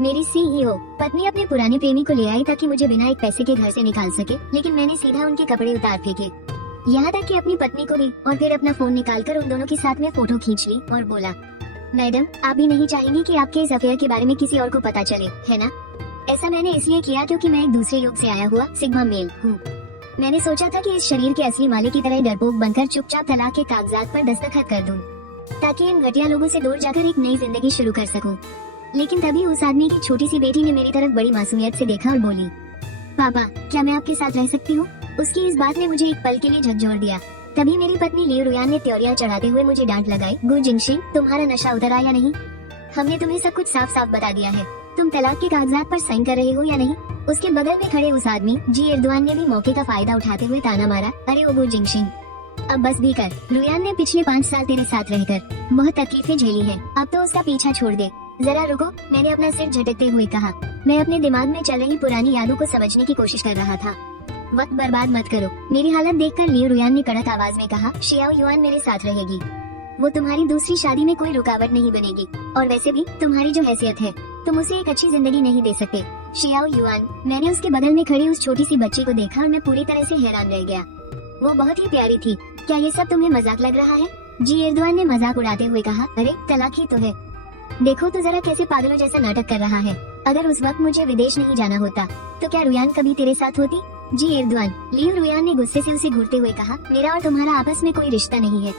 मेरी सीईओ पत्नी अपने पुराने प्रेमी को ले आई ताकि मुझे बिना एक पैसे के घर से निकाल सके, लेकिन मैंने सीधा उनके कपड़े उतार फेंके, यहाँ तक कि अपनी पत्नी को भी, और फिर अपना फोन निकालकर उन दोनों के साथ में फोटो खींच ली और बोला, मैडम आप भी नहीं चाहेंगी कि आपके इस अफेयर के बारे में किसी और को पता चले, है ना? ऐसा मैंने इसलिए किया क्योंकि मैं एक दूसरे युग से आया हुआ सिग्मा मेल हूँ। मैंने सोचा था कि इस शरीर के असली मालिक की तरह डरपोक बनकर चुपचाप तलाक के कागजात पर दस्तखत कर दूं, ताकि इन घटिया लोगों से दूर जाकर एक नई जिंदगी शुरू कर सकूं। लेकिन तभी उस आदमी की छोटी सी बेटी ने मेरी तरफ बड़ी मासूमियत से देखा और बोली, पापा क्या मैं आपके साथ रह सकती हूँ? उसकी इस बात ने मुझे एक पल के लिए झकझोर दिया। तभी मेरी पत्नी लियू रुयान ने त्योरियां चढ़ाते हुए मुझे डांट लगाई, गु जिंगशिन तुम्हारा नशा उतरा या नहीं? हमने तुम्हें सब कुछ साफ साफ बता दिया है, तुम तलाक के कागजात पर साइन कर रहे हो या नहीं? उसके बगल में खड़े उस आदमी जी एर्दोआन ने भी मौके का फायदा उठाते हुए ताना मारा, अरे ओ गु जिंगशिन अब बस भी कर, रुयान ने पिछले 5 साल तेरे साथ रहकर बहुत तकलीफें झेली है, अब तो उसका पीछा छोड़ दे। जरा रुको, मैंने अपना सिर झटकते हुए कहा। मैं अपने दिमाग में चल रही पुरानी यादों को समझने की कोशिश कर रहा था। वक्त बर्बाद मत करो, मेरी हालत देखकर लियू रुयान ने कड़क आवाज में कहा, शियाओ युआन मेरे साथ रहेगी, वो तुम्हारी दूसरी शादी में कोई रुकावट नहीं बनेगी, और वैसे भी तुम्हारी जो हैसियत है तुम उसे एक अच्छी जिंदगी नहीं दे सकते। शियाओ युआन, मैंने उसके बगल में खड़ी उस छोटी सी बच्ची को देखा और मैं पूरी तरह से हैरान रह गया। वो बहुत ही प्यारी थी। क्या ये सब तुम्हें मजाक लग रहा है? जी एर्दोआन ने मजाक उड़ाते हुए कहा, अरे तलाक ही तो है, देखो तो जरा कैसे पागलों जैसा नाटक कर रहा है। अगर उस वक्त मुझे विदेश नहीं जाना होता तो क्या रुयान कभी तेरे साथ होती? जी एर्दोआन, लियू रुयान ने गुस्से से उसे घूरते हुए कहा, मेरा और तुम्हारा आपस में कोई रिश्ता नहीं है।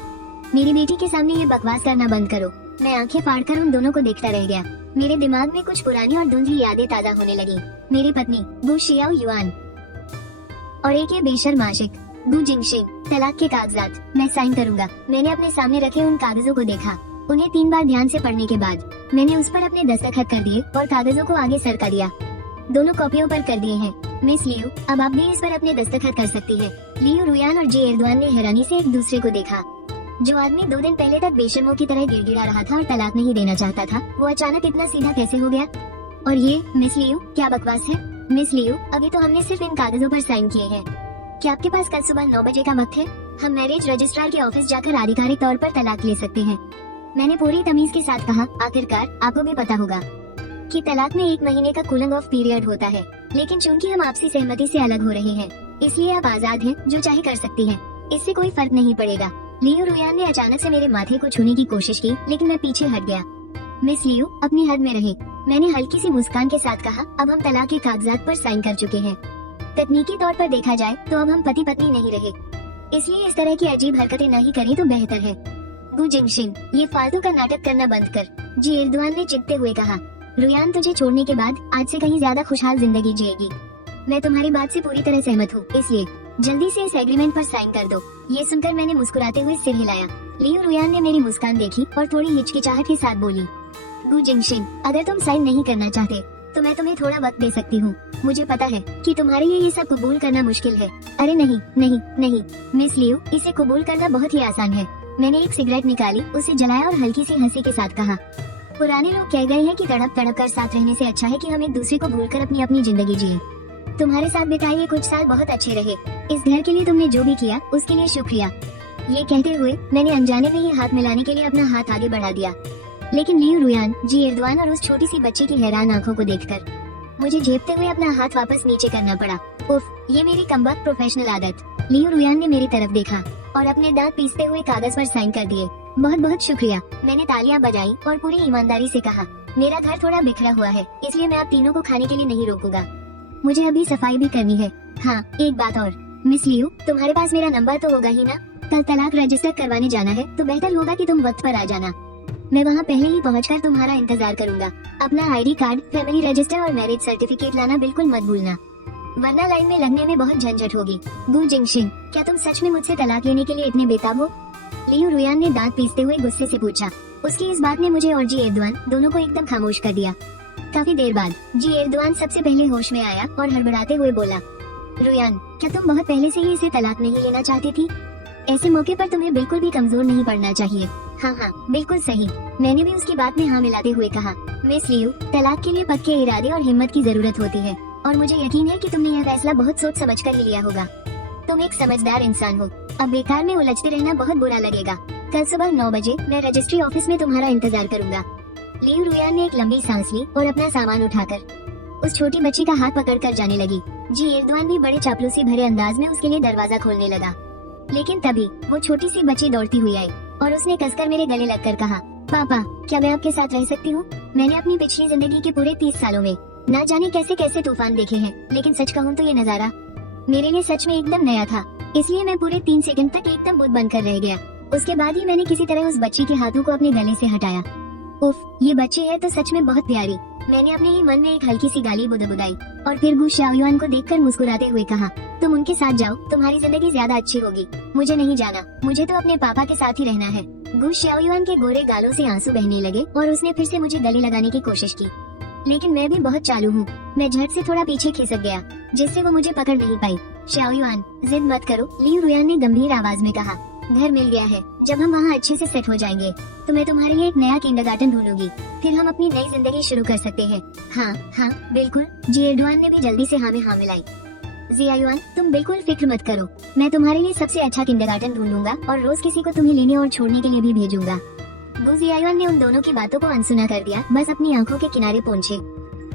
मेरी बेटी के सामने ये बकवास करना बंद करो। मैं आंखें फाड़कर उन दोनों को देखता रह गया। मेरे दिमाग में कुछ पुरानी और धुंधली यादें ताजा होने लगी। मेरी पत्नी गु शियाओ युआन और एक ये बेशर्म आशिक गु जिंगशिन, तलाक के कागजात, मैं साइन करूंगा। मैंने अपने सामने रखे उन कागजों को देखा, उन्हें 3 बार ध्यान से पढ़ने के बाद मैंने उस पर अपने दस्तखत कर दिए और कागजों को आगे सरका दिया। दोनों कॉपियों पर कर दिए हैं। मिस लियू, अब आप भी इस पर अपने दस्तखत कर सकती है। लियू रुयान और जी एर्दोआन ने हैरानी से एक दूसरे को देखा। जो आदमी 2 दिन पहले तक बेशर्मों की तरह गिड़गिड़ा रहा था और तलाक नहीं देना चाहता था, वो अचानक इतना सीधा कैसे हो गया? और ये मिस लियू क्या बकवास है? मिस लियू, अभी तो हमने सिर्फ इन कागजों पर साइन किए हैं। क्या आपके पास कल सुबह 9 बजे का वक्त है? हम मैरिज रजिस्ट्रार के ऑफिस जाकर आधिकारिक तौर पर तलाक ले सकते हैं। मैंने पूरी तमीज के साथ कहा, आखिरकार आपको भी पता होगा कि तलाक में 1 महीने का कूलिंग ऑफ पीरियड होता है, लेकिन चूंकि हम आपसी सहमति से अलग हो रहे हैं, इसलिए आप आजाद हैं, जो चाहे कर सकती हैं। इससे कोई फर्क नहीं पड़ेगा। लियू रुयान ने अचानक से मेरे माथे को छूने की कोशिश की, लेकिन मैं पीछे हट गया। मिस लियू, अपनी हद में रहे, मैंने हल्की सी मुस्कान के साथ कहा, अब हम तलाक के कागजात पर साइन कर चुके हैं। तकनीकी तौर पर देखा जाए तो अब हम पति पत्नी नहीं रहे, इसलिए इस तरह की अजीब हरकतें नहीं करी तो बेहतर है। गु जिंगशिन, ये फालतू का नाटक करना बंद कर, जी एर्दोआन ने चिढ़ते हुए कहा। रुयान तुझे छोड़ने के बाद आज से कहीं ज्यादा खुशहाल जिंदगी जिएगी। मैं तुम्हारी बात से पूरी तरह सहमत हूँ, इसलिए जल्दी से इस एग्रीमेंट पर साइन कर दो। ये सुनकर मैंने मुस्कुराते हुए सिर हिलाया। लियू रुयान ने मेरी मुस्कान देखी और थोड़ी हिचकिचाहट के साथ बोली, गु जिंगशिन, अगर तुम साइन नहीं करना चाहते तो मैं तुम्हें थोड़ा वक्त दे सकती हूँ। मुझे पता है कि तुम्हारे लिए ये सब कबूल करना मुश्किल है। अरे नहीं नहीं नहीं मिस लियू, इसे कबूल करना बहुत ही आसान है। मैंने एक सिगरेट निकाली, उसे जलाया और हल्की सी हंसी के साथ कहा, पुराने लोग कह गए हैं कि तड़प तड़प कर साथ रहने से अच्छा है कि हम एक दूसरे को भूलकर अपनी अपनी जिंदगी जिए। तुम्हारे साथ बिताए ये कुछ साल बहुत अच्छे रहे। इस घर के लिए तुमने जो भी किया उसके लिए शुक्रिया। ये कहते हुए मैंने अनजाने में ही हाथ मिलाने के लिए अपना हाथ आगे बढ़ा दिया, लेकिन लियू रुयान, जी एर्दोआन और उस छोटी सी बच्ची की हैरान आंखों को देखकर मुझे झेपते हुए अपना हाथ वापस नीचे करना पड़ा। उफ, ये मेरी कमबख्त प्रोफेशनल आदत। लियू रुयान ने मेरी तरफ देखा और अपने दांत पीसते हुए कागज पर साइन कर दिए। बहुत बहुत शुक्रिया। मैंने तालियां बजाई और पूरी ईमानदारी से कहा, मेरा घर थोड़ा बिखरा हुआ है, इसलिए मैं आप तीनों को खाने के लिए नहीं रोकूंगा। मुझे अभी सफाई भी करनी है। हाँ, एक बात और, मिस लियू, तुम्हारे पास मेरा नंबर तो होगा ही ना? कल तलाक रजिस्टर करवाने जाना है तो बेहतर होगा कि तुम वक्त पर आ जाना। मैं वहाँ पहले ही पहुँचकर तुम्हारा इंतजार करूंगा। अपना आईडी कार्ड, फैमिली रजिस्टर और मैरिज सर्टिफिकेट लाना बिल्कुल मत भूलना, वरना लाइन में लगने में बहुत झंझट होगी। गु जिंगशिन, क्या तुम सच में मुझसे तलाक लेने के लिए इतने बेताब हो? लियू रुयान ने दांत पीसते हुए गुस्से से पूछा। उसकी इस बात ने मुझे और जी एर्दोआन दोनों को एकदम खामोश कर दिया। काफी देर बाद जी एर्दोआन सबसे पहले होश में आया और हड़बड़ाते हुए बोला, रुयान, क्या तुम बहुत पहले से ही इसे तलाक नहीं लेना चाहती थी? ऐसे मौके पर तुम्हें बिल्कुल भी कमजोर नहीं पड़ना चाहिए। हाँ हाँ, बिल्कुल सही। मैंने भी उसकी बात में हाँ मिलाते हुए कहा, मिस लियू, तलाक के लिए पक्के इरादे और हिम्मत की जरूरत होती है, और मुझे यकीन है कि तुमने यह फैसला बहुत सोच समझ कर ही लिया होगा। तुम एक समझदार इंसान हो। अब बेकार में उलझते रहना बहुत बुरा लगेगा। कल सुबह 9 बजे मैं रजिस्ट्री ऑफिस में तुम्हारा इंतजार करूंगा। लियू रुयान ने एक लंबी सांस ली और अपना सामान उठाकर उस छोटी बच्ची का हाथ पकड़कर जाने लगी। जी एर्दोआन भी बड़े चापलूसी भरे अंदाज में उसके लिए दरवाजा खोलने लगा, लेकिन तभी वो छोटी सी बच्ची दौड़ती हुई आई और उसने कसकर मेरे गले लगकर कहा, पापा क्या मैं आपके साथ रह सकती हूँ? मैंने अपनी पिछली जिंदगी के पूरे 30 सालों में ना जाने कैसे कैसे तूफान देखे हैं, लेकिन सच कहूँ तो ये नजारा मेरे लिए सच में एकदम नया था। इसलिए मैं पूरे 3 सेकंड तक एकदम बुद्ध बनकर रह गया। उसके बाद ही मैंने किसी तरह उस बच्ची के हाथों को अपने गले से हटाया। उफ, ये बच्ची है तो सच में बहुत प्यारी। मैंने अपने ही मन में एक हल्की सी गाली बुदबुदाई और फिर गु शाओयुआन को देखकर मुस्कुराते हुए कहा, तुम उनके साथ जाओ, तुम्हारी जिंदगी ज्यादा अच्छी होगी। मुझे नहीं जाना, मुझे तो अपने पापा के साथ ही रहना है। गु शाओयुआन के गोरे गालों से आंसू बहने लगे और उसने फिर से मुझे गले लगाने की कोशिश की, लेकिन मैं भी बहुत चालू हूँ। मैं झट से थोड़ा पीछे खिसक गया, जिससे वो मुझे पकड़ नहीं पाई। शाओयुआन, जिद मत करो, लियू रुयान ने गंभीर आवाज में कहा। घर मिल गया है, जब हम वहाँ अच्छे से सेट हो जाएंगे तो मैं तुम्हारे लिए एक नया किंडरगार्टन ढूंढूंगी, फिर हम अपनी नई जिंदगी शुरू कर सकते हैं। हाँ हाँ बिल्कुल। जी एर्दोआन ने भी जल्दी से हाँ में हाँ मिलाई। जियायुआन, तुम बिल्कुल फिक्र मत करो, मैं तुम्हारे लिए सबसे अच्छा किंडरगार्टन ढूंढूंगा और रोज किसी को तुम्हें लेने और छोड़ने के लिए भी भेजूंगा। गु जियायुआन ने उन दोनों की बातों को अनसुना कर दिया, बस अपनी आंखों के किनारे पहुँचे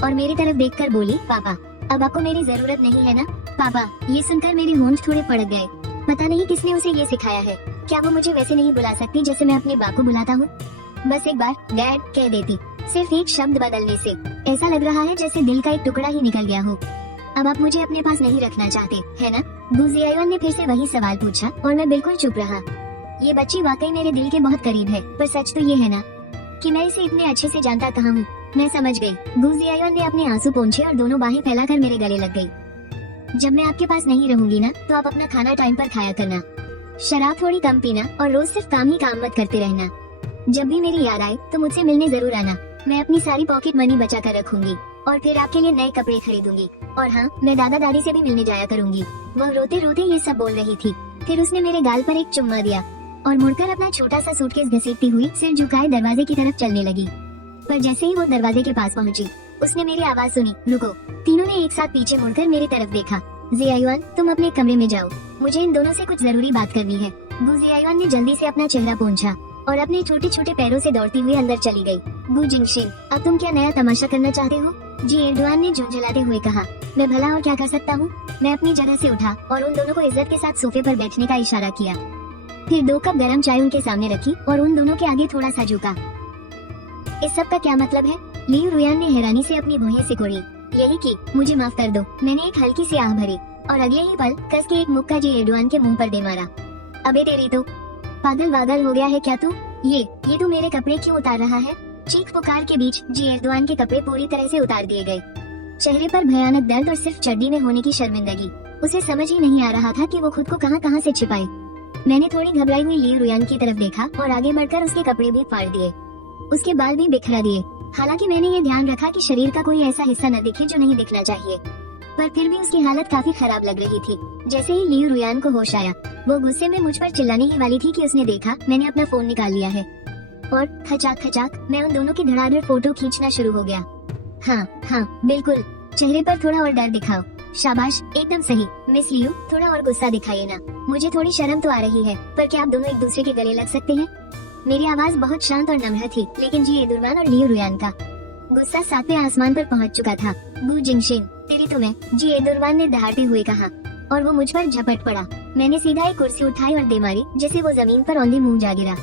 और मेरी तरफ देखकर बोली, पापा अब आपको मेरी जरूरत नहीं है ना? पापा, ये सुनकर मेरे होंठ थोड़े फड़क गए। पता नहीं किसने उसे ये सिखाया है। क्या वो मुझे वैसे नहीं बुला सकती जैसे मैं अपने बाप को बुलाता हूँ? बस एक बार डैड कह देती, सिर्फ एक शब्द बदलने से ऐसा लग रहा है जैसे दिल का एक टुकड़ा ही निकल गया हो। अब आप मुझे अपने पास नहीं रखना चाहते, है ना? गु जियायुआन ने फिर से वही सवाल पूछा और मैं बिल्कुल चुप रहा। ये बच्ची वाकई मेरे दिल के बहुत करीब है, पर सच तो ये है ना कि मैं इसे इतने अच्छे से जानता कहाँ हूँ। मैं समझ गई। गु जियायुआन ने अपने आंसू पोंछे और दोनों बाहें फैलाकर मेरे गले लग गई। जब मैं आपके पास नहीं रहूंगी ना, तो आप अपना खाना टाइम पर खाया करना, शराब थोड़ी कम पीना और रोज सिर्फ काम ही काम मत करते रहना। जब भी मेरी याद आए तो मुझसे मिलने जरूर आना। मैं अपनी सारी पॉकेट मनी बचा कर रखूंगी और फिर आपके लिए नए कपड़े खरीदूंगी। और हाँ, मैं दादा दादी से भी मिलने जाया करूंगी। वह रोते रोते ये सब बोल रही थी। फिर उसने मेरे गाल पर एक चुम्मा दिया और मुड़कर अपना छोटा सा सूटकेस घसीटती हुई सिर झुकाए दरवाजे की तरफ चलने लगी। पर जैसे ही वो दरवाजे के पास पहुंची, उसने मेरी आवाज सुनी, रुको। तीनों ने एक साथ पीछे मुड़कर मेरी तरफ देखा। जियायुआन, तुम अपने कमरे में जाओ, मुझे इन दोनों से कुछ जरूरी बात करनी है। गु जियायुआन ने जल्दी से अपना चेहरा पोंछा और अपने छोटे छोटे पैरों से दौड़ती हुई अंदर चली गई। गु जिंगशिन, अब तुम क्या नया तमाशा करना चाहते हो? जी एर्दोआन ने झुंझलाते हुए कहा। मैं भला और क्या कर सकता हूँ? मैं अपनी जगह से उठा और उन दोनों को इज्जत के साथ सोफे पर बैठने का इशारा किया। फिर 2 कप गरम चाय उनके सामने रखी और उन दोनों के आगे थोड़ा सा झुका। इस सब का क्या मतलब है? लियू रुयान ने हैरानी से अपनी भौहें सिकोड़ी। यही कि मुझे माफ कर दो। मैंने एक हल्की सी आह भरी और अगले ही पल कस के एक मुक्का जी एर्दोआन के मुंह पर दे मारा। अबे तेरी तो पागल वागल हो गया है क्या तू? ये तू मेरे कपड़े क्यों उतार रहा है? चीख पुकार के बीच जी एर्दोआन के कपड़े पूरी तरह से उतार दिए गए। चेहरे पर भयानक दर्द और सिर्फ चड्डी में होने की शर्मिंदगी। उसे समझ ही नहीं आ रहा था कि वो खुद को कहां से छिपाए। मैंने थोड़ी घबराई हुई लियू रुयान की तरफ देखा और आगे बढ़कर उसके कपड़े भी फाड़ दिए, उसके बाल भी बिखरा दिए। हालांकि मैंने ये ध्यान रखा कि शरीर का कोई ऐसा हिस्सा न दिखे जो नहीं दिखना चाहिए, पर फिर भी उसकी हालत काफी खराब लग रही थी। जैसे ही लियू रुयान को होश आया, वो गुस्से में मुझ पर चिल्लाने ही वाली थी कि उसने देखा मैंने अपना फोन निकाल लिया है और खचाक खचाक मैं उन दोनों की धड़ाधड़ फोटो खींचना शुरू हो गया। हाँ बिल्कुल, चेहरे पर थोड़ा और डर दिखाओ। शाबाश, एकदम सही। मिस लियू, थोड़ा और गुस्सा दिखाइए ना। मुझे थोड़ी शर्म तो आ रही है, पर क्या आप दोनों एक दूसरे के गले लग सकते हैं? मेरी आवाज बहुत शांत और नम्र थी, लेकिन जी एर्दोआन और लियू रुयान का गुस्सा 7वें आसमान पर पहुंच चुका था। गु जिंगशिन, तेरी तो मैं, जी एर्दोआन ने दहाड़ते हुए कहा और वो मुझ पर झपट पड़ा। मैंने सीधा एक कुर्सी उठाई और दे मारी, जैसे वो जमीन पर औंधे मुंह जा गिरा।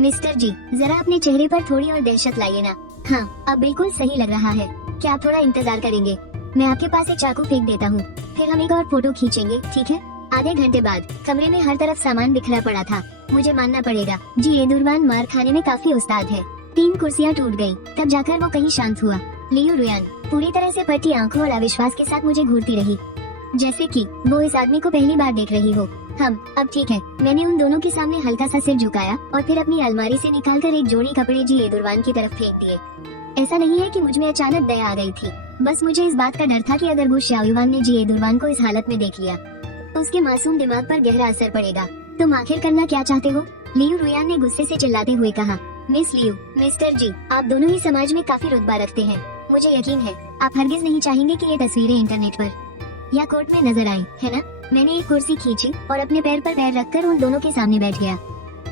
मिस्टर जी, जरा अपने चेहरे पर थोड़ी और दहशत लाइए ना। हाँ, अब बिल्कुल सही लग रहा है। क्या आप थोड़ा इंतजार करेंगे? मैं आपके पास एक चाकू फेंक देता हूँ, फिर हम एक और फोटो खींचेंगे, ठीक है? आधे घंटे बाद कमरे में हर तरफ सामान बिखरा पड़ा था। मुझे मानना पड़ेगा, जी एर्दोआन मार खाने में काफी उस्ताद है। 3 कुर्सियाँ टूट गयी, तब जाकर वो कहीं शांत हुआ। लियू रुयान पूरी तरह से फटी आंखों और अविश्वास के साथ मुझे घूरती रही, जैसे कि वो इस आदमी को पहली बार देख रही हो। अब ठीक है। मैंने उन दोनों के सामने हल्का सा सिर झुकाया और फिर अपनी अलमारी से निकालकर एक जोड़ी कपड़े जी एर्दोआन की तरफ फेंक दिए। ऐसा नहीं है कि मुझ में अचानक दया आ गई थी, बस मुझे इस बात का डर था कि अगर वो शाओयुआन ने जी एर्दोआन को इस हालत में देख लिया तो उसके मासूम दिमाग पर गहरा असर पड़ेगा। तुम आखिर करना क्या चाहते हो? लियू रुयान ने गुस्से से चिल्लाते हुए कहा। मिस लियू, मिस्टर जी, आप दोनों ही समाज में काफी रुतबा रखते हैं। मुझे यकीन है आप हरगिज नहीं चाहेंगे कि ये तस्वीरें इंटरनेट पर या कोर्ट में नजर आए, है ना? मैंने एक कुर्सी खींची और अपने पैर पर पैर रखकर उन दोनों के सामने बैठ गया।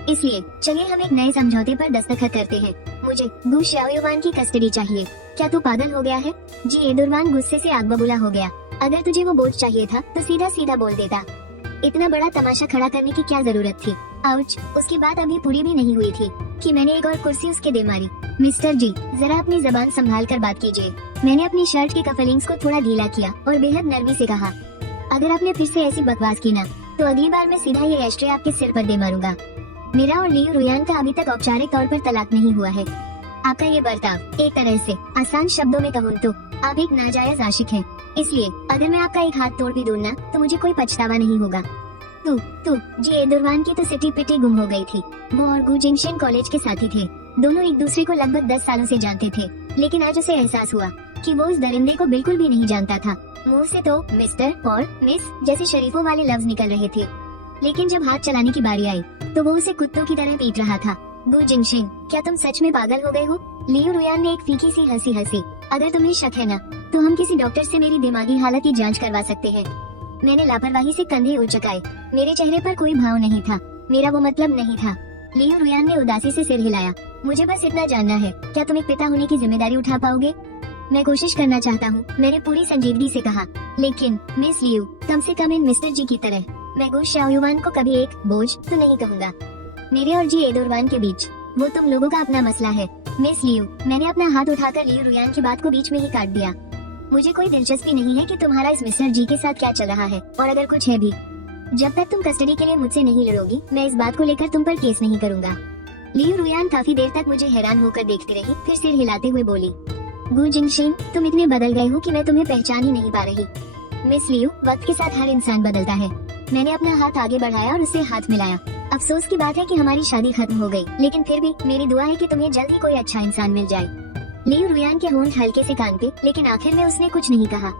इसलिए चलिए हम एक नए समझौते पर दस्तखत करते हैं। मुझे गु शाओयुआन की कस्टडी चाहिए। क्या तू पागल हो गया है? जी एडुरवान गुस्से से आग बबूला हो गया। अगर तुझे वो बोझ चाहिए था तो सीधा सीधा बोल देता। इतना बड़ा तमाशा खड़ा करने की क्या जरूरत थी? आउच, उसकी बात अभी पूरी भी नहीं हुई थी कि मैंने एक और कुर्सी उसके दे मारी। मिस्टर जी, जरा अपनी जबान संभाल कर बात कीजिए। मैंने अपनी शर्ट के कफलिंग्स को थोड़ा ढीला किया और बेहद नरमी से कहा, अगर आपने फिर से ऐसी बकवास की ना तो अगली बार मैं सीधा ये एस्ट्रे आपके सिर पर दे मारूंगा। मेरा और लियू रुयान का अभी तक औपचारिक तौर पर तलाक नहीं हुआ है। आपका ये बर्ताव, एक तरह से आसान शब्दों में कहूँ तो आप एक नाजायज आशिक हैं। इसलिए अगर मैं आपका एक हाथ तोड़ भी दूं ना तो मुझे कोई पछतावा नहीं होगा। तू जी एडुरवान की तो सिटी पिटी गुम हो गई थी। वो और गु जिंगशेन कॉलेज के साथी थे। दोनों एक दूसरे को लगभग 10 सालों से जानते थे, लेकिन आज उसे एहसास हुआ कि वो उस दरिंदे को बिल्कुल भी नहीं जानता था। मुंह से तो मिस्टर और मिस जैसे शरीफों वाले लफ्ज निकल रहे थे, लेकिन जब हाथ चलाने की बारी आई तो वो उसे कुत्तों की तरह पीट रहा था। गु जिंगशेन, क्या तुम सच में पागल हो गए हो? लियू रुयान ने एक फीकी सी हंसी हंसी। अगर तुम्हें शक है ना तो हम किसी डॉक्टर से मेरी दिमागी हालत की जांच करवा सकते हैं। मैंने लापरवाही से कंधे उचकाए। मेरे चेहरे पर कोई भाव नहीं था। मेरा वो मतलब नहीं था। लियू रुयान ने उदासी से सिर हिलाया। मुझे बस इतना जानना है, क्या तुम एक पिता होने की जिम्मेदारी उठा पाओगे? मैं कोशिश करना चाहता हूँ, मैंने पूरी संजीदगी से कहा, लेकिन मिस लियू, कम से कम इन मिस्टर जी की तरह मैं गु शाओयुआन को कभी एक बोझ तो नहीं कहूँगा। मेरे और जी एडुरवान के बीच वो तुम लोगों का अपना मसला है। मिस लियू, मैंने अपना हाथ उठाकर लियू रुयान की बात को बीच में ही काट दिया। मुझे कोई दिलचस्पी नहीं है कि तुम्हारा इस मिस्टर जी के साथ क्या चल रहा है, और अगर कुछ है भी, जब तक तुम कस्टडी के लिए मुझसे नहीं लड़ोगी मैं इस बात को लेकर तुम पर केस नहीं करूँगा। लियू रुयान काफी देर तक मुझे हैरान होकर देखती रही, फिर सिर हिलाते हुए बोली, गु जिंगशेन, तुम इतने बदल गए हो कि मैं तुम्हें पहचान ही नहीं पा रही। मिस लियू, वक्त के साथ हर इंसान बदलता है। मैंने अपना हाथ आगे बढ़ाया और उससे हाथ मिलाया। अफसोस की बात है कि हमारी शादी खत्म हो गई, लेकिन फिर भी मेरी दुआ है कि तुम्हें जल्द ही कोई अच्छा इंसान मिल जाए। लियू रुयान के होंठ हल्के से कांपे, लेकिन आखिर में उसने कुछ नहीं कहा।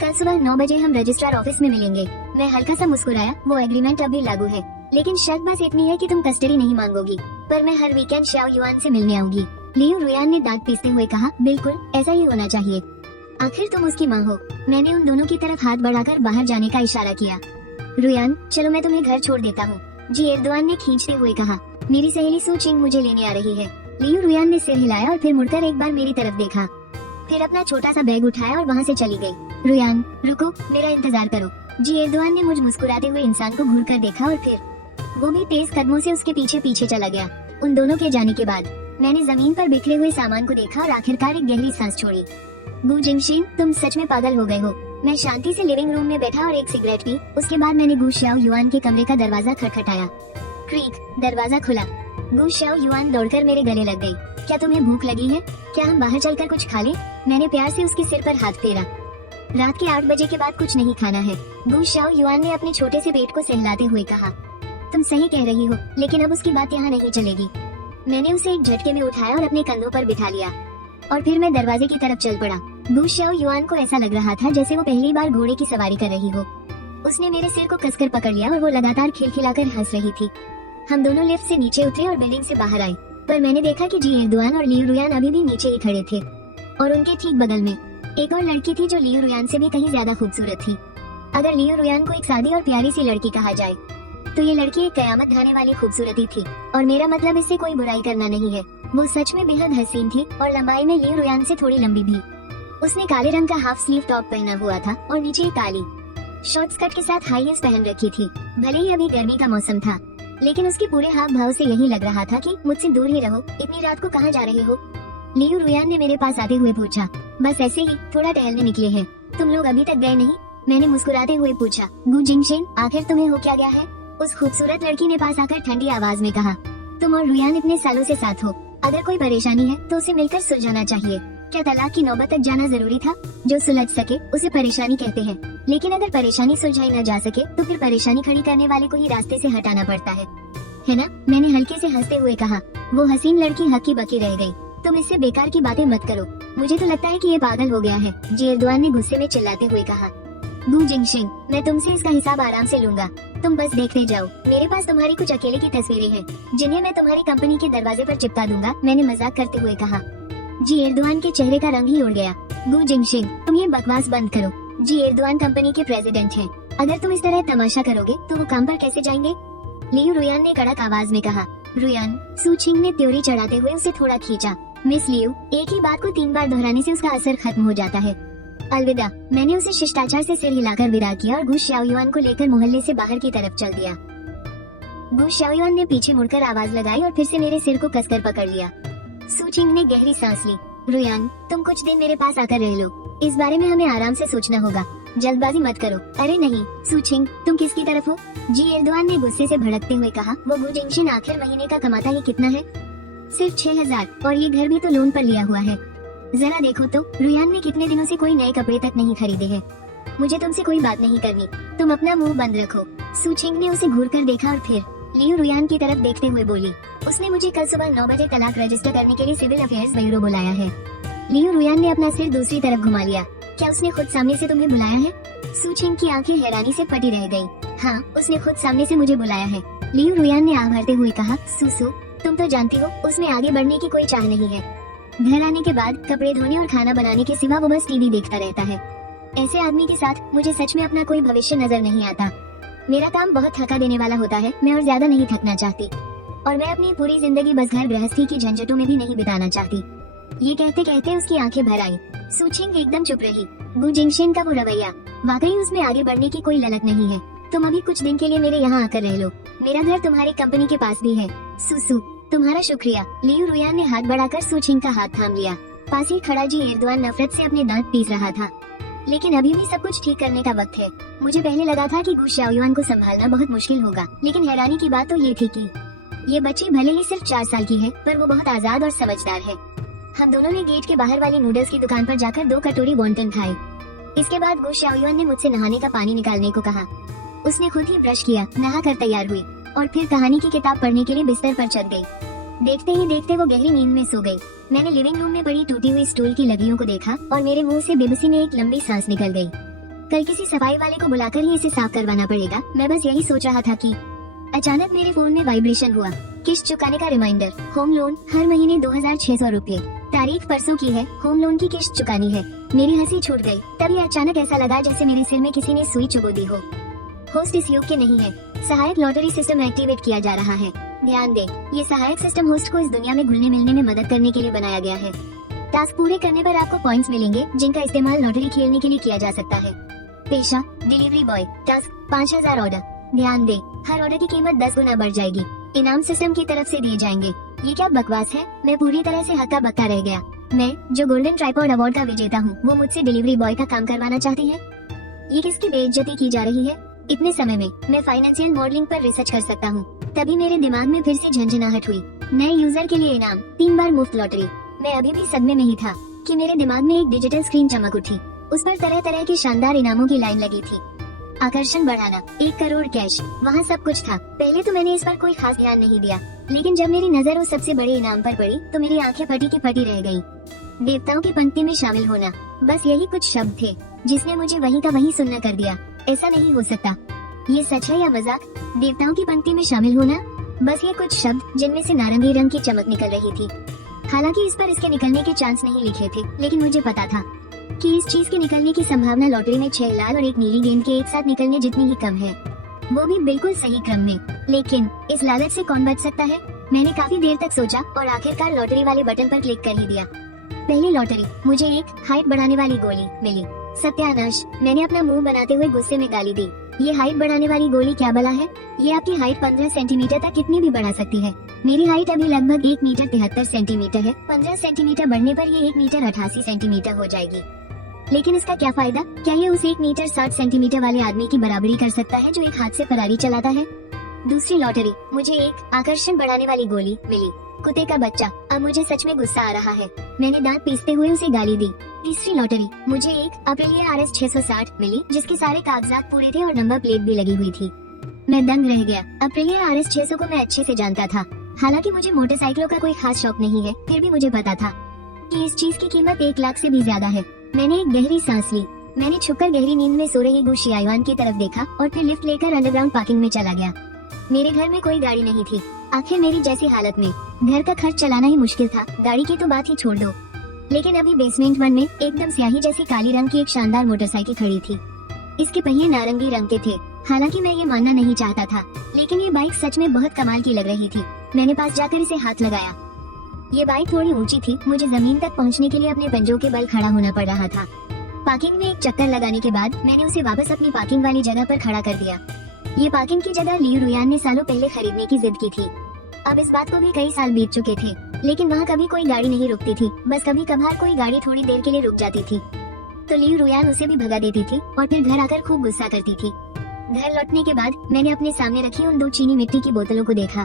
कल सुबह 9 बजे हम रजिस्ट्रार ऑफिस में मिलेंगे। मैं हल्का सा मुस्कुराया। वो एग्रीमेंट अभी लागू है, लेकिन शर्त बस इतनी है कि तुम कस्टडी नहीं मांगोगी, पर मैं हर वीकेंड शाओयुआन से मिलने आऊंगी। लियू रुयान ने दांत पीसते हुए कहा, बिल्कुल ऐसा ही होना चाहिए। आखिर तुम उसकी माँ हो। मैंने उन दोनों की तरफ हाथ बढ़ाकर बाहर जाने का इशारा किया। रुयान, चलो मैं तुम्हें घर छोड़ देता हूँ, जी एरदोआन ने खींचते हुए कहा। मेरी सहेली सू चिंग मुझे लेने आ रही है। लियू रुयान ने सिर हिलाया और फिर मुड़कर एक बार मेरी तरफ देखा, फिर अपना छोटा सा बैग उठाया और वहाँ से चली गई। रुयान, रुको, मेरा इंतजार करो। जी एरदोआन ने मुझ मुस्कुराते हुए इंसान को घूर कर देखा और फिर वो भी तेज कदमों से उसके पीछे पीछे चला गया। उन दोनों के जाने के बाद मैंने जमीन पर बिखरे हुए सामान को देखा और आखिरकार एक गहरी सांस छोड़ी। गु जिंगशेन, तुम सच में पागल हो गए हो। मैं शांति से लिविंग रूम में बैठा और एक सिगरेट पी। उसके बाद मैंने गु शाओयुआन के कमरे का दरवाजा खटखटाया। क्रीक, दरवाजा खुला। गु शाओयुआन दौड़कर मेरे गले लग गई। क्या तुम्हें भूख लगी है? क्या हम बाहर चलकर कुछ खा लें? मैंने प्यार से उसके सिर पर हाथ फेरा। रात के 8 बजे के बाद कुछ नहीं खाना है। गु शाओयुआन ने अपने छोटे से पेट को सहलाते हुए कहा। तुम सही कह रही हो, लेकिन अब उसकी बात यहाँ नहीं चलेगी। मैंने उसे एक झटके में उठाया और अपने कंधों पर बिठा लिया और फिर मैं दरवाजे की तरफ चल पड़ा। गु शाओयुआन को ऐसा लग रहा था जैसे वो पहली बार घोड़े की सवारी कर रही हो। उसने मेरे सिर को कसकर पकड़ लिया और वो लगातार खिलखिलाकर हंस रही थी। हम दोनों लिफ्ट से नीचे उतरे और बिल्डिंग से बाहर आए, पर मैंने देखा कि जी एरदोआन और लियू रुयान अभी भी नीचे ही खड़े थे और उनके ठीक बगल में एक और लड़की थी जो लियू रुयान से भी कहीं ज्यादा खूबसूरत थी। अगर लियू रुयान को एक सादी और प्यारी सी लड़की कहा जाए तो ये लड़की एक कयामत ढाने वाली खूबसूरती थी, और मेरा मतलब इससे कोई बुराई करना नहीं है। वो सच में बेहद हसीन थी और लंबाई में लियू रुयान से थोड़ी लंबी भी। उसने काले रंग का हाफ स्लीव टॉप पहना हुआ था और नीचे एक काली शॉर्ट स्कर्ट के साथ हाई हील्स पहन रखी थी। भले ही अभी गर्मी का मौसम था, लेकिन उसके पूरे हाव भाव से यही लग रहा था कि मुझसे दूर ही रहो। इतनी रात को कहाँ जा रहे हो? लियू रुयान ने मेरे पास आते हुए पूछा। बस ऐसे ही, थोड़ा टहलने निकले हैं। तुम लोग अभी तक गए नहीं? मैंने मुस्कुराते हुए पूछा। गु जिंगशेन, आखिर तुम्हें हो क्या गया है? उस खूबसूरत लड़की ने पास आकर ठंडी आवाज में कहा। तुम और रुयान इतने सालों से साथ हो, अगर कोई परेशानी है तो उसे मिलकर सुलझाना चाहिए। क्या तलाक की नौबत तक जाना जरूरी था? जो सुलझ सके उसे परेशानी कहते हैं, लेकिन अगर परेशानी सुलझाई न जा सके तो फिर परेशानी खड़ी करने वाले को ही रास्ते से हटाना पड़ता है ना? मैंने हल्के से हंसते हुए कहा। वो हसीन लड़की हक्की बकी रह गई। तुम इससे बेकार की बातें मत करो, मुझे तो लगता है कि ये पागल हो गया है, जी एरदोआन ने गुस्से में चिल्लाते हुए कहा। गु जिंगशेन, मैं तुमसे इसका हिसाब आराम से लूंगा, तुम बस देखते जाओ। मेरे पास तुम्हारी कुछ अकेले की तस्वीरें हैं जिन्हें मैं तुम्हारी कंपनी के दरवाजे पर चिपका दूंगा, मैंने मजाक करते हुए कहा। जी एरदोआन के चेहरे का रंग ही उड़ गया। गु जिंगशेन, तुम ये बकवास बंद करो। जी एरदोआन कंपनी के प्रेसिडेंट हैं। अगर तुम इस तरह तमाशा करोगे तो वो काम पर कैसे जाएंगे? लियू रुयान ने कड़क आवाज में कहा। रुयान, सूचिंग ने त्योरी चढ़ाते हुए उसे थोड़ा खींचा। मिस लियू, एक ही बात को 3 बार दोहराने से उसका असर खत्म हो जाता है। अलविदा। मैंने उसे शिष्टाचार से सिर हिलाकर विदा किया और गु शाओयुआन को लेकर मोहल्ले से बाहर की तरफ चल दिया। गु शाओयुआन ने पीछे मुड़कर आवाज लगाई और फिर से मेरे सिर को कसकर पकड़ लिया। सूचिंग ने गहरी सांस ली। रुयान, तुम कुछ दिन मेरे पास आकर रह लो। इस बारे में हमें आराम से सोचना होगा। जल्दबाजी मत करो। अरे नहीं सूचिंग, तुम किसकी तरफ हो? जी एर्दोआन ने गुस्से से भड़कते हुए कहा। वो गु जिंगशिन आखिर महीने का कमाता ही कितना है? सिर्फ 6000, और ये घर भी तो लोन पर लिया हुआ है। जरा देखो तो, रुयान ने कितने दिनों से कोई नए कपड़े तक नहीं खरीदे हैं। मुझे तुमसे कोई बात नहीं करनी, तुम अपना मुंह बंद रखो। सूचिंग ने उसे घूर कर देखा और फिर लियू रुयान की तरफ देखते हुए बोली, उसने मुझे कल सुबह 9 बजे तलाक रजिस्टर करने के लिए सिविल अफेयर्स ब्यूरो बुलाया है। लियू रुयान ने अपना सिर दूसरी तरफ घुमा लिया। क्या उसने खुद सामने से तुम्हें बुलाया है? सूचिंग की आंखें हैरानी से फटी रह गयी। हाँ, उसने खुद सामने से मुझे बुलाया है। लियू रुयान ने आह भरते हुए कहा। सुसु, तुम तो जानती हो उसमें आगे बढ़ने की कोई चाह नहीं है। घर आने के बाद कपड़े धोने और खाना बनाने के सिवा वो बस टीवी देखता रहता है। ऐसे आदमी के साथ मुझे सच में अपना कोई भविष्य नजर नहीं आता। मेरा काम बहुत थका देने वाला होता है, मैं और ज्यादा नहीं थकना चाहती, और मैं अपनी पूरी जिंदगी बस घर गृहस्थी की झंझटों में भी नहीं बिताना चाहती। ये कहते कहते उसकी आंखें भर आई। सूचिंग एकदम चुप रही। गु जिंगशिन का वो रवैया, वाकई उसमें आगे बढ़ने की कोई ललक नहीं है। तुम अभी कुछ दिन के लिए मेरे यहाँ आकर रह लो। मेरा घर तुम्हारी कंपनी के पास भी है। सुसु, तुम्हारा शुक्रिया। लियू रुयान ने हाथ बढ़ाकर सूचिंग का हाथ थाम लिया। पास ही खड़ा जी एर्दोआन नफरत से अपने दांत पीस रहा था। लेकिन अभी भी सब कुछ ठीक करने का वक्त है। मुझे पहले लगा था कि गु शाओयुआन को संभालना बहुत मुश्किल होगा, लेकिन हैरानी की बात तो ये थी कि ये बच्ची भले ही सिर्फ 4 साल की है, पर वो बहुत आजाद और समझदार है। हम दोनों ने गेट के बाहर वाली नूडल्स की दुकान पर जाकर 2 कटोरी वॉन्टन खाए। इसके बाद गु शाओयुआन ने मुझसे नहाने का पानी निकालने को कहा। उसने खुद ही ब्रश किया, नहा कर तैयार हुई और फिर कहानी की किताब पढ़ने के लिए बिस्तर पर चढ़ गई। देखते ही देखते वो गहरी नींद में सो गई। मैंने लिविंग रूम में पड़ी टूटी हुई स्टूल की लगियों को देखा और मेरे मुंह से बेबसी में एक लंबी सांस निकल गई। कल किसी सफाई वाले को बुलाकर ही इसे साफ करवाना पड़ेगा। मैं बस यही सोच रहा था कि अचानक मेरे फोन में वाइब्रेशन हुआ। किस्त चुकाने का रिमाइंडर। होम लोन, हर महीने 2600 रुपए। तारीख परसों की है, होम लोन की किस्त चुकानी है। मेरी हंसी छूट गई। तभी अचानक ऐसा लगा जैसे मेरे सिर में किसी ने सुई चुभो दी हो। होस्ट इस युग के नहीं है। सहायक लॉटरी सिस्टम एक्टिवेट किया जा रहा है। ध्यान दे, ये सहायक सिस्टम होस्ट को इस दुनिया में घुलने मिलने में मदद करने के लिए बनाया गया है। टास्क पूरे करने पर आपको पॉइंट्स मिलेंगे, जिनका इस्तेमाल लॉटरी खेलने के लिए किया जा सकता है। पेशा, डिलीवरी बॉय। Task 5000 order. ध्यान दे, हर ऑर्डर की कीमत 10 गुना बढ़ जाएगी। इनाम सिस्टम की तरफ से दिए जाएंगे। ये क्या बकवास है? मैं पूरी तरह से हक्का बक्का रह गया। मैं, जो गोल्डन ट्राइपॉड अवार्ड का विजेता हूँ, वो मुझसे डिलीवरी बॉय का काम करवाना चाहती है। ये किसकी बेइज्जती की जा रही है? इतने समय में मैं फाइनेंशियल मॉडलिंग पर रिसर्च कर सकता हूँ। तभी मेरे दिमाग में फिर से झंझनाहट हुई। नए यूजर के लिए इनाम, 3 बार मुफ्त लॉटरी। मैं अभी भी सदमे में ही था कि मेरे दिमाग में एक डिजिटल स्क्रीन चमक उठी। उस पर तरह तरह के शानदार इनामों की लाइन लगी थी। आकर्षण बढ़ाना, 1 करोड़ कैश, वहाँ सब कुछ था। पहले तो मैंने इस पर कोई खास ध्यान नहीं दिया, लेकिन जब मेरी नजर उस सबसे बड़े इनाम पर पड़ी तो मेरी आंखें फटी की फटी रह गयी। देवताओं की पंक्ति में शामिल होना, बस यही कुछ शब्द थे जिसने मुझे वहीं का वहीं सुनना कर दिया। ऐसा नहीं हो सकता। ये सच है या मजाक? देवताओं की पंक्ति में शामिल होना, बस ये कुछ शब्द जिनमें से नारंगी रंग की चमक निकल रही थी। हालांकि इस पर इसके निकलने के चांस नहीं लिखे थे, लेकिन मुझे पता था कि इस चीज के निकलने की संभावना लॉटरी में 6 लाल और 1 नीली गेंद के एक साथ निकलने जितनी ही कम है, वो भी बिल्कुल सही क्रम में। लेकिन इस लालच से कौन बच सकता है? मैंने काफी देर तक सोचा और आखिरकार लॉटरी वाले बटन पर क्लिक कर ही दिया। पहली लॉटरी, मुझे एक हाइट बढ़ाने वाली गोली मिली। सत्यानाश, मैंने अपना मुंह बनाते हुए गुस्से में गाली दी। ये हाइट बढ़ाने वाली गोली क्या भला है? ये आपकी हाइट 15 सेंटीमीटर तक कितनी भी बढ़ा सकती है। मेरी हाइट अभी लगभग 1 मीटर 73 सेंटीमीटर है। 15 सेंटीमीटर बढ़ने पर ये 1 मीटर 88 सेंटीमीटर हो जाएगी। लेकिन इसका क्या फायदा? क्या ये उस 1 मीटर 60 सेंटीमीटर वाले आदमी की बराबरी कर सकता है जो एक हाथ से फरारी चलाता है? दूसरी लॉटरी, मुझे एक आकर्षण बढ़ाने वाली गोली मिली। कुत्ते का बच्चा, अब मुझे सच में गुस्सा आ रहा है। मैंने दांत पीसते हुए उसे गाली दी। तीसरी लॉटरी, मुझे एक अप्रिलिया RS 660 मिली, जिसके सारे कागजात पूरे थे और नंबर प्लेट भी लगी हुई थी। मैं दंग रह गया। अप्रिलिया RS 600 को मैं अच्छे से जानता था। हालांकि मुझे मोटरसाइकिलों का कोई खास शौक नहीं है, फिर भी मुझे पता था कि इस चीज की कीमत 1 लाख से भी ज्यादा है। मैंने एक गहरी सांस ली। मैंने छुपकर गहरी नींद में सो रही गु शाओयुआन की तरफ देखा और फिर लिफ्ट लेकर अंडरग्राउंड पार्किंग में चला गया। मेरे घर में कोई गाड़ी नहीं थी। आखिर मेरी जैसी हालत में घर का खर्च चलाना ही मुश्किल था, गाड़ी की तो बात ही छोड़ दो। लेकिन अभी बेसमेंट 1 में एकदम स्याही जैसी काली रंग की एक शानदार मोटरसाइकिल खड़ी थी। इसके पहिए नारंगी रंग के थे हालांकि मैं ये मानना नहीं चाहता था, लेकिन ये बाइक सच में बहुत कमाल की लग रही थी। मैंने पास जाकर इसे हाथ लगाया। ये बाइक थोड़ी ऊंची थी, मुझे जमीन तक पहुंचने के लिए अपने पंजों के बल खड़ा होना पड़ रहा था। पार्किंग में एक चक्कर लगाने के बाद मैंने उसे वापस अपनी पार्किंग वाली जगह पर खड़ा कर दिया। ये पार्किंग की जगह लियू रुयान ने सालों पहले खरीदने की जिद की थी। अब इस बात को भी कई साल बीत चुके थे, लेकिन वहाँ कभी कोई गाड़ी नहीं रुकती थी। बस कभी कभार कोई गाड़ी थोड़ी देर के लिए रुक जाती थी तो लियू रुयान उसे भी भगा देती थी और फिर घर आकर खूब गुस्सा करती थी। घर लौटने के बाद मैंने अपने सामने रखी उन 2 चीनी मिट्टी की बोतलों को देखा।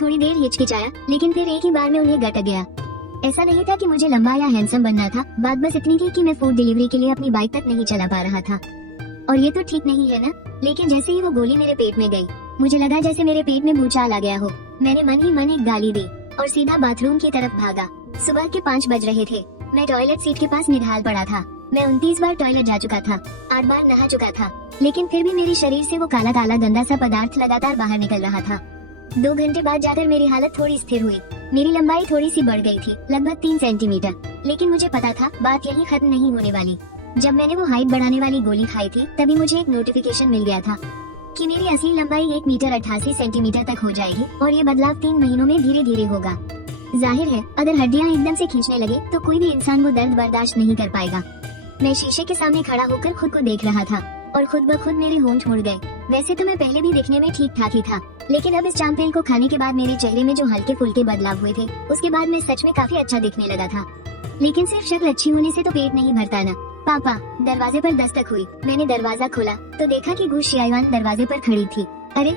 थोड़ी देर हिचकिचाया, लेकिन फिर एक ही बार में उन्हें गट गया। ऐसा नहीं था कि मुझे लंबा या हैंडसम बनना था, बात बस इतनी थी कि मैं फूड डिलीवरी के लिए अपनी बाइक तक नहीं चला पा रहा था। और ये तो ठीक नहीं है ना। लेकिन जैसे ही वो गोली मेरे पेट में गई, मुझे लगा जैसे मेरे पेट में भूचाल आ गया हो। मैंने मन ही मन एक गाली दी और सीधा बाथरूम की तरफ भागा। सुबह के 5 बज रहे थे। मैं टॉयलेट सीट के पास निढाल पड़ा था। मैं 29 बार टॉयलेट जा चुका था, 8 बार नहा चुका था, लेकिन फिर भी मेरे शरीर से वो काला काला गंदा सा पदार्थ लगातार बाहर निकल रहा था। 2 घंटे बाद जाकर मेरी हालत थोड़ी स्थिर हुई। मेरी लंबाई थोड़ी सी बढ़ गई थी, लगभग 3 सेंटीमीटर। लेकिन मुझे पता था बात यही खत्म नहीं होने वाली। जब मैंने वो हाइट बढ़ाने वाली गोली खाई थी, तभी मुझे एक नोटिफिकेशन मिल गया था कि मेरी असली लंबाई 1 मीटर 88 सेंटीमीटर तक हो जाएगी और ये बदलाव 3 महीनों में धीरे धीरे होगा। जाहिर है, अगर हड्डियां एकदम से खींचने लगे तो कोई भी इंसान वो दर्द बर्दाश्त नहीं कर पाएगा। मैं शीशे के सामने खड़ा होकर खुद को देख रहा था और खुद ब खुद मेरे होंठ मुड़ गए। वैसे तो मैं पहले भी दिखने में ठीक ठाक ही था, लेकिन अब इस चांपेल को खाने के बाद मेरे चेहरे में जो हल्के फुल्के बदलाव हुए थे, उसके बाद मैं सच में काफी अच्छा दिखने लगा था। लेकिन सिर्फ शक्ल अच्छी होने से तो पेट नहीं भरता ना। पापा, दरवाजे पर दस्तक हुई। मैंने दरवाजा खोला तो देखा कि गु शियायुआन दरवाजे पर खड़ी थी। अरे,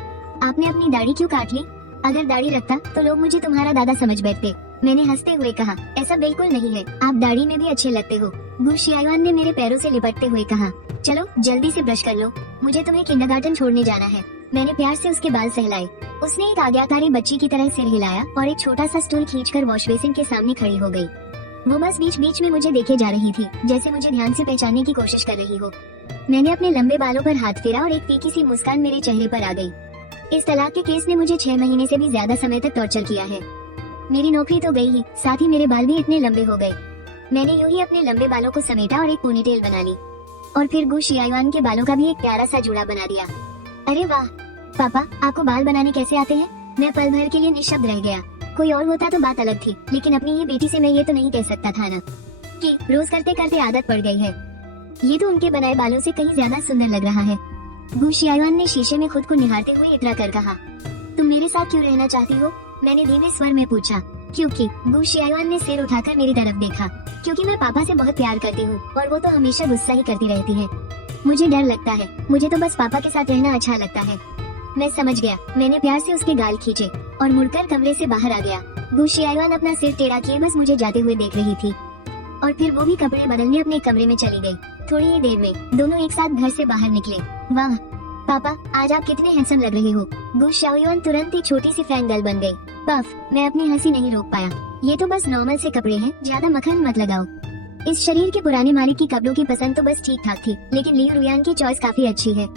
आपने अपनी दाढ़ी क्यों काट ली? अगर दाढ़ी रखता तो लोग मुझे तुम्हारा दादा समझ बैठते। मैंने हंसते हुए कहा, ऐसा बिल्कुल नहीं है, आप दाढ़ी में भी अच्छे लगते हो। गु शियायुआन ने मेरे पैरों से लिपटते हुए कहा, चलो जल्दी से ब्रश कर लो, मुझे तुम्हें किंडरगार्टन छोड़ने जाना है। मैंने प्यार से उसके बाल सहलाए। उसने एक आज्ञाकारी बच्ची की तरह सिर हिलाया और एक छोटा सा स्टूल खींचकर वॉश बेसिन के सामने खड़ी हो गई। वो बस बीच बीच में मुझे देखे जा रही थी, जैसे मुझे ध्यान से पहचानने की कोशिश कर रही हो। मैंने अपने लंबे बालों पर हाथ फेरा और एक फीकी सी मुस्कान मेरे चेहरे पर आ गई। इस तलाक के केस ने मुझे 6 महीने से भी ज्यादा समय तक टॉर्चर किया है। मेरी नौकरी तो गई ही, साथ ही मेरे बाल भी इतने लंबे हो गए। मैंने यूं ही अपने लंबे बालों को समेटा और एक पोनीटेल बना ली और फिर गु शियायुआन के बालों का भी एक प्यारा सा जुड़ा बना दिया। अरे वाह पापा, आपको बाल बनाने कैसे आते हैं? मैं पल भर के लिए निशब्द रह गया। कोई और होता तो बात अलग थी, लेकिन अपनी ही बेटी से मैं ये तो नहीं कह सकता था ना कि रोज करते करते आदत पड़ गई है। ये तो उनके बनाए बालों से कहीं ज्यादा सुंदर लग रहा है। गु शियायुआन ने शीशे में खुद को निहारते हुए इतरा कर कहा, तुम मेरे साथ क्यों रहना चाहती हो? मैंने धीमे स्वर में पूछा। क्योंकि गु शियायुआन ने सिर उठाकर मेरी तरफ देखा। क्योंकि मैं पापा से बहुत प्यार करती हूँ और वो तो हमेशा गुस्सा ही करती रहती है। मुझे डर लगता है, मुझे तो बस पापा के साथ रहना अच्छा लगता है। मैं समझ गया। मैंने प्यार से उसके गाल खींचे और मुड़कर कमरे से बाहर आ गया। गु शियायुआन अपना सिर टेढ़ा किए बस मुझे जाते हुए देख रही थी और फिर वो भी कपड़े बदलने अपने कमरे में चली गई। थोड़ी ही देर में दोनों एक साथ घर से बाहर निकले। वाह पापा, आज आप कितने हैंडसम लग रहे हो। गु शियायुआन तुरंत एक छोटी सी फैन गर्ल बन गई। पफ, मैं अपनी हंसी नहीं रोक पाया। ये तो बस नॉर्मल से कपड़े हैं, ज्यादा मक्खन मत लगाओ। इस शरीर के पुराने मालिक की कपड़ों की पसंद तो बस ठीक ठाक थी, लेकिन लियू रुयान की चॉइस काफी अच्छी है,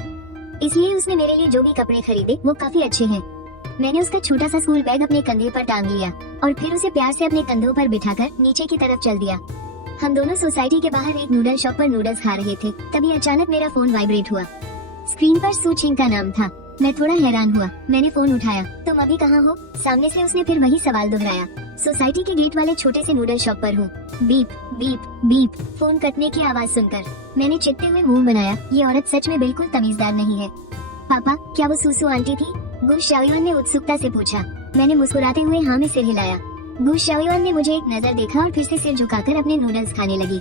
इसलिए उसने मेरे लिए जो भी कपड़े खरीदे वो काफी अच्छे हैं। मैंने उसका छोटा सा स्कूल बैग अपने कंधे पर टांग लिया और फिर उसे प्यार से अपने कंधों पर बिठाकर नीचे की तरफ चल दिया। हम दोनों सोसाइटी के बाहर एक नूडल शॉप पर नूडल्स खा रहे थे। तभी अचानक मेरा फोन वाइब्रेट हुआ। स्क्रीन पर सू चिंग का नाम था। मैं थोड़ा हैरान हुआ। मैंने फोन उठाया। तुम अभी कहाँ हो? सामने से उसने फिर वही सवाल दोहराया। सोसाइटी के गेट वाले छोटे से नूडल शॉप पर हूँ। Beep beep beep. फोन कटने की आवाज सुनकर मैंने चित्ते हुए मुंह बनाया। ये औरत सच में बिल्कुल तमीजदार नहीं है। पापा, क्या वो सुसु आंटी थी? गु शियायुआन ने उत्सुकता से पूछा। मैंने मुस्कुराते हुए हाँ में सिर हिलाया। गु शियायुआन ने मुझे एक नजर देखा और फिर से सिर झुकाकर अपने नूडल्स खाने लगी।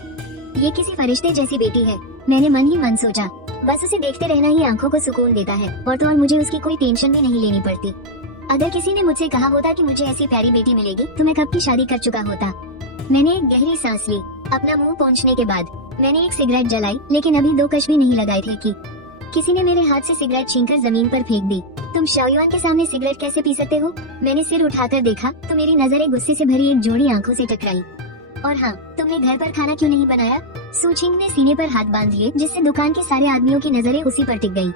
ये किसी फरिश्ते जैसी बेटी है, मैंने मन ही मन सोचा। बस उसे देखते रहना ही आंखों को सुकून देता है और तो और मुझे उसकी कोई टेंशन भी नहीं लेनी पड़ती। अगर किसी ने मुझसे कहा होता कि मुझे ऐसी प्यारी बेटी मिलेगी तो मैं कब की शादी कर चुका होता। मैंने एक गहरी सांस ली। अपना मुंह पोंछने के बाद मैंने एक सिगरेट जलाई, लेकिन अभी 2 कश भी नहीं लगाए थे कि किसी ने मेरे हाथ से सिगरेट छीनकर जमीन पर फेंक दी। तुम शियायुआन के सामने सिगरेट कैसे पी सकते हो? मैंने सिर उठाकर देखा तो मेरी नजरें गुस्से से भरी एक जोड़ी आंखों से टकराई। और हाँ, तुमने घर पर खाना क्यों नहीं बनाया? सू चिंग ने सीने पर हाथ बांध लिए, जिससे दुकान के सारे आदमियों की नजरें उसी पर टिक गयी।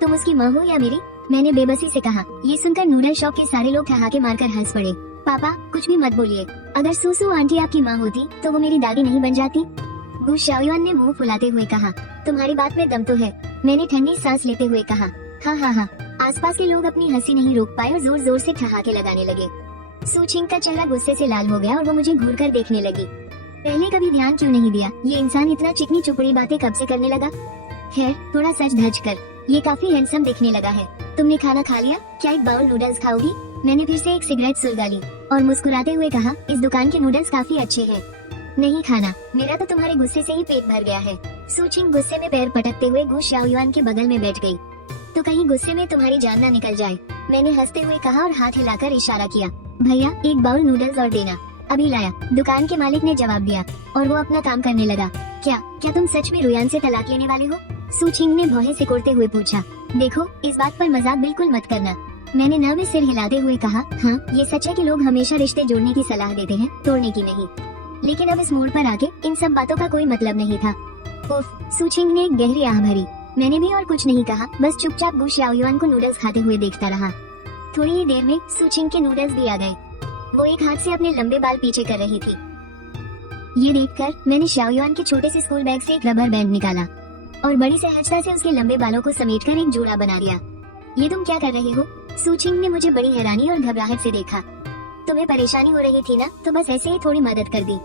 तुम उसकी माँ हो या मेरी? मैंने बेबसी से कहा। ये सुनकर नूडल शॉप के सारे लोग ठहाके मारकर हंस पड़े। पापा, कुछ भी मत बोलिए। अगर सुसु आंटी आपकी माँ होती तो वो मेरी दादी नहीं बन जाती? गु शाओयुआन ने मुंह फुलाते हुए कहा। तुम्हारी बात में दम तो है, मैंने ठंडी सांस लेते हुए कहा। हाँ हाँ हाँ। आसपास के लोग अपनी हंसी नहीं रोक पाए और जोर जोर से ठहाके लगाने लगे। सूचिंग का चेहरा गुस्से से लाल हो गया और वो मुझे घूर कर देखने लगी। पहले कभी ध्यान क्यों नहीं दिया, ये इंसान इतना चिकनी चुपड़ी बातें कब से करने लगा। खैर थोड़ा सच धज कर, ये काफी हैंडसम दिखने लगा है। तुमने खाना खा लिया? क्या एक बाउल नूडल्स खाओगी? मैंने फिर से एक सिगरेट सुलगा ली और मुस्कुराते हुए कहा, इस दुकान के नूडल्स काफी अच्छे हैं। नहीं खाना, मेरा तो तुम्हारे गुस्से से ही पेट भर गया है। सूचिंग गुस्से में पैर पटकते हुए गु शाओयुआन के बगल में बैठ गई। तो कहीं गुस्से में तुम्हारी जान ना निकल जाए, मैंने हंसते हुए कहा और हाथ हिलाकर इशारा किया। भैया एक बाउल नूडल्स और देना। अभी लाया, दुकान के मालिक ने जवाब दिया और वो अपना काम करने लगा। क्या क्या तुम सच में रुयान से तलाक लेने वाले हो? सूचिंग ने भौहें सिकोड़ते हुए पूछा। देखो इस बात पर मजाक बिल्कुल मत करना, मैंने ना में सिर हिलाते हुए कहा। हाँ ये सच है कि लोग हमेशा रिश्ते जोड़ने की सलाह देते हैं, तोड़ने की नहीं। लेकिन अब इस मोड़ पर आके इन सब बातों का कोई मतलब नहीं था। उफ, सूचिंग ने एक गहरी आह भरी। मैंने भी और कुछ नहीं कहा, बस चुपचाप गु शाओयुआन को नूडल्स खाते हुए देखता रहा। थोड़ी ही देर में सूचिंग के नूडल्स भी आ गए। वो एक हाथ से अपने लंबे बाल पीछे कर रही थी। ये देखकर मैंने शाओयुआन के छोटे से स्कूल बैग से एक रबर बैंड निकाला और बड़ी सहजता से उसके लंबे बालों को समेटकर एक जोड़ा बना लिया। ये तुम क्या कर रहे हो? सूचिंग ने मुझे बड़ी हैरानी और घबराहट से देखा। तुम्हें परेशानी हो रही थी ना, तो बस ऐसे ही थोड़ी मदद कर दी।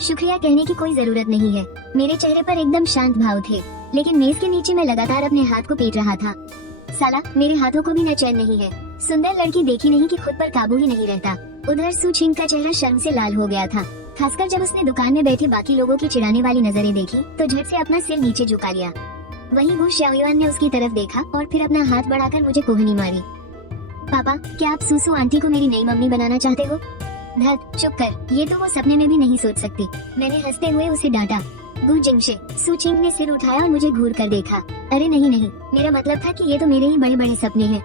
शुक्रिया कहने की कोई जरूरत नहीं है। मेरे चेहरे पर एकदम शांत भाव थे, लेकिन मेज के नीचे मैं लगातार अपने हाथ को पीट रहा था। साला मेरे हाथों को भी न चैन नहीं है। सुंदर लड़की देखी नहीं कि खुद पर काबू ही नहीं रहता। उधर सूचिंग का चेहरा शर्म से लाल हो गया था, खासकर जब उसने दुकान में बैठे बाकी लोगों की चिढ़ाने वाली नजरें देखी तो झट से अपना सिर नीचे झुका लिया। वहीं गु शाओयुआन ने उसकी तरफ देखा और फिर अपना हाथ बढ़ाकर मुझे कोहनी मारी। पापा क्या आप सूसू आंटी को मेरी नई मम्मी बनाना चाहते हो? धत चुप कर, ये तो वो सपने में भी नहीं सोच सकती, मैंने हंसते हुए उसे डांटा। गु जिंगशे। सूचिंग ने सिर उठाया और मुझे घूर कर देखा। अरे नहीं नहीं, मेरा मतलब था कि ये तो मेरे ही बड़े बड़े सपने हैं।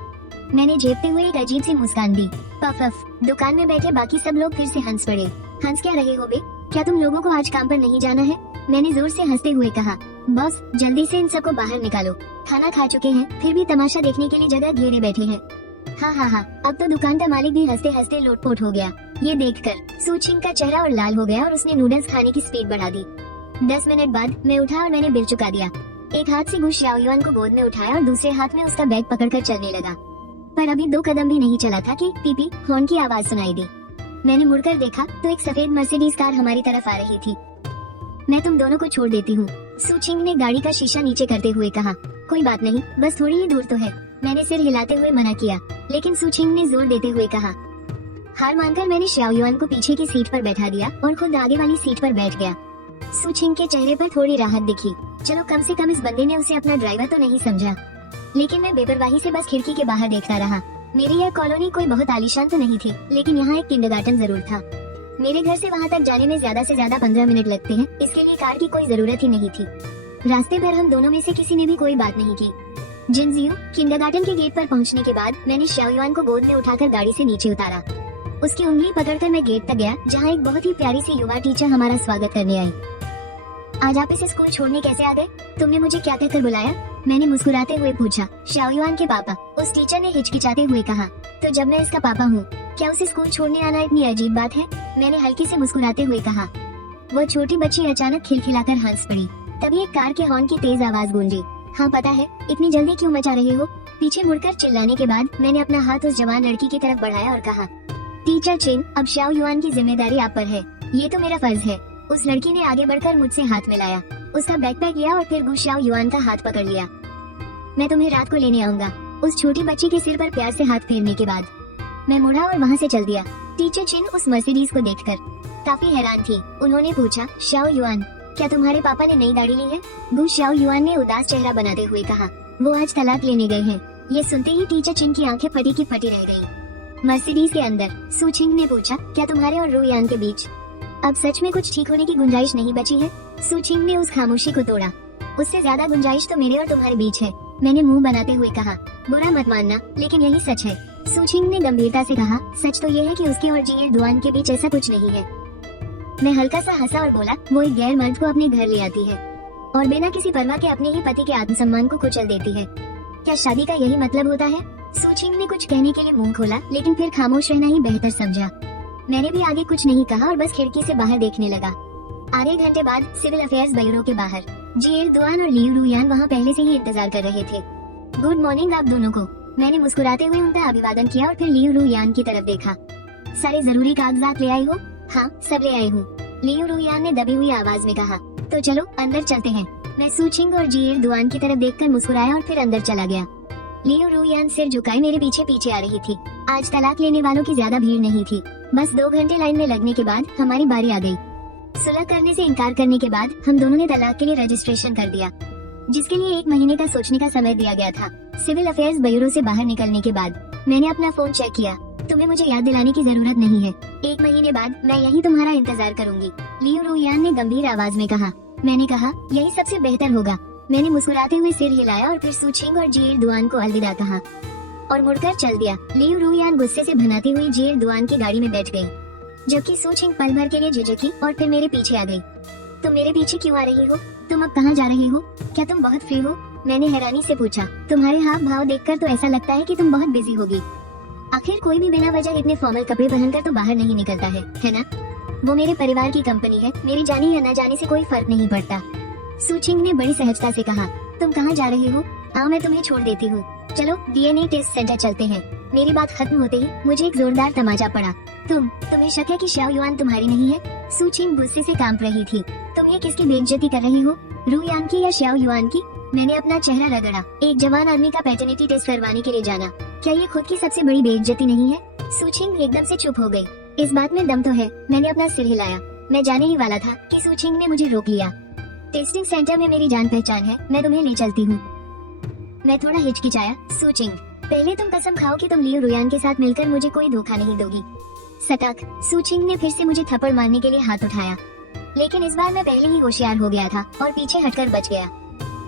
मैंने झेपते हुए एक अजीब सी मुस्कान दी। Puff of. दुकान में बैठे बाकी सब लोग फिर से हंस पड़े। हंस क्या रहे हो बे? क्या तुम लोगों को आज काम पर नहीं जाना है? मैंने जोर से हंसते हुए कहा। बॉस जल्दी से इन सबको बाहर निकालो, खाना खा चुके हैं फिर भी तमाशा देखने के लिए जगह घेरे बैठे हैं। हाँ हाँ हाँ। अब तो दुकान का मालिक भी हंसते हंसते लोटपोट हो गया। ये देखकर सूचिंग का चेहरा और लाल हो गया और उसने नूडल्स खाने की स्पीड बढ़ा दी। 10 मिनट बाद मैं उठा और मैंने बिल चुका दिया। एक हाथ से गु शाओयुआन को गोद में उठाया और दूसरे हाथ में उसका बैग पकड़कर चलने लगा। पर अभी 2 कदम भी नहीं चला था कि पीपी हॉर्न की आवाज सुनाई दी। मैंने मुड़कर देखा तो एक सफेद मर्सिडीज कार हमारी तरफ आ रही थी। मैं तुम दोनों को छोड़ देती हूँ, सूचिंग ने गाड़ी का शीशा नीचे करते हुए कहा। कोई बात नहीं, बस थोड़ी ही दूर तो है, मैंने सिर हिलाते हुए मना किया, लेकिन सूचिंग ने जोर देते हुए कहा। हार मानकर मैंने शाओयुआन को पीछे की सीट पर बैठा दिया और खुद आगे वाली सीट पर बैठ गया। सूचिंग के चेहरे पर थोड़ी राहत दिखी। चलो कम से कम इस बंदे ने उसे अपना ड्राइवर तो नहीं समझा। लेकिन मैं बेपरवाही से बस खिड़की के बाहर देखता रहा। मेरी यह कॉलोनी कोई बहुत आलीशान तो नहीं थी, लेकिन यहाँ एक किंडरगार्टन जरूर था। मेरे घर से वहाँ तक जाने में ज्यादा से ज्यादा 15 मिनट लगते हैं, इसके लिए कार की कोई जरूरत ही नहीं थी। रास्ते भर हम दोनों में से किसी ने भी कोई बात नहीं की। जिनजियो किंडरगार्टन के गेट पर पहुँचने के बाद मैंने शाओयुआन को गोद में उठाकर गाड़ी से नीचे उतारा। उसकी उंगली पकड़कर मैं गेट तक गया, जहाँ एक बहुत ही प्यारी सी युवा टीचर हमारा स्वागत करने आई। आज आप इसे स्कूल छोड़ने कैसे आ गए? तुमने मुझे क्या कहकर बुलाया? मैंने मुस्कुराते हुए पूछा। शाओयुआन के पापा, उस टीचर ने हिचकिचाते हुए कहा। तो जब मैं इसका पापा हूँ, क्या उसे स्कूल छोड़ने आना इतनी अजीब बात है? मैंने हल्के से मुस्कुराते हुए कहा। वो छोटी बच्ची अचानक खिलखिलाकर हंस पड़ी। तभी एक कार के हॉर्न की तेज आवाज गूंजी। हाँ पता है, इतनी जल्दी क्यों मचा रहे हो? पीछे मुड़कर चिल्लाने के बाद मैंने अपना हाथ उस जवान लड़की की तरफ बढ़ाया और कहा। टीचर चिन, अब शाओयुआन की जिम्मेदारी आप पर है, ये तो मेरा फर्ज है। उस लड़की ने आगे बढ़कर मुझसे हाथ मिलाया, उसका बैकपैक लिया और फिर गु शाओयुआन का हाथ पकड़ लिया। मैं तुम्हें रात को लेने आऊंगा। उस छोटी बच्ची के सिर पर प्यार से हाथ फेरने के बाद मैं मुड़ा और वहाँ से चल दिया। टीचर चिन उस मर्सिडीज को देखकर काफी हैरान थी। उन्होंने पूछा, शाओयुआन क्या तुम्हारे पापा ने नई दाढ़ी ली है? गु शाओयुआन ने उदास चेहरा बनाते हुए कहा। वो आज तलाक लेने गए हैं। ये सुनते ही टीचर चिन की आंखें फटी की फटी रह गयी। मर्सिडीज के अंदर सूचिंग ने पूछा, क्या तुम्हारे और रुयान के बीच अब सच में कुछ ठीक होने की गुंजाइश नहीं बची है? सूचिंग ने उस खामोशी को तोड़ा। उससे ज्यादा गुंजाइश तो मेरे और तुम्हारे बीच है, मैंने मुंह बनाते हुए कहा। बुरा मत मानना, लेकिन यही सच है। सूचिंग ने गंभीरता से कहा। सच तो ये है कि उसके और जीए दुआन के बीच ऐसा कुछ नहीं है। मैं हल्का सा हंसा और बोला, वो एक गैर मर्द को अपने घर ले आती है और बिना किसी परवाह के अपने ही पति के आत्मसम्मान को कुचल देती है। क्या शादी का यही मतलब होता है? सूचिंग ने कुछ कहने के लिए मुंह खोला, लेकिन फिर खामोश रहना ही बेहतर समझा। मैंने भी आगे कुछ नहीं कहा और बस खिड़की से बाहर देखने लगा। आधे घंटे बाद सिविल अफेयर्स ब्यूरो के बाहर जीएल दुआन और लियू रुयान वहाँ पहले से ही इंतजार कर रहे थे। गुड मॉर्निंग आप दोनों को। मैंने मुस्कुराते हुए उनका अभिवादन किया और फिर लियू रुयान की तरफ देखा। सारे जरूरी कागजात ले आई हो? हाँ, सब ले आई हूँ, लियू रुयान ने दबी हुई आवाज में कहा। तो चलो अंदर चलते हैं। मैं सूचिंग और जीएल दुआन की तरफ देखकर मुस्कुराया और फिर अंदर चला गया। लियू रुयान सिर झुकाए मेरे पीछे पीछे आ रही थी। आज तलाक लेने वालों की ज्यादा भीड़ नहीं थी। बस 2 घंटे लाइन में लगने के बाद हमारी बारी आ गई। सुलह करने से इनकार करने के बाद हम दोनों ने तलाक के लिए रजिस्ट्रेशन कर दिया, जिसके लिए 1 महीने का सोचने का समय दिया गया था। सिविल अफेयर्स ब्यूरो से बाहर निकलने के बाद मैंने अपना फोन चेक किया। तुम्हें मुझे याद दिलाने की जरूरत नहीं है। 1 महीने बाद मैं यही तुम्हारा इंतजार करूंगी, लियू रुयान ने गंभीर आवाज में कहा। मैंने कहा यही सबसे बेहतर होगा। मैंने मुस्कुराते हुए सिर हिलाया और फिर सूचिंग और जीएल दुआन को अलविदा कहा और मुड़कर चल दिया। लियू रुयान गुस्से से भनाती हुई जीएल दुआन की गाड़ी में बैठ गई, जबकि सूचिंग पल भर के लिए झिझकी और फिर मेरे पीछे आ गई। तुम मेरे पीछे क्यों आ रही हो? तुम अब कहाँ जा रही हो? क्या तुम बहुत फ्री हो? मैंने हैरानी से पूछा। तुम्हारे हाव भाव देखकर तो ऐसा लगता है कि तुम बहुत बिजी होगी। आखिर कोई भी बिना वजह इतने फॉर्मल कपड़े पहनकर तो बाहर नहीं निकलता है ना? वो मेरे परिवार की कंपनी है, मेरी जाने या न जाने से कोई फर्क नहीं पड़ता, सूचिंग ने बड़ी सहजता से कहा। तुम कहाँ जा रही हो? आओ मैं तुम्हें छोड़ देती हूँ। चलो डीएनए टेस्ट सेंटर चलते हैं। मेरी बात खत्म होते ही मुझे एक जोरदार तमाचा पड़ा। तुम्हें शक है कि शाओ युआन तुम्हारी नहीं है? सूचिंग गुस्से से कांप रही थी। तुम ये किसकी बेइज्जती कर रही हो, रुयान की या शाओ युआन की? मैंने अपना चेहरा रगड़ा। एक जवान आदमी का पैटर्निटी टेस्ट करवाने के लिए जाना, क्या ये खुद की सबसे बड़ी बेइज्जती नहीं है? सूचिंग एकदम से चुप हो गई। इस बात में दम तो है। मैंने अपना सिर हिलाया। मैं जाने ही वाला था कि सूचिंग ने मुझे रोक लिया। टेस्टिंग सेंटर में मेरी जान पहचान है, मैं तुम्हें ले चलती हूँ। मैं थोड़ा हिचकिचाया। सूचिंग, पहले तुम कसम खाओ कि तुम लियू रुयान के साथ मिलकर मुझे कोई धोखा नहीं दोगी। सटक। सूचिंग ने फिर से मुझे थप्पड़ मारने के लिए हाथ उठाया, लेकिन इस बार मैं पहले ही होशियार हो गया था और पीछे हटकर बच गया।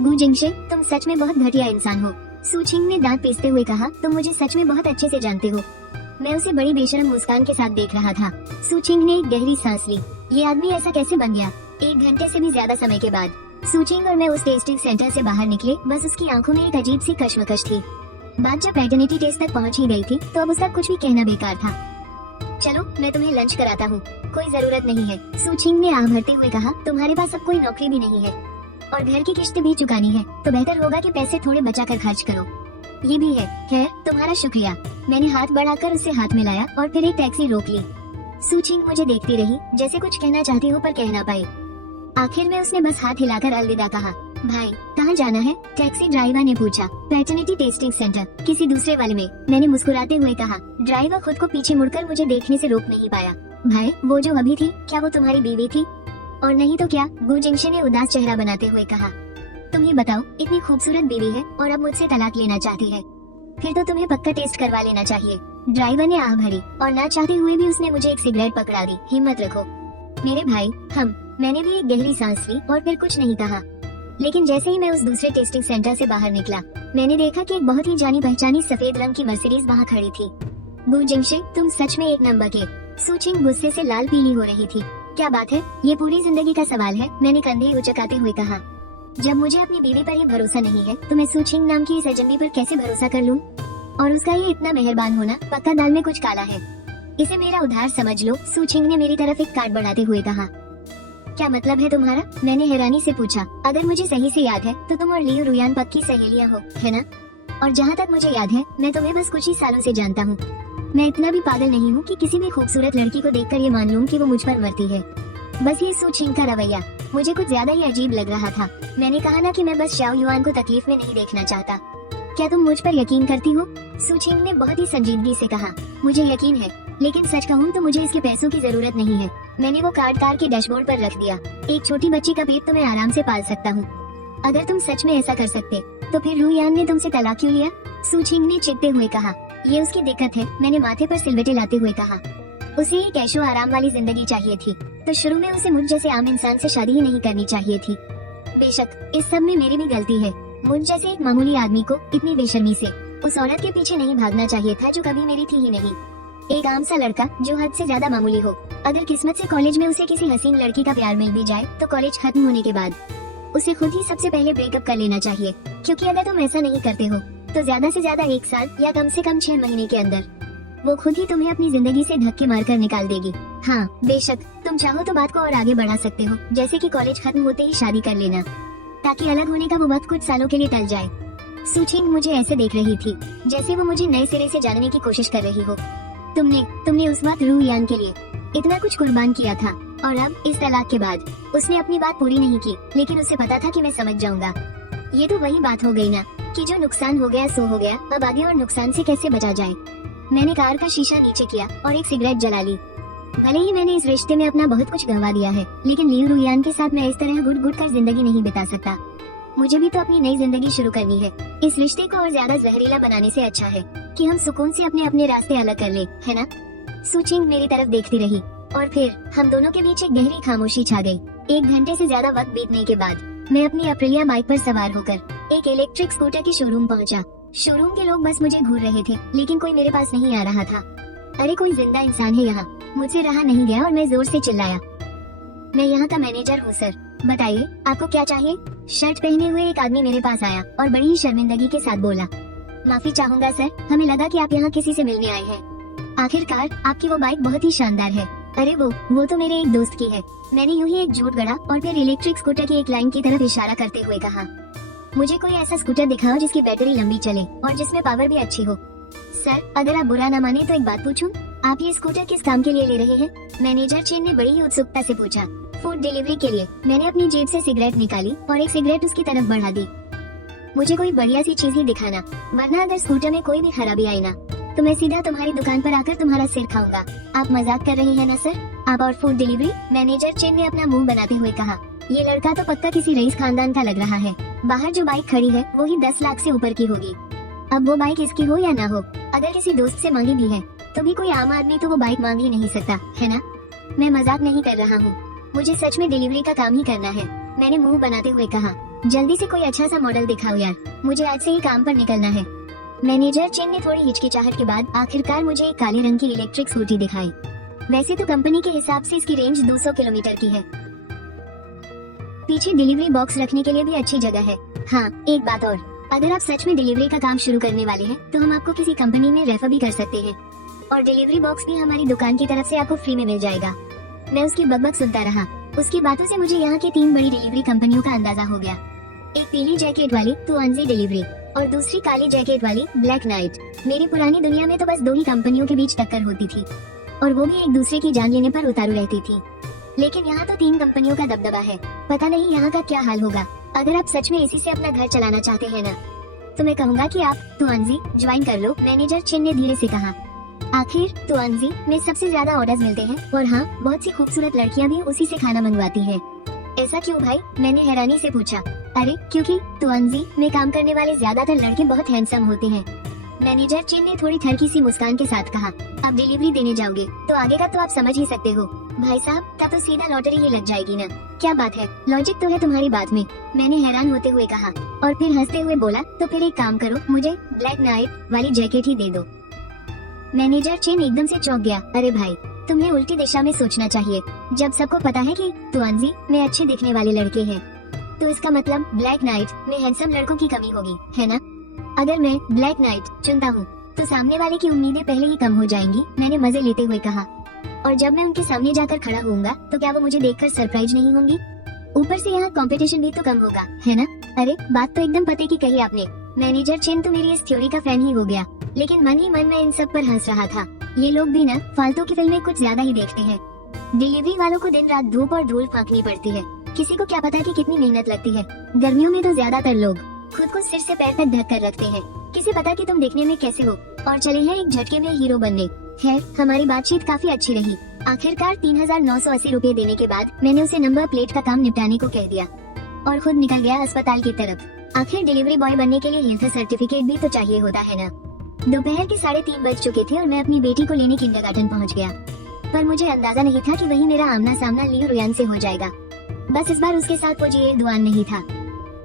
गु जिंगशे, तुम सच में बहुत घटिया इंसान हो, सूचिंग ने दांत पीसते हुए कहा। तुम मुझे सच में बहुत अच्छे से जानते हो। मैं उसे बड़ी बेशरम मुस्कान के साथ देख रहा था। सूचिंग ने एक गहरी सांस ली। ये आदमी ऐसा कैसे बन गया? 1 घंटे से भी ज्यादा समय के बाद सूचिंग और मैं उस टेस्टिंग सेंटर से बाहर निकले। बस उसकी आंखों में एक अजीब सी कश्मकश थी। बात जब पैटर्निटी टेस्ट तक पहुंच ही गई थी तो अब उसका कुछ भी कहना बेकार था। चलो मैं तुम्हें लंच कराता हूँ। कोई जरूरत नहीं है, सूचिंग ने आह भरते हुए कहा। तुम्हारे पास अब कोई नौकरी भी नहीं है और घर की किस्त भी चुकानी है, तो बेहतर होगा कि पैसे थोड़े बचा कर खर्च करो। ये भी है। खैर, तुम्हारा शुक्रिया। मैंने हाथ बढ़ाकर उससे हाथ मिलाया और फिर एक टैक्सी रोक ली। सूचिंग मुझे देखती रही, जैसे कुछ कहना चाहती हो पर कह ना पाई। आखिर में उसने बस हाथ हिलाकर अलविदा कहा। भाई, कहाँ जाना है? टैक्सी ड्राइवर ने पूछा। पैटर्निटी टेस्टिंग सेंटर, किसी दूसरे वाले में, मैंने मुस्कुराते हुए कहा। ड्राइवर खुद को पीछे मुड़कर मुझे देखने से रोक नहीं पाया। भाई, वो जो अभी थी, क्या वो तुम्हारी बीवी थी? और नहीं तो क्या, गु जिंगशे ने उदास चेहरा बनाते हुए कहा। तुम ही बताओ, इतनी खूबसूरत बीवी है और अब मुझसे तलाक लेना चाहती है, फिर तो तुम्हें पक्का टेस्ट करवा लेना चाहिए। ड्राइवर ने आह भरी और ना चाहते हुए भी उसने मुझे एक सिगरेट पकड़ा दी। हिम्मत रखो मेरे भाई। मैंने भी एक गहरी सांस ली और फिर कुछ नहीं कहा। लेकिन जैसे ही मैं उस दूसरे टेस्टिंग सेंटर से बाहर निकला, मैंने देखा कि एक बहुत ही जानी पहचानी सफेद रंग की मर्सिडीज वहाँ खड़ी थी। गु जिंगशे, तुम सच में एक नंबर के। सूचिंग गुस्से से लाल पीली हो रही थी। क्या बात है, ये पूरी जिंदगी का सवाल है, मैंने कंधे उचकाते हुए कहा। जब मुझे अपनी बीवी पर ही भरोसा नहीं है तो मैं सूचिंग नाम की इस अजनबी पर कैसे भरोसा कर लूं? और उसका ये इतना मेहरबान होना, पक्का दाल में कुछ काला है। इसे मेरा उधार समझ लो, सूचिंग ने मेरी तरफ एक कार्ड बढ़ाते हुए कहा। क्या मतलब है तुम्हारा? मैंने हैरानी से पूछा। अगर मुझे सही से याद है तो तुम और लियू रुयान पक्की सहेलियां हो, है ना? और जहाँ तक मुझे याद है, मैं तुम्हें बस कुछ ही सालों से जानता हूँ। मैं इतना भी पागल नहीं हूँ कि किसी भी खूबसूरत लड़की को देखकर ये मान लूँ कि वो मुझ पर मरती है। बस ये सूचिंग का रवैया मुझे कुछ ज्यादा ही अजीब लग रहा था। मैंने कहा ना कि मैं बस शाओ युआन को तकलीफ में नहीं देखना चाहता। क्या तुम मुझ पर यकीन करती हो? सूचिंग ने बहुत ही संजीदगी से कहा। मुझे यकीन है, लेकिन सच कहूँ तो मुझे इसके पैसों की जरूरत नहीं है। मैंने वो कार्ड कार के डैशबोर्ड पर रख दिया। एक छोटी बच्ची का पेट तो मैं आराम से पाल सकता हूँ। अगर तुम सच में ऐसा कर सकते तो फिर रुयान ने तुमसे तलाक क्यों लिया? सूचिंग ने चिढ़ते हुए कहा। ये उसकी दिक्कत है, मैंने माथे पर सिलवटें लाते हुए कहा। उसे एक ऐशो आराम वाली जिंदगी चाहिए थी, तो शुरू में उसे मुझ जैसे आम इंसान से शादी ही नहीं करनी चाहिए थी। बेशक इस सब में मेरी भी गलती है। मुझ जैसे एक मामूली आदमी को इतनी बेशर्मी से उस औरत के पीछे नहीं भागना चाहिए था जो कभी मेरी थी ही नहीं। एक आम सा लड़का जो हद से ज्यादा मामूली हो, अगर किस्मत से कॉलेज में उसे किसी हसीन लड़की का प्यार मिल भी जाए तो कॉलेज खत्म होने के बाद उसे खुद ही सबसे पहले ब्रेकअप कर लेना चाहिए, क्योंकि अगर तुम ऐसा नहीं करते हो तो ज्यादा से ज्यादा 1 साल या कम से कम 6 महीने के अंदर वो खुद ही तुम्हें अपनी जिंदगी से धक्के मारकर निकाल देगी। हाँ बेशक, तुम चाहो तो बात को और आगे बढ़ा सकते हो, जैसे कि कॉलेज खत्म होते ही शादी कर लेना, ताकि अलग होने का वो वक्त कुछ सालों के लिए टल जाए। सुचिंग मुझे ऐसे देख रही थी जैसे वो मुझे नए सिरे से जानने की कोशिश कर रही हो। तुमने उस वक्त रू यान के लिए इतना कुछ कुर्बान किया था, और अब इस तलाक के बाद उसने अपनी बात पूरी नहीं की, लेकिन उसे पता था कि मैं समझ जाऊंगा। ये तो वही बात हो गई ना कि जो नुकसान हो गया सो हो गया, अब आगे और नुकसान से कैसे बचा जाए। मैंने कार का शीशा नीचे किया और एक सिगरेट जला ली। भले ही मैंने इस रिश्ते में अपना बहुत कुछ गंवा दिया है, लेकिन लियू रुयान के साथ मैं इस तरह घुट घुट कर जिंदगी नहीं बिता सकता। मुझे भी तो अपनी नई जिंदगी शुरू करनी है। इस रिश्ते को और ज्यादा जहरीला बनाने से अच्छा है कि हम सुकून से अपने अपने रास्ते अलग कर ले, है ना? सुचिंग मेरी तरफ देखती रही और फिर हम दोनों के बीच एक गहरी खामोशी छा गई। 1 घंटे से ज्यादा वक्त बीतने के बाद मैं अपनी अप्रिलिया बाइक पर सवार होकर एक इलेक्ट्रिक स्कूटर के शोरूम पहुंचा। शोरूम के लोग बस मुझे घूर रहे थे, लेकिन कोई मेरे पास नहीं आ रहा था। अरे कोई जिंदा इंसान है यहाँ? मुझसे रहा नहीं गया और मैं जोर से चिल्लाया, मैं यहाँ का मैनेजर हूँ सर, बताइए आपको क्या चाहिए? शर्ट पहने हुए एक आदमी मेरे पास आया और बड़ी ही शर्मिंदगी के साथ बोला, माफी चाहूंगा सर, हमें लगा कि आप यहाँ किसी से मिलने आए हैं। आखिरकार आपकी वो बाइक बहुत ही शानदार है। अरे वो तो मेरे एक दोस्त की है। मैंने यूं ही एक झूठ गढ़ा और फिर इलेक्ट्रिक स्कूटर की एक लाइन की तरफ इशारा करते हुए कहा, मुझे कोई ऐसा स्कूटर दिखाओ जिसकी बैटरी लंबी चले और जिसमें पावर भी अच्छी हो। सर अगर आप बुरा न माने तो एक बात पूछूं, आप ये स्कूटर किस काम के लिए ले रहे हैं? मैनेजर चेन ने बड़ी ही उत्सुकता से पूछा। फूड डिलीवरी के लिए। मैंने अपनी जेब से सिगरेट निकाली और एक सिगरेट उसकी तरफ बढ़ा दी। मुझे कोई बढ़िया सी चीज ही दिखाना, वरना अगर स्कूटर में कोई भी खराबी आई ना तो मैं सीधा तुम्हारी दुकान पर आकर तुम्हारा सिर खाऊंगा। आप मजाक कर रहे हैं ना सर? आप और फूड डिलीवरी? मैनेजर चेन ने अपना मुंह बनाते हुए कहा, ये लड़का तो पक्का किसी रईस खानदान का लग रहा है। बाहर जो बाइक खड़ी है वो ही 10 लाख से ऊपर की होगी। अब वो बाइक इसकी हो या ना हो, अगर किसी दोस्त से मांगी भी है तो भी कोई आम आदमी तो वो बाइक मांग ही नहीं सकता, है ना? मैं मजाक नहीं कर रहा हूँ, मुझे सच में डिलीवरी का काम ही करना है। मैंने मुंह बनाते हुए कहा, जल्दी से कोई अच्छा सा मॉडल दिखाओ यार, मुझे आज से ही काम पर निकलना है। मैनेजर चेन ने थोड़ी हिचकिचाहट के बाद आखिरकार मुझे एक काले रंग की इलेक्ट्रिक स्कूटी दिखाई। वैसे तो कंपनी के हिसाब से इसकी रेंज 200 किलोमीटर की है। पीछे डिलीवरी बॉक्स रखने के लिए भी अच्छी जगह है। हाँ एक बात और, अगर आप सच में डिलीवरी का काम शुरू करने वाले हैं तो हम आपको किसी कंपनी में रेफर भी कर सकते हैं, और डिलीवरी बॉक्स भी हमारी दुकान की तरफ से आपको फ्री में मिल जाएगा। मैं उसकी बकबक सुनता रहा। उसकी बातों से मुझे यहाँ की 3 बड़ी डिलीवरी कंपनियों का अंदाजा हो गया। एक पीली जैकेट वाली तुआंजी डिलीवरी और दूसरी काली जैकेट वाली ब्लैक नाइट। मेरी पुरानी दुनिया में तो बस 2 ही कंपनियों के बीच टक्कर होती थी, और वो भी एक दूसरे की जान लेने पर उतारू रहती थी। लेकिन यहाँ तो 3 कंपनियों का दबदबा है। पता नहीं यहाँ का क्या हाल होगा। अगर आप सच में इसी से अपना घर चलाना चाहते हैं ना, तो मैं कहूँगा कि आप तुआंजी ज्वाइन कर लो, मैनेजर चिन ने धीरे से कहा। आखिर तुआंजी में सबसे ज्यादा ऑर्डर्स मिलते हैं, और हाँ बहुत सी खूबसूरत लड़कियाँ भी उसी से खाना मंगवाती है। ऐसा क्यों भाई? मैंने हैरानी से पूछा। अरे क्योंकि तुआंजी में काम करने वाले ज्यादातर लड़के बहुत हैंडसम होते हैं। मैनेजर चिन ने थोड़ी थरकी सी मुस्कान के साथ कहा, आप डिलीवरी देने जाओगे तो आगे का तो आप समझ ही सकते हो। भाई साहब तब तो सीधा लॉटरी ही लग जाएगी ना। क्या बात है, लॉजिक तो है तुम्हारी बात में, मैंने हैरान होते हुए कहा, और फिर हंसते हुए बोला, तो फिर एक काम करो, मुझे ब्लैक नाइट वाली जैकेट ही दे दो। मैनेजर चिन एकदम से चौंक गया। अरे भाई तुम्हें उल्टी दिशा में सोचना चाहिए। जब सबको पता है कि तुआंजी में अच्छे दिखने वाले लड़के हैं, तो इसका मतलब ब्लैक नाइट में हैंडसम लड़कों की कमी होगी, है ना? अगर मैं ब्लैक नाइट चुनता हूँ तो सामने वाले की उम्मीदें पहले ही कम हो जाएंगी, मैंने मजे लेते हुए कहा। और जब मैं उनके सामने जाकर खड़ा होऊंगा तो क्या वो मुझे देखकर सरप्राइज नहीं होंगी? ऊपर से यहाँ कंपटीशन भी तो कम होगा, है ना? अरे बात तो एकदम पते की कही आपने। मैनेजर चिन तो मेरी इस थ्योरी का फैन ही हो गया, लेकिन मन ही मन में इन सब पर हंस रहा था। ये लोग भी ना फालतू की फिल्में कुछ ज्यादा ही देखते हैं। डिलीवरी वालों को दिन रात धूप और धूल फांकनी पड़ती है, किसी को क्या पता कि कितनी मेहनत लगती है। गर्मियों में तो ज्यादातर लोग खुद को सिर से पैर तक ढक कर रखते हैं, किसे पता कि तुम देखने में कैसे हो, और चले हैं एक झटके में हीरो बनने। खैर हमारी बातचीत काफी अच्छी रही। आखिरकार 3,980 रुपए देने के बाद मैंने उसे नंबर प्लेट का काम निपटाने को कह दिया और खुद निकल गया अस्पताल की तरफ। आखिर डिलीवरी बॉय बनने के लिए हेल्थ सर्टिफिकेट भी तो चाहिए होता है ना। दोपहर के 3:30 बज चुके थे और मैं अपनी बेटी को लेने किंडरगार्टन पहुंच गया, पर मुझे अंदाजा नहीं था कि वही मेरा आमना सामना लियू रुयान से हो जाएगा। बस इस बार उसके साथ वो जिए दुआन नहीं था।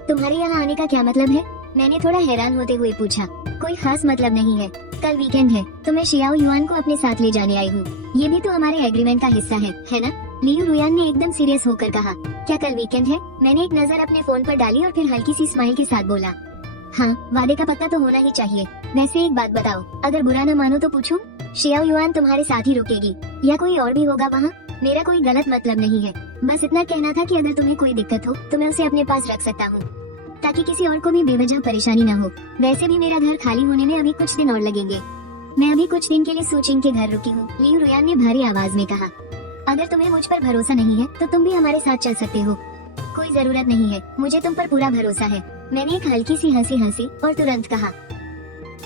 तुम्हारे यहाँ आने का क्या मतलब है? मैंने थोड़ा हैरान होते हुए पूछा। कोई खास मतलब नहीं है, कल वीकेंड है तो मैं शियाओ युआन को अपने साथ ले जाने आई हूँ। ये भी तो हमारे एग्रीमेंट का हिस्सा है ना? लियू रुयान ने एकदम सीरियस होकर कहा। क्या कल वीकेंड है? मैंने एक नजर अपने फोन पर डाली और फिर हल्की सी स्माइल के साथ बोला, हाँ वादे का पक्का तो होना ही चाहिए। वैसे एक बात बताओ, अगर बुरा न मानो तो पूछूं? शियाओ युआन तुम्हारे साथ ही रुकेगी या कोई और भी होगा वहाँ? मेरा कोई गलत मतलब नहीं है, बस इतना कहना था कि अगर तुम्हें कोई दिक्कत हो तो मैं उसे अपने पास रख सकता हूँ, ताकि किसी और को भी बेवजह परेशानी न हो। वैसे भी मेरा घर खाली होने में अभी कुछ दिन और लगेंगे। मैं अभी कुछ दिन के लिए सूचिंग के घर रुकी हूँ, लियू रुयान ने भारी आवाज में कहा। अगर तुम्हें मुझ पर भरोसा नहीं है तो तुम भी हमारे साथ चल सकते हो। कोई जरूरत नहीं है, मुझे तुम पर पूरा भरोसा है। मैंने एक हल्की सी हंसी और तुरंत कहा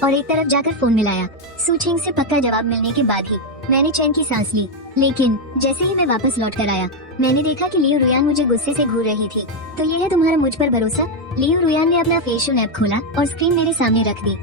और एक तरफ जाकर फोन मिलाया। सूचिंग से पक्का जवाब मिलने के बाद ही मैंने चैन की सांस ली, लेकिन जैसे ही मैं वापस लौट कर आया मैंने देखा कि लियू रुयान मुझे गुस्से से घूर रही थी। तो ये है तुम्हारा मुझ पर भरोसा? लियू रुयान ने अपना फेशियल ऐप खोला और स्क्रीन मेरे सामने रख दी।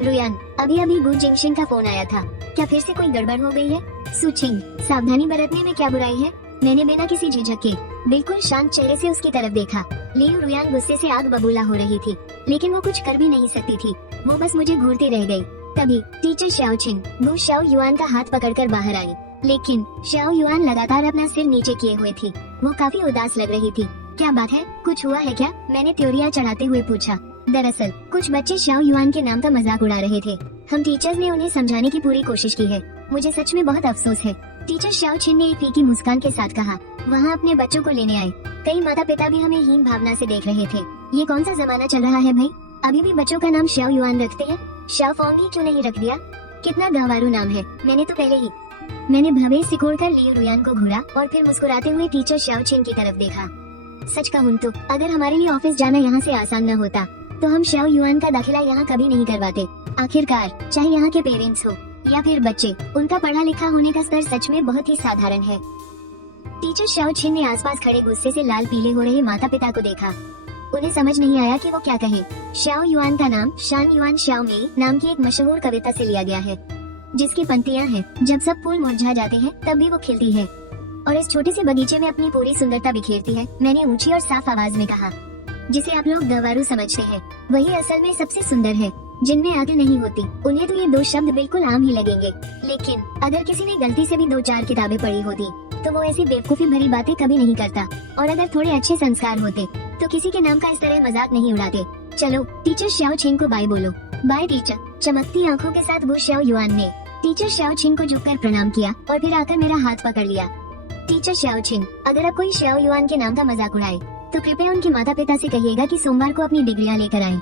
रुयान, अभी गु जिंगशिन का फोन आया था, क्या फिर से कोई गड़बड़ हो गई है? सूचिंग, सावधानी बरतने में क्या बुराई है? मैंने बिना किसी झिझक के बिल्कुल शांत चेहरे से उसकी तरफ देखा। लियू रुयान गुस्से से आग बबूला हो रही थी, लेकिन वो कुछ कर भी नहीं सकती थी। वो बस मुझे घूरती रह गई। तभी टीचर शाओचिन गु शाओ युआन का हाथ पकड़कर बाहर आई, लेकिन शाओ युआन लगातार अपना सिर नीचे किए हुए थी। वो काफी उदास लग रही थी। क्या बात है, कुछ हुआ है क्या? मैंने त्योरियां चढ़ाते हुए पूछा। दरअसल कुछ बच्चे शाओ युआन के नाम का मजाक उड़ा रहे थे। हम टीचर्स ने उन्हें समझाने की पूरी कोशिश की है। मुझे सच में बहुत अफसोस है, टीचर शाओचिन ने एक फीकी मुस्कान के साथ कहा। वहाँ अपने बच्चों को लेने आए कई माता पिता भी हमें हीन भावना से देख रहे थे। ये कौन सा जमाना चल रहा है भाई? अभी भी बच्चों का नाम शाओ युआन रखते हैं? शाओ फोंग ही क्यों नहीं रख दिया? कितना गंवारू नाम है। मैंने भवेश सिकोड़कर लियू रुयान को घूरा और फिर मुस्कुराते हुए टीचर शाओचिन की तरफ देखा। सच कहूँ तो अगर हमारे लिए ऑफिस जाना यहाँ से आसान न होता तो हम शाओ युआन का दाखिला यहाँ कभी नहीं करवाते। आखिरकार चाहे यहाँ के पेरेंट्स हो या फिर बच्चे, उनका पढ़ा लिखा होने का स्तर सच में बहुत ही साधारण है। टीचर शाओचिन ने आसपास खड़े गुस्से से लाल पीले हो रहे माता पिता को देखा। उन्हें समझ नहीं आया कि वो क्या कहें। शाओ युआन का नाम शान युआन शाओ मेई नाम की एक मशहूर कविता से लिया गया है, जिसकी पंक्तियां हैं, जब सब फूल मुरझा जाते हैं तब भी वो खिलती है और इस छोटे से बगीचे में अपनी पूरी सुंदरता बिखेरती है। मैंने ऊंची और साफ आवाज में कहा। जिसे आप लोग गंवारू समझते हैं वही असल में सबसे सुंदर है। जिनमें आदत नहीं होती उन्हें तो ये दो शब्द बिल्कुल आम ही लगेंगे, लेकिन अगर किसी ने गलती से भी 2-4 किताबें पढ़ी होती तो वो ऐसी बेवकूफी भरी बातें कभी नहीं करता। और अगर थोड़े अच्छे संस्कार होते तो किसी के नाम का इस तरह मजाक नहीं उड़ाते। चलो टीचर शाओचिन को बाय बोलो। बाय टीचर, चमकती आंखों के साथ वो शाओ युआन ने टीचर शाओचिन को झुककर प्रणाम किया और फिर आकर मेरा हाथ पकड़ लिया। टीचर शाओचिन, अगर अब कोई शाओ युआन के नाम का मजाक उड़ाए तो कृपया उनके माता पिता से कहिएगा कि सोमवार को अपनी डिग्रियां लेकर आएं।